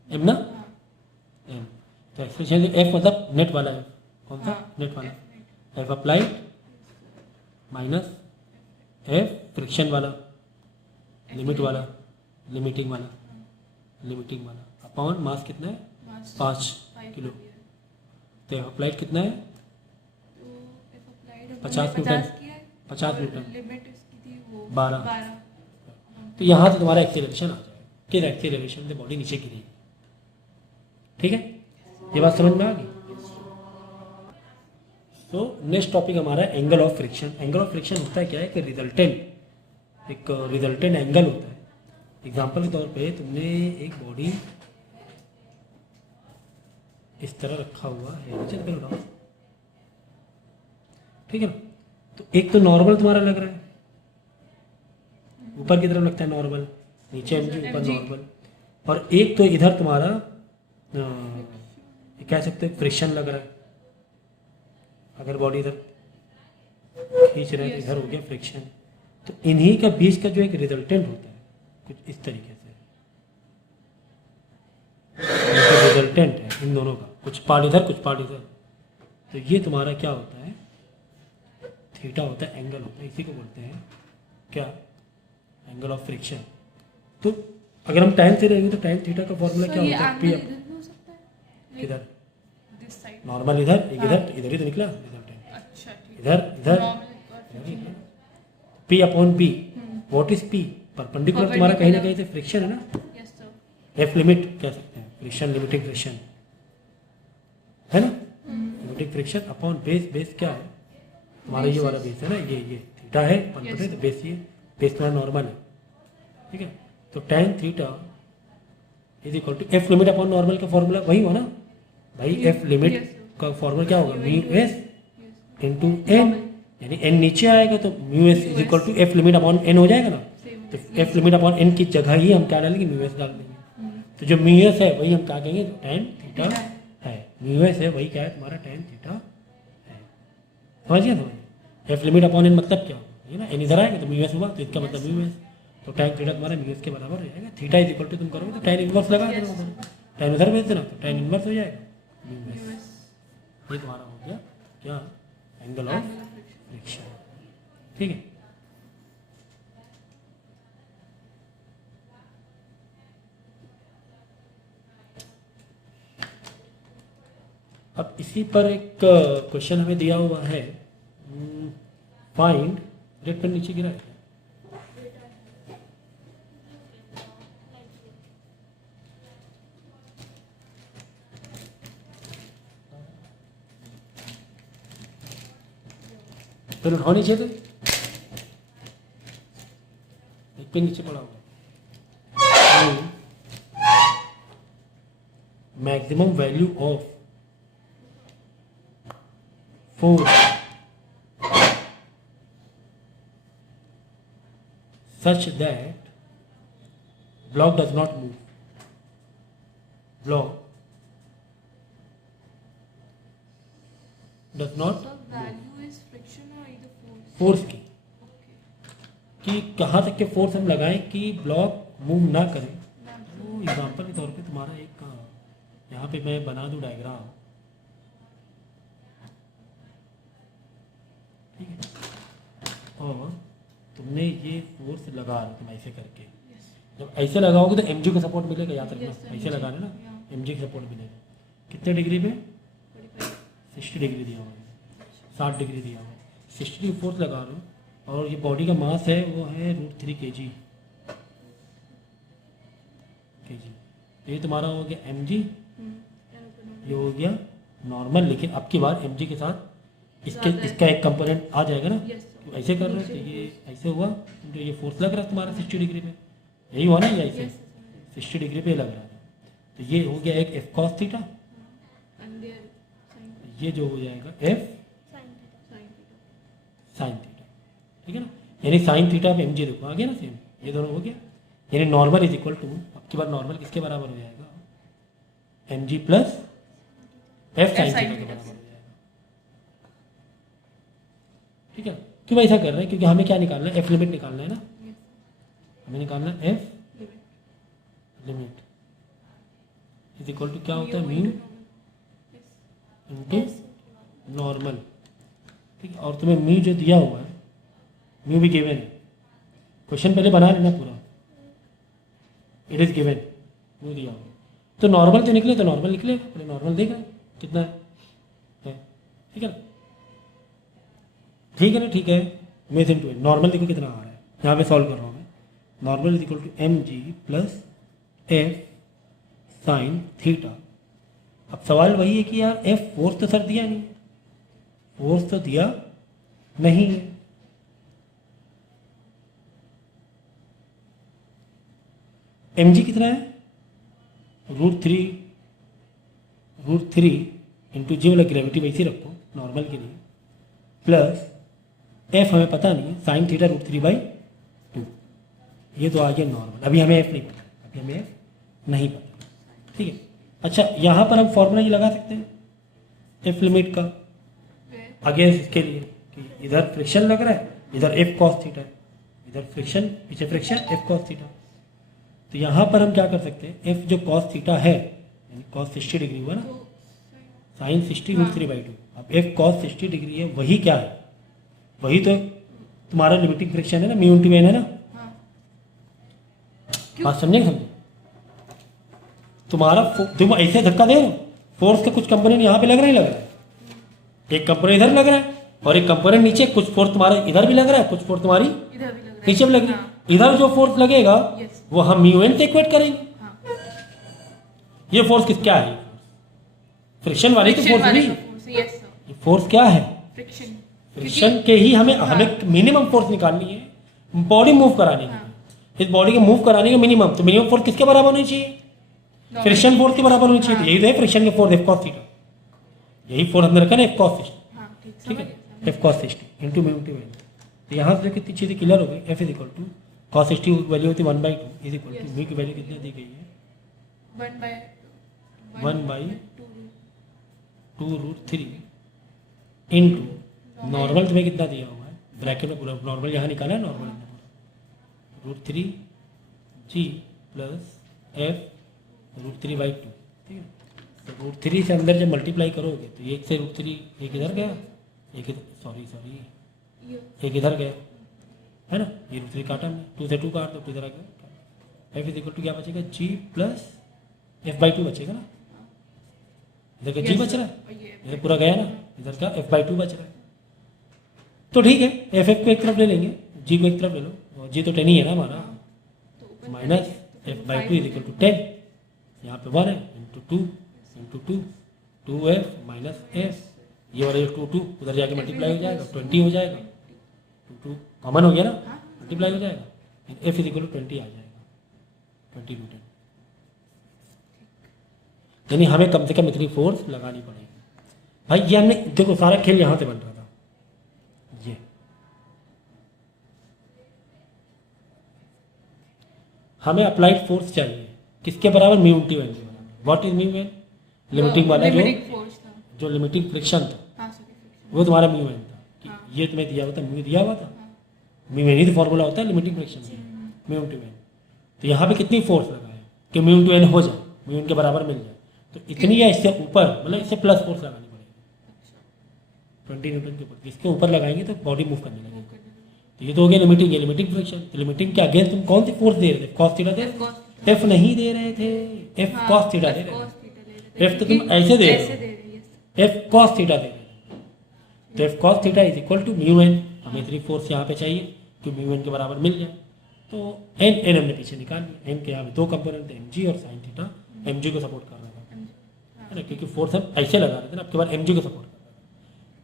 M ना, एम। तो एक्सेलरेशन एफ मतलब नेट वाला है, कौन सा, नेट वाला, F applied minus F friction वाला, लिमिट वाला, लिमिटिंग वाला, लिमिटिंग वाला अपॉन मास कितना है, मास 5 किलो। तो अप्लाइड कितना है, तो एफ अप्लाइड 50 न्यूटन, 50 और न्यूटन, लिमिट इसकी थी वो 12। 12। तो यहाँ से तुम्हारा एक्सीलरेशन आ जाएगा, किस एक्सीलरेशन से बॉडी नीचे गिरेगी। ठीक है, ये बात समझ में आ गई। तो नेक्स्ट टॉपिक हमारा angle of friction. Angle of friction होता है क्या है कि एक रिजल्टेंट एंगल होता है। एग्जांपल के तौर पे तुमने एक बॉडी इस तरह रखा हुआ है, नीचे कर रहा हूँ, ठीक है ना। तो एक तो नॉर्मल तुम्हारा लग रहा है, ऊपर की तरफ लगता है नॉर्मल, नीचे एमजी, ऊपर नॉर्मल। और एक तो इधर तुम्हारा कह सकते हो फ्रिक्शन लग रहा है। अगर बॉडी इधर खींच रहे हैं तो इधर हो गया फ्रिक्शन। तो इन्हीं का बीच का जो एक रिजल्टेंट होता है कुछ इस तरीके से, रिजल्टेंट है इन दोनों का, कुछ पार्ट इधर कुछ पार्ट इधर। तो ये तुम्हारा क्या होता है, थीटा होता है, एंगल होता है। इसी को बोलते हैं क्या, एंगल ऑफ फ्रिक्शन। तो अगर हम टाइम से रहेंगे तो टाइम थीटा का फॉर्मूला क्या होता है, पी इधर भी हो सकता है, किधर, दिस साइड। नॉर्मल इधर, एक इधर, तो इधर ही तो निकला रिजल्टेंट, अच्छा ठीक है। इधर इधर। Normal P upon B, what is P, perpendicular तुम्हारा कहीं ना कहीं से फ्रिक्शन है ना। Yes sir. एफ लिमिट कह सकते हैं, फ्रिक्शन लिमिटिंग फ्रिक्शन है ना, limiting friction upon base. Base क्या है हमारा, ये वाला बेस है ना, ये थीटा है, तो बेस ये बेस तुम्हारा नॉर्मल है, ठीक है। तो tan theta is equal to F limit upon normal का फॉर्मूला वही हुआ ना भाई। एफ लिमिट का फॉर्मूला क्या होगा, म्यू एस इंटू एन, यानी एन नीचे आएगा तो mu S is equal to F limit upon N हो जाएगा ना। तो एफ लिमिट अपॉन एन की जगह ही हम क्या डालेंगे, म्यू एस डाल देंगे। तो जो म्यू एस है वही हम क्या कहेंगे, tan थीटा है। म्यू एस है वही क्या है तुम्हारा tan थीटा है। समझ गया, एफ लिमिट अपॉन एन मतलब क्या होगा, ये ना एन इधर आएगा तो म्यू एस हुआ, तो इसका मतलब म्यू एस। तो tan थीटा तुम्हारा म्यू एस के बराबर हो जाएगा। थीटा इज इक्वल टू तुम करोगे तो tan इनवर्स लगा देना, tan उधर भेज देना तो tan इनवर्स हो जाएगा म्यू एस। ये तुम्हारा हो गया क्या, एंगल ऑफ फ्रिक्शन। ठीक है, अब इसी पर एक क्वेश्चन हमें दिया हुआ है, फाइंड, रेड पेन नीचे गिरा है, फिर उठाओ नीचे थे, एक पेन नीचे पड़ा हुआ, maximum value of force such that block does not move. Block does not So value is friction or either force? Force की, Okay. कि कहाँ तक के फोर्स हम लगाएं कि ब्लॉक मूव ना करे। तो एग्जांपल के तौर पे तुम्हारा एक यहाँ पे मैं बना दूँ डायग्राम, ठीक है, और तुमने ये फोर्स लगा रहे तुम ऐसे करके, Yes. जब ऐसे लगाओगे तो एमजी का सपोर्ट मिलेगा, याद रखना। Yes, ऐसे MG, लगाने ना yeah. एमजी का सपोर्ट मिलेगा। कितने डिग्री पे, 45. 60 डिग्री दिया हुआ है, 60 डिग्री दिया हुआ है, 60 डिग्री फोर्स लगा रहे हो, और ये बॉडी का मास है वो है √3 kg। ये तुम्हारा हो गया एमजी, ये हो गया नॉर्मल। लेकिन अब की बार एमजी के साथ इसका एक कंपोनेंट आ जाएगा ना। Yes, sir. तो ऐसे कर रहे हो तो ये ऐसे हुआ, तो ये फोर्स लग रहा है तुम्हारा 60 डिग्री पे, यही हुआ ना, ये ऐसे Yes, sir. 60 डिग्री पे लग रहा है। तो ये हो गया एक F cos theta, And there sin ये जो हो जाएगा F sin theta. Sine theta, ठीक है ना। यानी साइन थीटा पे एमजी देखो आ गया ना सेम, ये दोनों हो गया। यानी नॉर्मल इज इक्वल टू, अब की बार नॉर्मल किसके बराबर हो जाएगा, MG plus F sine theta के बराबर हो जाएगा। ठीक है, क्यों ऐसा कर रहे हैं, क्योंकि हमें क्या निकालना है, एफ लिमिट निकालना है ना, Yes. हमें निकालना है F Limit. Limit is equal to क्या होता है, Mu mu into normal. Yes. Into normal. ठीक है, और तुम्हें म्यू जो दिया हुआ है म्यू भी गिवन है, क्वेश्चन पहले बना लेना पूरा, इट इज़ गिवन, म्यू दिया होगा तो नॉर्मल जो निकले तो नॉर्मल निकलेगा, पहले नॉर्मल देख रहे हैं कितना है, ठीक है ना, ठीक है ना, ठीक है। मेथ इनटू एन, नॉर्मल देखो कितना आ रहा है, यहाँ पे सॉल्व कर रहा हूँ मैं, normal is equal to M G plus F sine theta. अब सवाल वही है कि यार एफ फोर्स तो सर दिया नहीं है, फोर्स तो दिया नहीं है, एम जी कितना है, √3 इंटू जी वाला ग्रेविटी वैसे रखो नॉर्मल के लिए, प्लस एफ हमें पता नहीं है, साइन थीटा √3/2, ये तो आ गया नॉर्मल। अभी हमें एफ नहीं पता, अभी हमें एफ नहीं पता, ठीक है। अच्छा यहाँ पर हम फॉर्मूला ये लगा सकते हैं एफ लिमिट का अगेंस्ट इसके लिए कि इधर फ्रिक्शन लग रहा है, इधर एफ कॉस थीटा है, इधर फ्रिक्शन पीछे फ्रिक्शन एफ कॉस थीटा। तो यहाँ पर हम क्या कर सकते हैं, एफ जो कॉस थीटा है यानी कॉस 60 डिग्री हुआ ना, साइन 60 √3/2, अब एफ कॉस 60 डिग्री है, वही क्या है, वही तो तुम्हारा लिमिटिंग फ्रिक्शन है ना, म्यू इनटू एन है ना, बात समझे समझे, तुम्हारा तुम ऐसे धक्का दे रहे हो, फोर्स का कुछ कंपोनेंट यहाँ पे लग रहा है, लग रहा है, एक कंपोनेंट इधर लग रहा है और एक कंपोनेंट नीचे, कुछ फोर्स तुम्हारा इधर भी लग रहा है, कुछ फोर्स तुम्हारी इधर भी लग रहा है, नीचे भी लग रही है, इधर जो फोर्स लगेगा वो हम म्यू एन से इक्वेट करेंगे। ये फोर्स किस क्या है, फ्रिक्शन वाली तो फोर्स नहीं, ये फोर्स क्या है, फ्रिक्शन के ही हमें मिनिमम फोर्स निकालनी है बॉडी मूव कराने की, इस बॉडी के मूव कराने का मिनिमम, तो मिनिमम फोर्स किसके बराबर होनी चाहिए, फ्रिक्शन फोर्स के बराबर होनी चाहिए, तो यही तो है फ्रिक्शन के फोर्स एफ कॉस थीटा, यही फोर्स हमने रखा ना एफ कॉस 60, ठीक है, F cos 60 into mu into N. तो यहाँ से कितनी चीज़ें क्लियर हो गई, F is equal to cos 60 की वैल्यू होती है 1/2 इज इक्वल टू म्यू की वैल्यू कितनी दी गई है 1/2√3 इंटू नॉर्मल तुम्हें कितना दिया हुआ है, ब्रैकेट में पूरा नॉर्मल यहाँ निकाला है, नॉर्मल √3 जी प्लस एफ √3/2, ठीक है। तो √3 से अंदर जब मल्टीप्लाई करोगे तो एक से √3 एक इधर गया, एक सॉरी एक इधर गया है ना, ये √3 काटा हमने, 2 से 2 काट दो तो इधर आ गया, एफ इज इक्वल टू क्या बचेगा, जी प्लस f/2 बचेगा ना, इधर का जी बच रहा है, इधर पूरा गया ना, इधर का f/2 बच रहा है, तो ठीक है एफ को एक तरफ ले लेंगे, जी को एक तरफ ले लो, और जी तो 10 ही है ना हमारा, minus f/2 is equal to 10, यहाँ पे 1 है इंटू 2 2f माइनस एफ, ये वाला 2 उधर जाके मल्टीप्लाई हो जाएगा 20 हो जाएगा, 2 कॉमन हो गया ना, मल्टीप्लाई हो जाएगा, एफ इज इक्वल टू 20 आ जाएगा 20 न्यूटन, यानी हमें कम से कम इतनी फोर्स लगानी पड़ेगी। भाई ये हमने देखो सारा खेल यहाँ से बन रहा था, ये हमें अप्लाइड फोर्स चाहिए किसके बराबर, म्यू इनटू एन के बराबर। What is mu N, limiting वाला जो लिमिटिंग फ्रिक्शन था वो तुम्हारा म्यू एन था, कि ये तुम्हें दिया हुआ था, म्यू दिया हुआ था, म्यू एन ही तो फॉर्मूला होता है लिमिटिंग फ्रिक्शन में, म्यू इनटू एन। तो यहाँ पे कितनी फोर्स लगाए कि म्यू इनटू एन हो जाए, म्यू एन के बराबर मिल जाए, तो इतनी या इससे ऊपर, मतलब इससे प्लस फोर्स लगानी पड़ेगी 20 न्यूटन के ऊपर, इसके ऊपर लगाएंगे तो बॉडी मूव करने लगेगी। तो ये तो हो गया लिमिटिंग, ये लिमिटिंग फ्रिक्शन। तो लिमिटिंग के अगेंस्ट तुम कौन सी फोर्स दे रहे थे, कॉस थीटा दे रहे थे, एफ नहीं दे रहे थे, एफ कॉस थीटा दे रहे थे, एफ तो तुम ऐसे दे रहे हो, एफ कॉस थीटा दे रहे थे, तो F cos theta is equal to mu N, हमें इतनी फोर्स यहाँ पे चाहिए कि म्यू एन के बराबर मिल जाए, तो एन हमने पीछे निकाल लिया, एन के यहाँ पे 2 कंपोनेंट थे, एम जी और साइन थीटा, एम जी को सपोर्ट कर रहा है ना, क्योंकि फोर्स हम ऐसे लगा रहे थे ना, आपके बाद एम जी को सपोर्ट कर रहा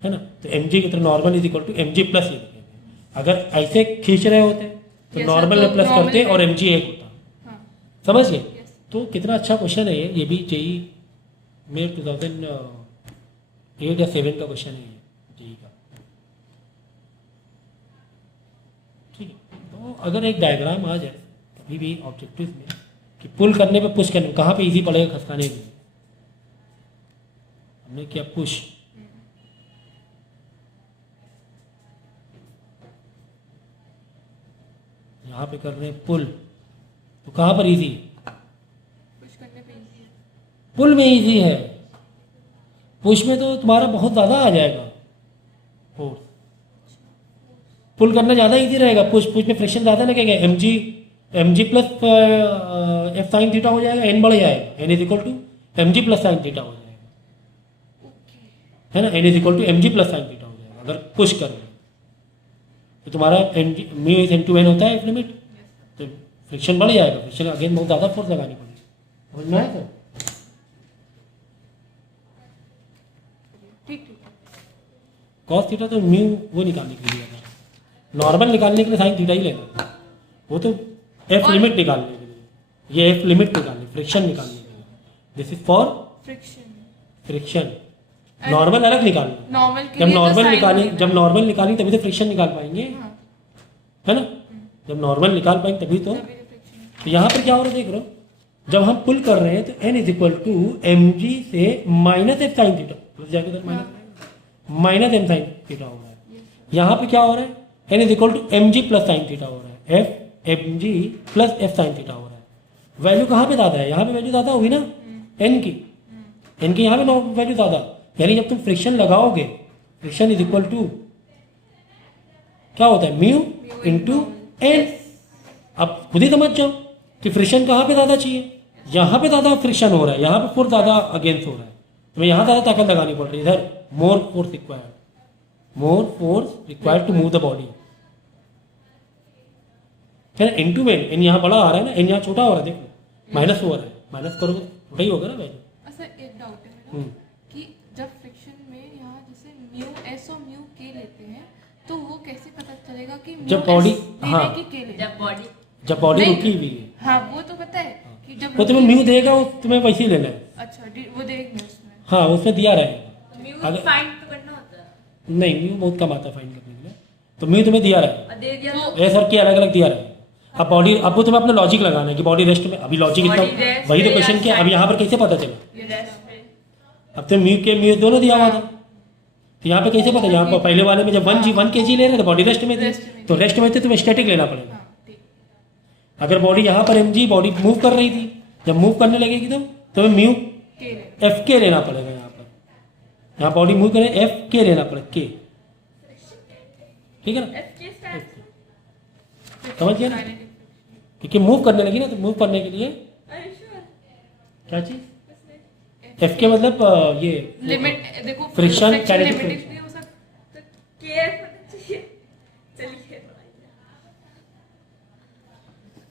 है ना, तो एम जी की तरह normal is equal to M G plus, ये लिखेंगे अगर ऐसे खींच रहे होते तो नॉर्मल में प्लस करते और एम जी 1 होता, समझ गए। तो कितना अच्छा क्वेश्चन है ये भी जेई में 2008 या 7 का क्वेश्चन है ये जेई का, ठीक है। तो अगर एक डायग्राम आ जाए कभी भी ऑब्जेक्टिव में कि पुल करने पे पुश करने, कहाँ पे इजी पड़ेगा खसकाने के, हमने किया पुश, यहाँ पे कर रहे हैं पुल, तो कहाँ पर इजी, पुल में इजी है, पुश में तो तुम्हारा बहुत ज़्यादा आ जाएगा फोर्स, पुल करना ज़्यादा इजी रहेगा, पुश में फ्रिक्शन ज़्यादा लगेगा, mg plus F sine theta हो जाएगा, n बढ़ जाएगा, n is equal to mg plus sine theta हो जाएगा, है ना, n is equal to mg plus sine theta हो जाएगा अगर पुश कर रहे हैं। तो तुम्हारा mu is n to n होता है एफ लिमिट, तो फ्रिक्शन बढ़ जाएगा, फ्रिक्शन अगेन बहुत ज़्यादा फोर्स लगानी पड़ेगी, समझ में आया? ठीक ठीक। कॉस थीटा तो म्यू वो निकालने के लिए है, नॉर्मल निकालने के लिए साइन थीटा ही लेना, वो तो एफ लिमिट निकालने के लिए, ये एफ लिमिट निकालने, फ्रिक्शन निकालने के लिए, this is for friction. Normal अलग निकालना, नॉर्मल के जब लिए तो नॉर्मल sin निकालें, होगा। जब नॉर्मल निकालें तभी तो फ्रिक्शन निकाल पाएंगे, हाँ, है ना, जब नॉर्मल निकाल पाएंगे तभी तो। तभी तो friction। तो यहाँ पर क्या हो रहा है देख रहे हो, जब हम पुल कर रहे हैं तो n is equal to M G से minus F sine theta, plus जाके उधर माइनस एम साइन थीटा हो रहा है। यहाँ पे क्या हो रहा है, n is equal to M G plus sine theta हो रहा है, F M G plus F sine theta हो रहा है। वैल्यू कहाँ पे ज़्यादा है, यहाँ पे वैल्यू ज़्यादा होगी ना n की, n की यहाँ पे वैल्यू ज़्यादा, यानी जब तुम फ्रिक्शन लगाओगे, फ्रिक्शन इज इक्वल टू क्या होता है, म्यू इंटू एन। अब खुद ही समझ जाओ कि फ्रिक्शन कहाँ पे ज़्यादा चाहिए, यहाँ पे ज़्यादा फ्रिक्शन हो रहा है, यहाँ पे फोर्स ज़्यादा अगेंस्ट हो रहा है, तो यहाँ ज़्यादा ताकत लगानी पड़ रही है, इधर more force required, more force required to move the body. फिर इनटू में एन यहाँ बड़ा आ रहा है ना, एन यहाँ छोटा हो रहा है, देखो माइनस हो रहा है, माइनस करोगे तो छोटा ही होगा ना वैल्यू। अच्छा एक डाउट है मेरा कि जब फ्रिक्शन में यहाँ जैसे म्यू एस और म्यू के लेते हैं तो वो कैसे पता चलेगा कि जब बॉडी, हाँ, कि के लेना है? जब बॉडी नहीं। रुकी हुई है, हाँ वो तो पता है कि जब वो तुम्हें म्यू देगा, वो तुम्हें वैसे ही लेना है, अच्छा वो देखेंगे उसमें। हाँ उसमें दिया रहेगा, म्यू अगर- फाइंड तो करना होता है नहीं म्यू बहुत कम आता है फाइंड करने के लिए, तो म्यू तुम्हें दिया रहेगा, और दे दिया तो एस और के अलग अलग दिया रहेगा। अब बॉडी, अब वो तुम्हें अपना लॉजिक लगाना है कि बॉडी रेस्ट में, अभी लॉजिक इतना Body rest वही तो पे क्वेश्चन या किया, अब यहाँ पर कैसे पता चला, रेस्ट पे अब तो म्यू के म्यू दोनों दिया हुआ था, तो यहाँ पे कैसे पता, यहाँ पर पहले वाले में जब 1 kg ले रहे थे बॉडी रेस्ट में थी, रेस्ट में तो रेस्ट में थे तुम्हें स्टैटिक लेना पड़ेगा। हाँ ठीक। अगर बॉडी यहाँ पर mg बॉडी मूव कर रही थी, जब मूव करने लगेगी तो तुम्हें म्यू के लेना। एफ के लेना पड़ेगा, यहाँ पर यहाँ बॉडी मूव करे एफ के लेना पड़ेगा, के, ठीक है ना, एफ के स्टैंड समझ गया ना, Kinetic friction। क्योंकि मूव करने लगी ना, तो मूव करने के लिए अरे श्योर क्या चीज़, एफ के मतलब ये लिमिट देखो Friction, friction kinetic limited friction। भी हो सकता तो केयर होना चाहिए। चलिए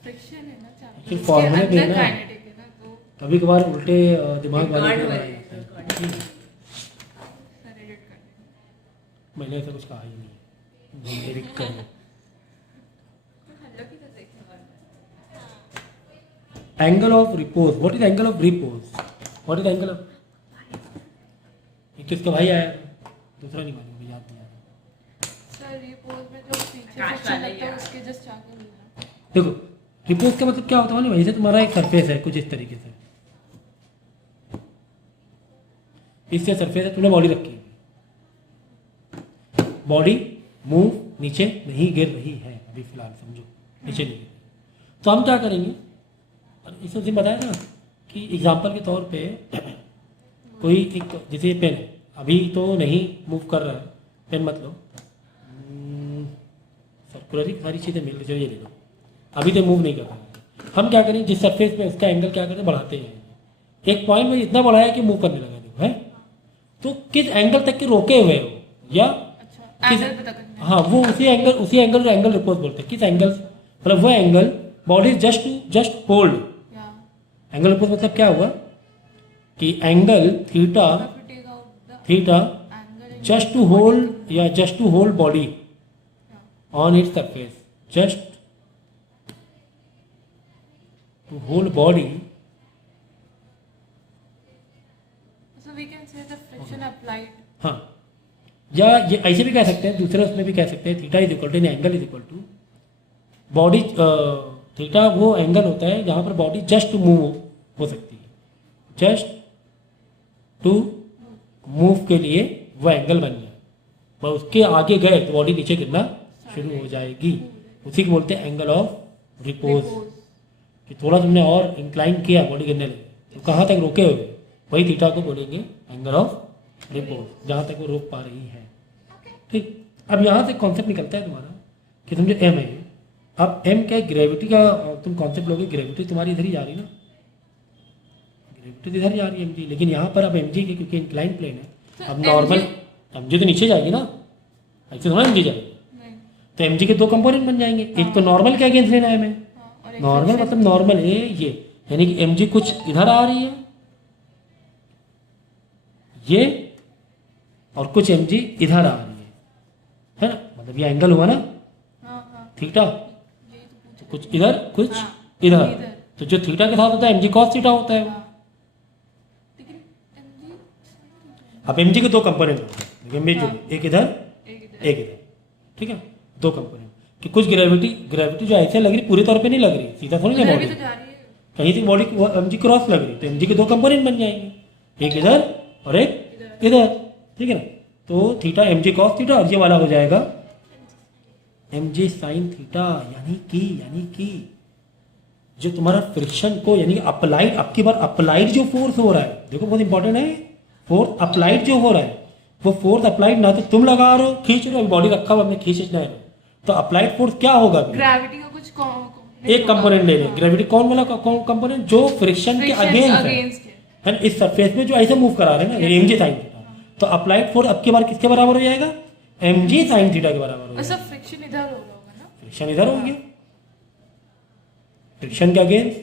फ्रिक्शन है ना चाहे फिर formula भी है ना। काइनेटिक है ना तो कभी कभार उल्टे दिमाग वाले God को वाले, बनाया जाता है। सर एडिट कर देंगे। मैंने ऐसा कुछ कहा ही नहीं, एडिट कर लो। हेलो की तो देखो angle of repose, what is angle of repose, what is angle of, किसका भाई आया, दूसरा नहीं मालूम, याद नहीं आ रहा। सर ये पोज में जो पीछे Crash फ्रिक्शन वाला ही लगता है है। उसके जस्ट आगे मिलना। देखो रिपोज का मतलब क्या होता है ना, वैसे तुम्हारा एक सरफेस है कुछ इस तरीके से, इससे सरफेस है, तुमने बॉडी रखी है, बॉडी मूव नीचे नहीं गिर रही है अभी फिलहाल, समझो नीचे नहीं गिर रही, तो हम क्या करेंगे, इसमें तुम बताया ना कि एग्जाम्पल के तौर पे कोई एक जैसे पेन है, अभी तो नहीं मूव कर रहा है, पेन मतलब सर्कुलर ही सारी चीज़ें मिल रही, ये ले लो, अभी तो मूव नहीं कर रहा है, हम क्या करें जिस सरफेस पे उसका एंगल क्या करते हैं बढ़ाते हैं, एक पॉइंट में इतना बढ़ाया कि मूव करने लगा, देखो है, तो किस एंगल तक के रोके हुए हो, या अच्छा एंगल पता करना है। हाँ वो उसी एंगल रिपोज बोलते हैं, किस एंगल, मतलब वो एंगल बॉडी जस्ट होल्ड, या एंगल रिपोज मतलब क्या हुआ कि angle theta if you take out the theta angle and just to hold, या just to hold body on its surface, just to hold body, so we can say the friction applied हाँ, या ये ऐसे भी कह सकते हैं, दूसरे उसमें भी कह सकते हैं, theta is equal to angle is equal to body, theta वो एंगल होता है जहाँ पर बॉडी जस्ट टू मूव हो सकती है, जस्ट टू मूव के लिए वो एंगल बन जाए, वह उसके आगे गए तो बॉडी नीचे गिरना शुरू हो जाएगी, उसी को बोलते हैं एंगल ऑफ रिपोज, कि थोड़ा तुमने और इंक्लाइन किया बॉडी गिरने लगे, तो कहाँ तक रोके हुए, वही थीटा को बोलेंगे एंगल ऑफ रिपोज, जहाँ तक वो रोक पा रही है, ठीक। अब यहाँ से कॉन्सेप्ट निकलता है तुम्हारा कि समझो एम है, अब एम क्या है, ग्रेविटी का तुम कॉन्सेप्ट लोगे, ग्रेविटी तुम्हारी इधर ही जा रही है ना, ग्रेविटी तो इधर जा रही है एम, लेकिन यहाँ पर अब एम की क्योंकि इंक्लाइन प्लेन है, तो अब नॉर्मल एम तो नीचे जाएगी ना, ऐसे थोड़ा एम जाएगी, नहीं, तो एम के 2 कंपोनेंट बन जाएंगे, एक तो नॉर्मल के अगेंस्ट लेना है हमें, हाँ, और एक नॉर्मल friction- मतलब नॉर्मल है ये, यानी कि एम कुछ इधर आ रही ये और कुछ एम इधर आ रही है ना, मतलब ये एंगल हुआ ना हाँ हाँ थीटा, यही तो पूछा। तो कुछ इधर कुछ हाँ, इधर, इधर। तो जो थीटा के साथ होता है एम कॉस थीटा होता है वो। हाँ, लेकिन mg अब एम के 2 कंपोनेंट होते हैं, देखिए मैं जो हाँ। एक इधर एक इधर एक इधर, ठीक है, 2 कंपोनेंट कि कुछ ग्रेविटी जो ऐसे लग रही पूरे तौर पे नहीं लग रही, सीधा थोड़ी ना उधर बॉडी, भी तो जा रही है। कहीं से बॉडी एम क्रॉस लग रही, तो एम के 2 कंपोनेंट बन जाएंगे, एक इधर और एक इधर, ठीक है ना, तो थीटा एम कॉस थीटा और ये वाला हो जाएगा एम साइन थीटा, यानी कि जो तुम्हारा फ्रिक्शन को यानी अप्लाइड, आपकी बार अप्लाइड जो फोर्स हो रहा है, देखो बहुत इंपॉर्टेंट है, फोर्स अप्लाइड जो हो रहा है वो फोर्स अप्लाइड ना तो तुम लगा रहे हो खींच रहे हो, बॉडी रखा हुआ हमने खींचना है, तो अप्लाइड फोर्स क्या होगा अभी? ग्रेविटी का कुछ एक कंपोनेंट ले लें, ग्रेविटी कौन वाला कंपोनेंट जो फ्रिक्शन के अगेंस्ट है ना, इस सरफेस में जो ऐसे मूव करा रहे हैं ना, एम जी साइन थीटा, तो अप्लाइड फोर्स अब की बार किसके बराबर हो जाएगा? एम जी साइन थीटा के बराबर हो और जाएगा। सब फ्रिक्शन इधर हो रहा होगा ना। फ्रिक्शन इधर हो गया, फ्रिक्शन के अगेंस्ट,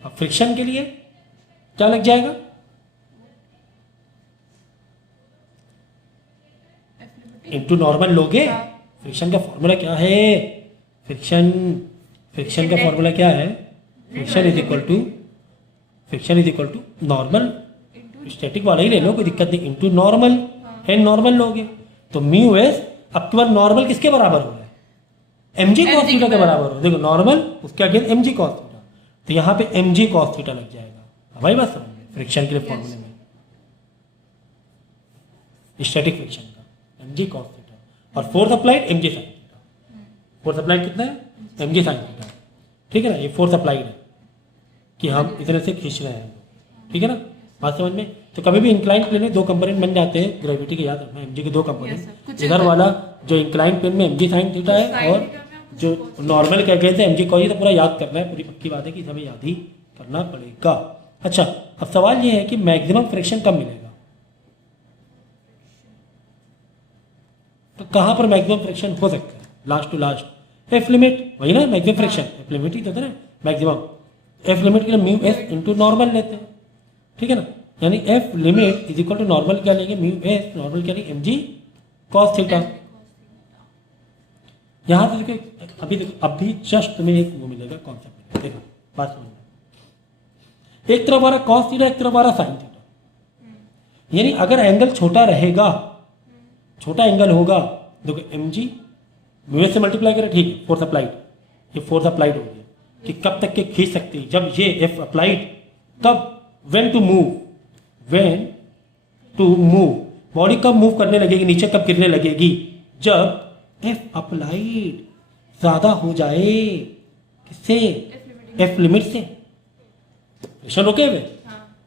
अब फ्रिक्शन के लिए क्या लग जाएगा? इनटू नॉर्मल लोगे, फ्रिक्शन का फॉर्मूला क्या है? फ्रिक्शन का फॉर्मूला क्या है? Friction is equal to normal, static वाला ही ले लो, कोई दिक्कत नहीं, इनटू नॉर्मल है, नॉर्मल लोगे तो म्यू एस अब की बार नॉर्मल किसके बराबर हो रहा है? एम जी कॉस थीटा के बराबर हो, देखो नॉर्मल उसके against M G cos theta, तो यहाँ पे एम जी कॉस थीटा लग जाएगा। हमारी बात समझ में, फ्रिक्शन के लिए फॉर्मूले में स्टैटिक फ्रिक्शन का एम जी कॉस थीटा, और force applied M G sine theta, force applied कितना है? एम जी साइन थीटा, ठीक है ना, ये फोर्स अप्लाइड है कि हम इस तरह से खींच रहे हैं, ठीक है ना, बात समझ में। तो कभी भी इंक्लाइन प्लेन में 2 कंपोनेंट बन जाते हैं ग्रेविटी के, याद रखना एम जी के 2 कंपोनेंट, इधर वाला जो इंक्लाइन प्लेन में एम जी साइन थीटा है और जो नॉर्मल क्या कहते हैं एम जी कॉस, तो पूरा याद करना है, पूरी पक्की बात है कि हमें याद ही करना पड़ेगा। अच्छा, अब सवाल ये है कि मैक्सिमम फ्रिक्शन कब मिलेगा? तो कहाँ पर मैक्सिमम फ्रिक्शन हो सकता है? Last to last F limit, वही ना मैक्सिमम फ्रिक्शन, एफ लिमिट ही तो था ना मैक्सिमम, एफ लिमिट के लिए म्यू एस इंटू नॉर्मल लेते हैं, ठीक है ना, यानी F limit is equal to normal क्या लेंगे? म्यू एस, नॉर्मल क्या लेंगे? M G cos theta. यहाँ से देखो अभी, देखो अभी जस्ट तुम्हें एक वो मिलेगा कॉन्सेप्ट, देखो बात समझो, एक तरफ आ रहा कॉस थीटा, एक तरफ आ रहा साइन थीटा, यानी अगर एंगल छोटा रहेगा, छोटा एंगल होगा, देखो एम जी म्यू से मल्टीप्लाई करें, ठीक है, फोर्स अप्लाइड, ये फोर्स अप्लाइड हो गया कि कब तक के खींच सकती है, जब ये एफ अप्लाइड, कब, व्हेन टू मूव, बॉडी कब मूव करने लगेगी, नीचे कब गिरने लगेगी? जब एफ अप्लाइड ज्यादा हो जाए, किससे? एफ लिमिट से, फ्रिक्शन रोके हुए,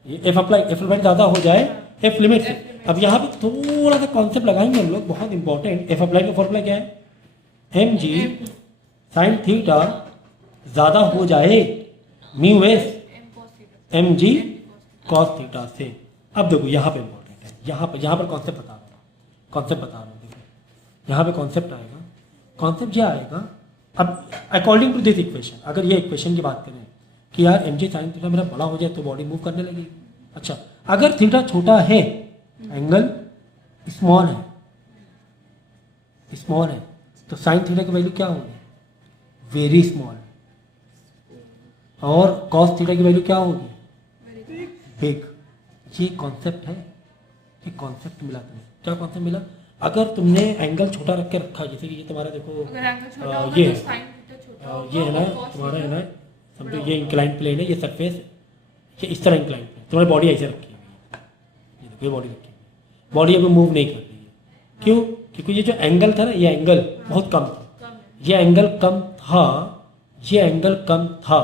ये एफ अप्लाइड ज्यादा हो जाए एफ लिमिट से। अब यहाँ पे थोड़ा सा कॉन्सेप्ट लगाएंगे हम लोग, बहुत इंपॉर्टेंट। एफ अप्लाइड का फॉर्मूला क्या है? एम जी साइन थीटा ज्यादा हो जाए mu S M G cos theta से। अब देखो यहाँ पे इंपॉर्टेंट है, यहाँ पर कॉन्सेप्ट बता रहा हूँ, देखो यहाँ पे कॉन्सेप्ट आएगा, कॉन्सेप्ट ये आएगा। अब अकॉर्डिंग टू दिस इक्वेशन, अगर ये इक्वेशन की बात करें कि यार एम जी साइन थीटा मेरा बड़ा हो जाए तो बॉडी मूव करने लगेगी। अच्छा, अगर थीटा छोटा है, एंगल स्मॉल है, तो साइन थीटा की वैल्यू क्या होगी? Very small. और कॉस थीटा की वैल्यू क्या होगी? बिग। ये कॉन्सेप्ट है, ये कॉन्सेप्ट मिला तुम्हें। क्या कॉन्सेप्ट मिला? अगर तुमने एंगल छोटा रख के रखा, जैसे कि ये तुम्हारा देखो, अगर एंगल छोटा होगा ये तो है, साइन थीटा छोटा होगा, ये है ना और cos तुम्हारा, है थीटा ना, समझो ये इंक्लाइन प्लेन है, ये सरफेस, ये इस तरह इंक्लाइन प्लेन, तुम्हारी बॉडी ऐसे रखी हुई है, ये देखो ये बॉडी रखी हुई है, बॉडी अभी मूव नहीं कर रही है। क्यों? क्योंकि ये जो एंगल था ना, ये एंगल बहुत कम था, ये एंगल कम था, ये एंगल कम था,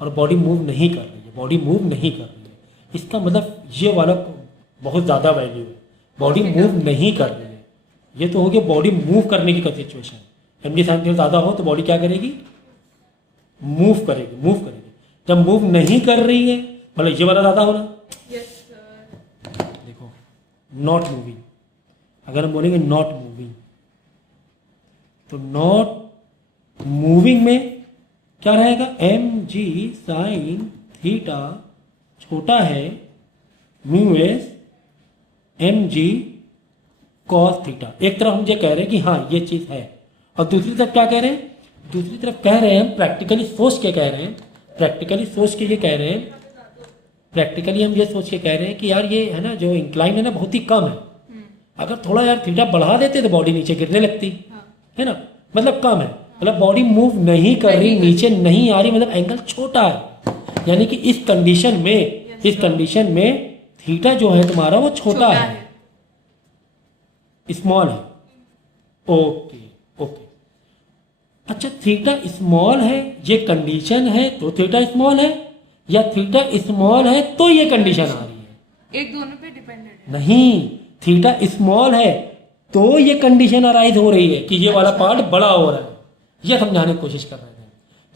और बॉडी मूव नहीं कर रही है, बॉडी मूव नहीं कर रही है। इसका मतलब ये वाला बहुत ज़्यादा वैल्यू है, बॉडी मूव नहीं कर रही है। ये तो हो गया बॉडी मूव करने की सिचुएशन, mg sin थीटा ज़्यादा हो तो बॉडी क्या करेगी, मूव करेगी। जब मूव नहीं कर रही है मतलब ये वाला ज़्यादा होना, यस सर। देखो नॉट मूविंग, अगर हम बोलेंगे नॉट मूविंग तो नॉट मूविंग में क्या रहेगा, एम जी साइन थीटा छोटा है mu S M G cos theta. एक तरफ हम ये कह रहे हैं कि हाँ ये चीज़ है, और दूसरी तरफ क्या कह रहे हैं, दूसरी तरफ कह रहे हैं हम प्रैक्टिकली सोच के कह रहे हैं, प्रैक्टिकली सोच के ये कह रहे हैं, प्रैक्टिकली हम ये सोच के कह रहे हैं कि यार ये है ना जो इंक्लाइन है ना बहुत ही कम है, अगर थोड़ा यार थीटा बढ़ा देते तो बॉडी नीचे गिरने लगती है ना, मतलब कम है, मतलब बॉडी मूव नहीं कर रही, नीचे नहीं आ रही, मतलब एंगल छोटा है, यानी कि इस कंडीशन में थीटा जो है तुम्हारा वो छोटा है, स्मॉल है। ओके ओके, अच्छा थीटा स्मॉल है ये कंडीशन है तो थीटा स्मॉल है, या थीटा स्मॉल है तो ये कंडीशन आ रही है, एक दोनों पे डिपेंडेंट है। नहीं थीटा स्मॉल है तो ये कंडीशन अराइज हो रही है कि ये वाला पार्ट बड़ा हो रहा है, ये समझाने की कोशिश कर रहे थे।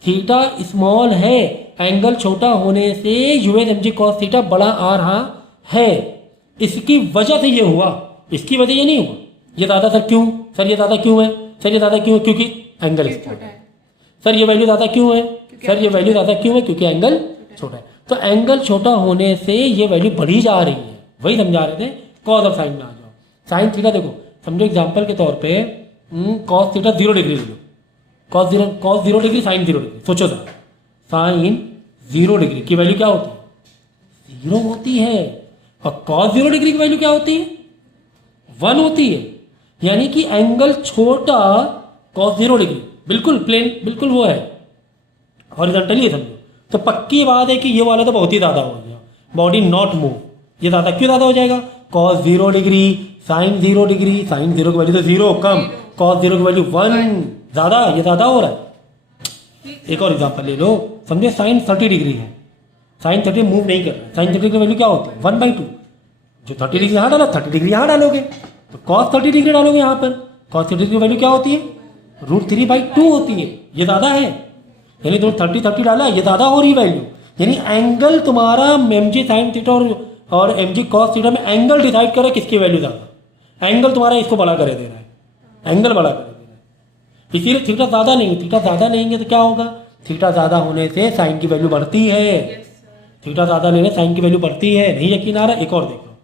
थीटा स्मॉल है, एंगल छोटा होने से mu S M G cos theta बड़ा आ रहा है, इसकी वजह से ये हुआ, इसकी वजह ये नहीं हुआ। ये ज़्यादा सर क्यों, सर ये ज़्यादा क्यों है, सर ये ज़्यादा क्यों है, क्योंकि एंगल छोटा है। सर ये वैल्यू ज़्यादा क्यों है, सर ये वैल्यू ज़्यादा क्यों है, क्योंकि एंगल छोटा है। तो एंगल छोटा होने से ये वैल्यू बढ़ी जा रही है, वही समझा रहे थे। कॉस ऑफ साइन में आ जाओ, साइन थीटा देखो, समझो एग्जाम्पल के तौर पे कॉस थीटा 0 डिग्री ले लो, कॉस 0 डिग्री साइन 0 डिग्री, सोचो सर साइन 0 डिग्री की वैल्यू क्या होती है, 0 होती है, और कॉस 0 डिग्री की वैल्यू क्या होती है, 1 होती है, यानी कि एंगल छोटा कॉस 0 डिग्री, बिल्कुल प्लेन, बिल्कुल वो है हॉरिजॉन्टली है समझो। तो पक्की बात है कि ये वाला तो बहुत ही ज़्यादा हो गया, बॉडी नॉट मूव, ये ज़्यादा क्यों ज़्यादा हो जाएगा, cos 0 degree sine 0 degree, sine 0 की वैल्यू तो 0 कम, कॉस 0 की वैल्यू 1 ज़्यादा, ये ज़्यादा हो रहा है। एक और एग्जाम्पल ले लो, समझे साइन 30 डिग्री है, साइन 30 मूव नहीं कर रहा है, साइन 30 की वैल्यू क्या होती है 1/2, जो 30 डिग्री यहाँ डाला 30 डिग्री यहाँ डालोगे, तो कॉस 30 डिग्री डालोगे यहाँ पर, कॉस 30 डिग्री की वैल्यू क्या होती है √3/2 होती है, ये ज़्यादा है, यानी तुम 30 डाला ये ज़्यादा हो रही वैल्यू, यानी एंगल तुम्हारा एम जी साइन थीटा और एम जी कॉस थीटा में एंगल डिसाइड करे किसकी वैल्यू ज़्यादा, एंगल तुम्हारा इसको बड़ा करे दे रहा है, एंगल बड़ा करे दे रहा है, इसीलिए थीटा ज़्यादा नहीं, थीटा ज़्यादा लेंगे तो क्या होगा, थीटा ज़्यादा होने से साइन की वैल्यू बढ़ती है, थीटा ज़्यादा लेने साइन की वैल्यू बढ़ती है। नहीं यकीन आ रहा, एक और देख लो,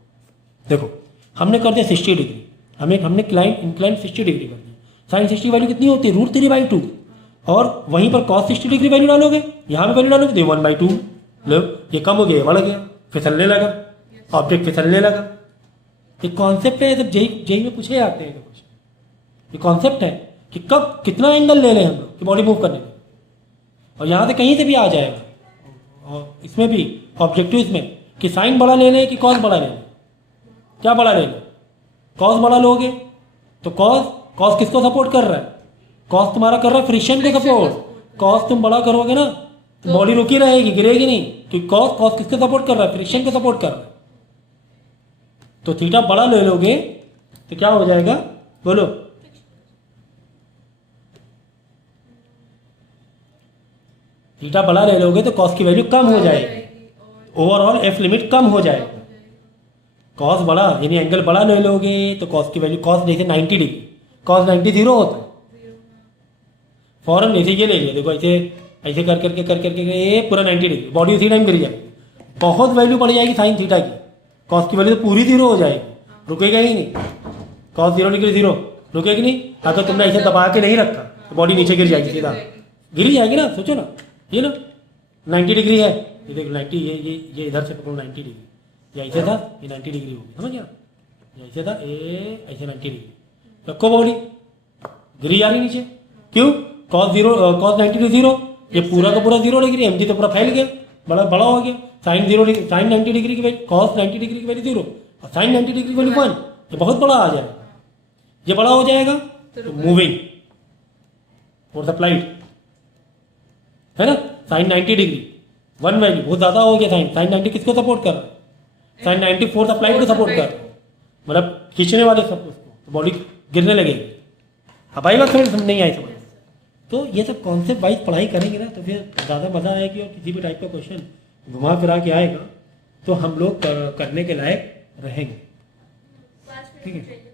देखो हमने कर दिया 60 डिग्री, हमने इंक्लाइन 60 डिग्री कर दी, साइन 60 वैल्यू कितनी होती है √3/2, और वहीं पर कॉस 60 डिग्री वैल्यू डालोगे, यहाँ पे वैल्यू डालोगे तो 1/2, लो ये कम हो गया, बढ़ गया, फिसलने लगा, ऑब्जेक्ट फिसलने लगा। ये कॉन्सेप्ट है, जब जेई में पूछे जाते हैं क्वेश्चन, ये कॉन्सेप्ट है कि कब कितना एंगल ले लें हम लोग कि बॉडी मूव करने में, और यहाँ से कहीं से भी आ जाएगा, और इसमें भी ऑब्जेक्टिव इसमें कि साइन बड़ा ले लें कि कॉस बड़ा ले लें, क्या बड़ा ले लें, कॉस बड़ा लोगे तो कॉस किसको सपोर्ट कर रहा है, कॉस तुम्हारा कर रहा है फ्रिक्शन को सपोर्ट, कॉस तुम बड़ा करोगे ना तो बॉडी रुकी रहेगी, गिरेगी नहीं, क्योंकि कॉस किसको सपोर्ट कर रहा है, फ्रिक्शन को सपोर्ट कर रहा है। तो थीटा बड़ा ले लोगे तो क्या हो जाएगा, बोलो, थीटा बड़ा ले लोगे तो कॉस की वैल्यू कम हो जाएगी, ओवरऑल एफ लिमिट कम हो जाएगा। कॉस बड़ा यानी एंगल बड़ा ले लोगे तो कॉस की वैल्यू, कॉस जैसे 90 डिग्री, कॉस 90 0 होता है, फॉरन जैसे ये ले लिया, देखो ऐसे कर करके ये पूरा 90 डिग्री, बॉडी उसी टाइम गिर जाएगी, बहुत वैल्यू बढ़ जाएगी साइन थीटा की, कॉस की वैल्यू तो पूरी 0 हो जाएगी, रुकेगा ही नहीं, कॉस 0 डिग्री 0 रुकेगी नहीं, अगर तुमने ऐसे दबा के नहीं रखा तो बॉडी नीचे गिर जाएगी, सीधा गिर जाएगी ना, सोचो ना, ये ना 90 डिग्री है, ये देखो 90, ये इधर से पकड़ो 90 डिग्री, ये ऐसे था, ये 90 डिग्री होगी, समझ गया, ये ऐसे था, ये ऐसे 90 डिग्री, रखो बॉडी गिरी जा रही नीचे, क्यों, कॉस 90 डिग्री 0, ये पूरा का पूरा 0 डिग्री, एम जी तो पूरा फैल गया, बड़ा हो गया, साइन 0 डिग्री, साइन 90 डिग्री की वैल्यू, कॉस 90 डिग्री की वैल्यू 0 और साइन 90 डिग्री की वैल्यू 1, ये बहुत बड़ा आ जाएगा, ये बड़ा हो जाएगा तो मूविंग फॉर द फ्लाइट है ना, साइन 90 डिग्री 1 वैल्यू बहुत ज़्यादा हो गया, साइन 90 किसको सपोर्ट कर रहा है, साइन 90 फॉर द फ्लाइट को सपोर्ट कर रहा है, मतलब खींचने वाले सब उसको, तो बॉडी गिरने लगेगी, अब आई बात समझ नहीं आई समझ? तो ये सब कॉन्सेप्ट वाइज पढ़ाई करेंगे ना तो फिर ज़्यादा मज़ा आएगी और किसी भी टाइप का क्वेश्चन घुमा फिरा के आएगा तो हम लोग करने के लायक रहेंगे। 5 ठीक है। मिनट चाहिए।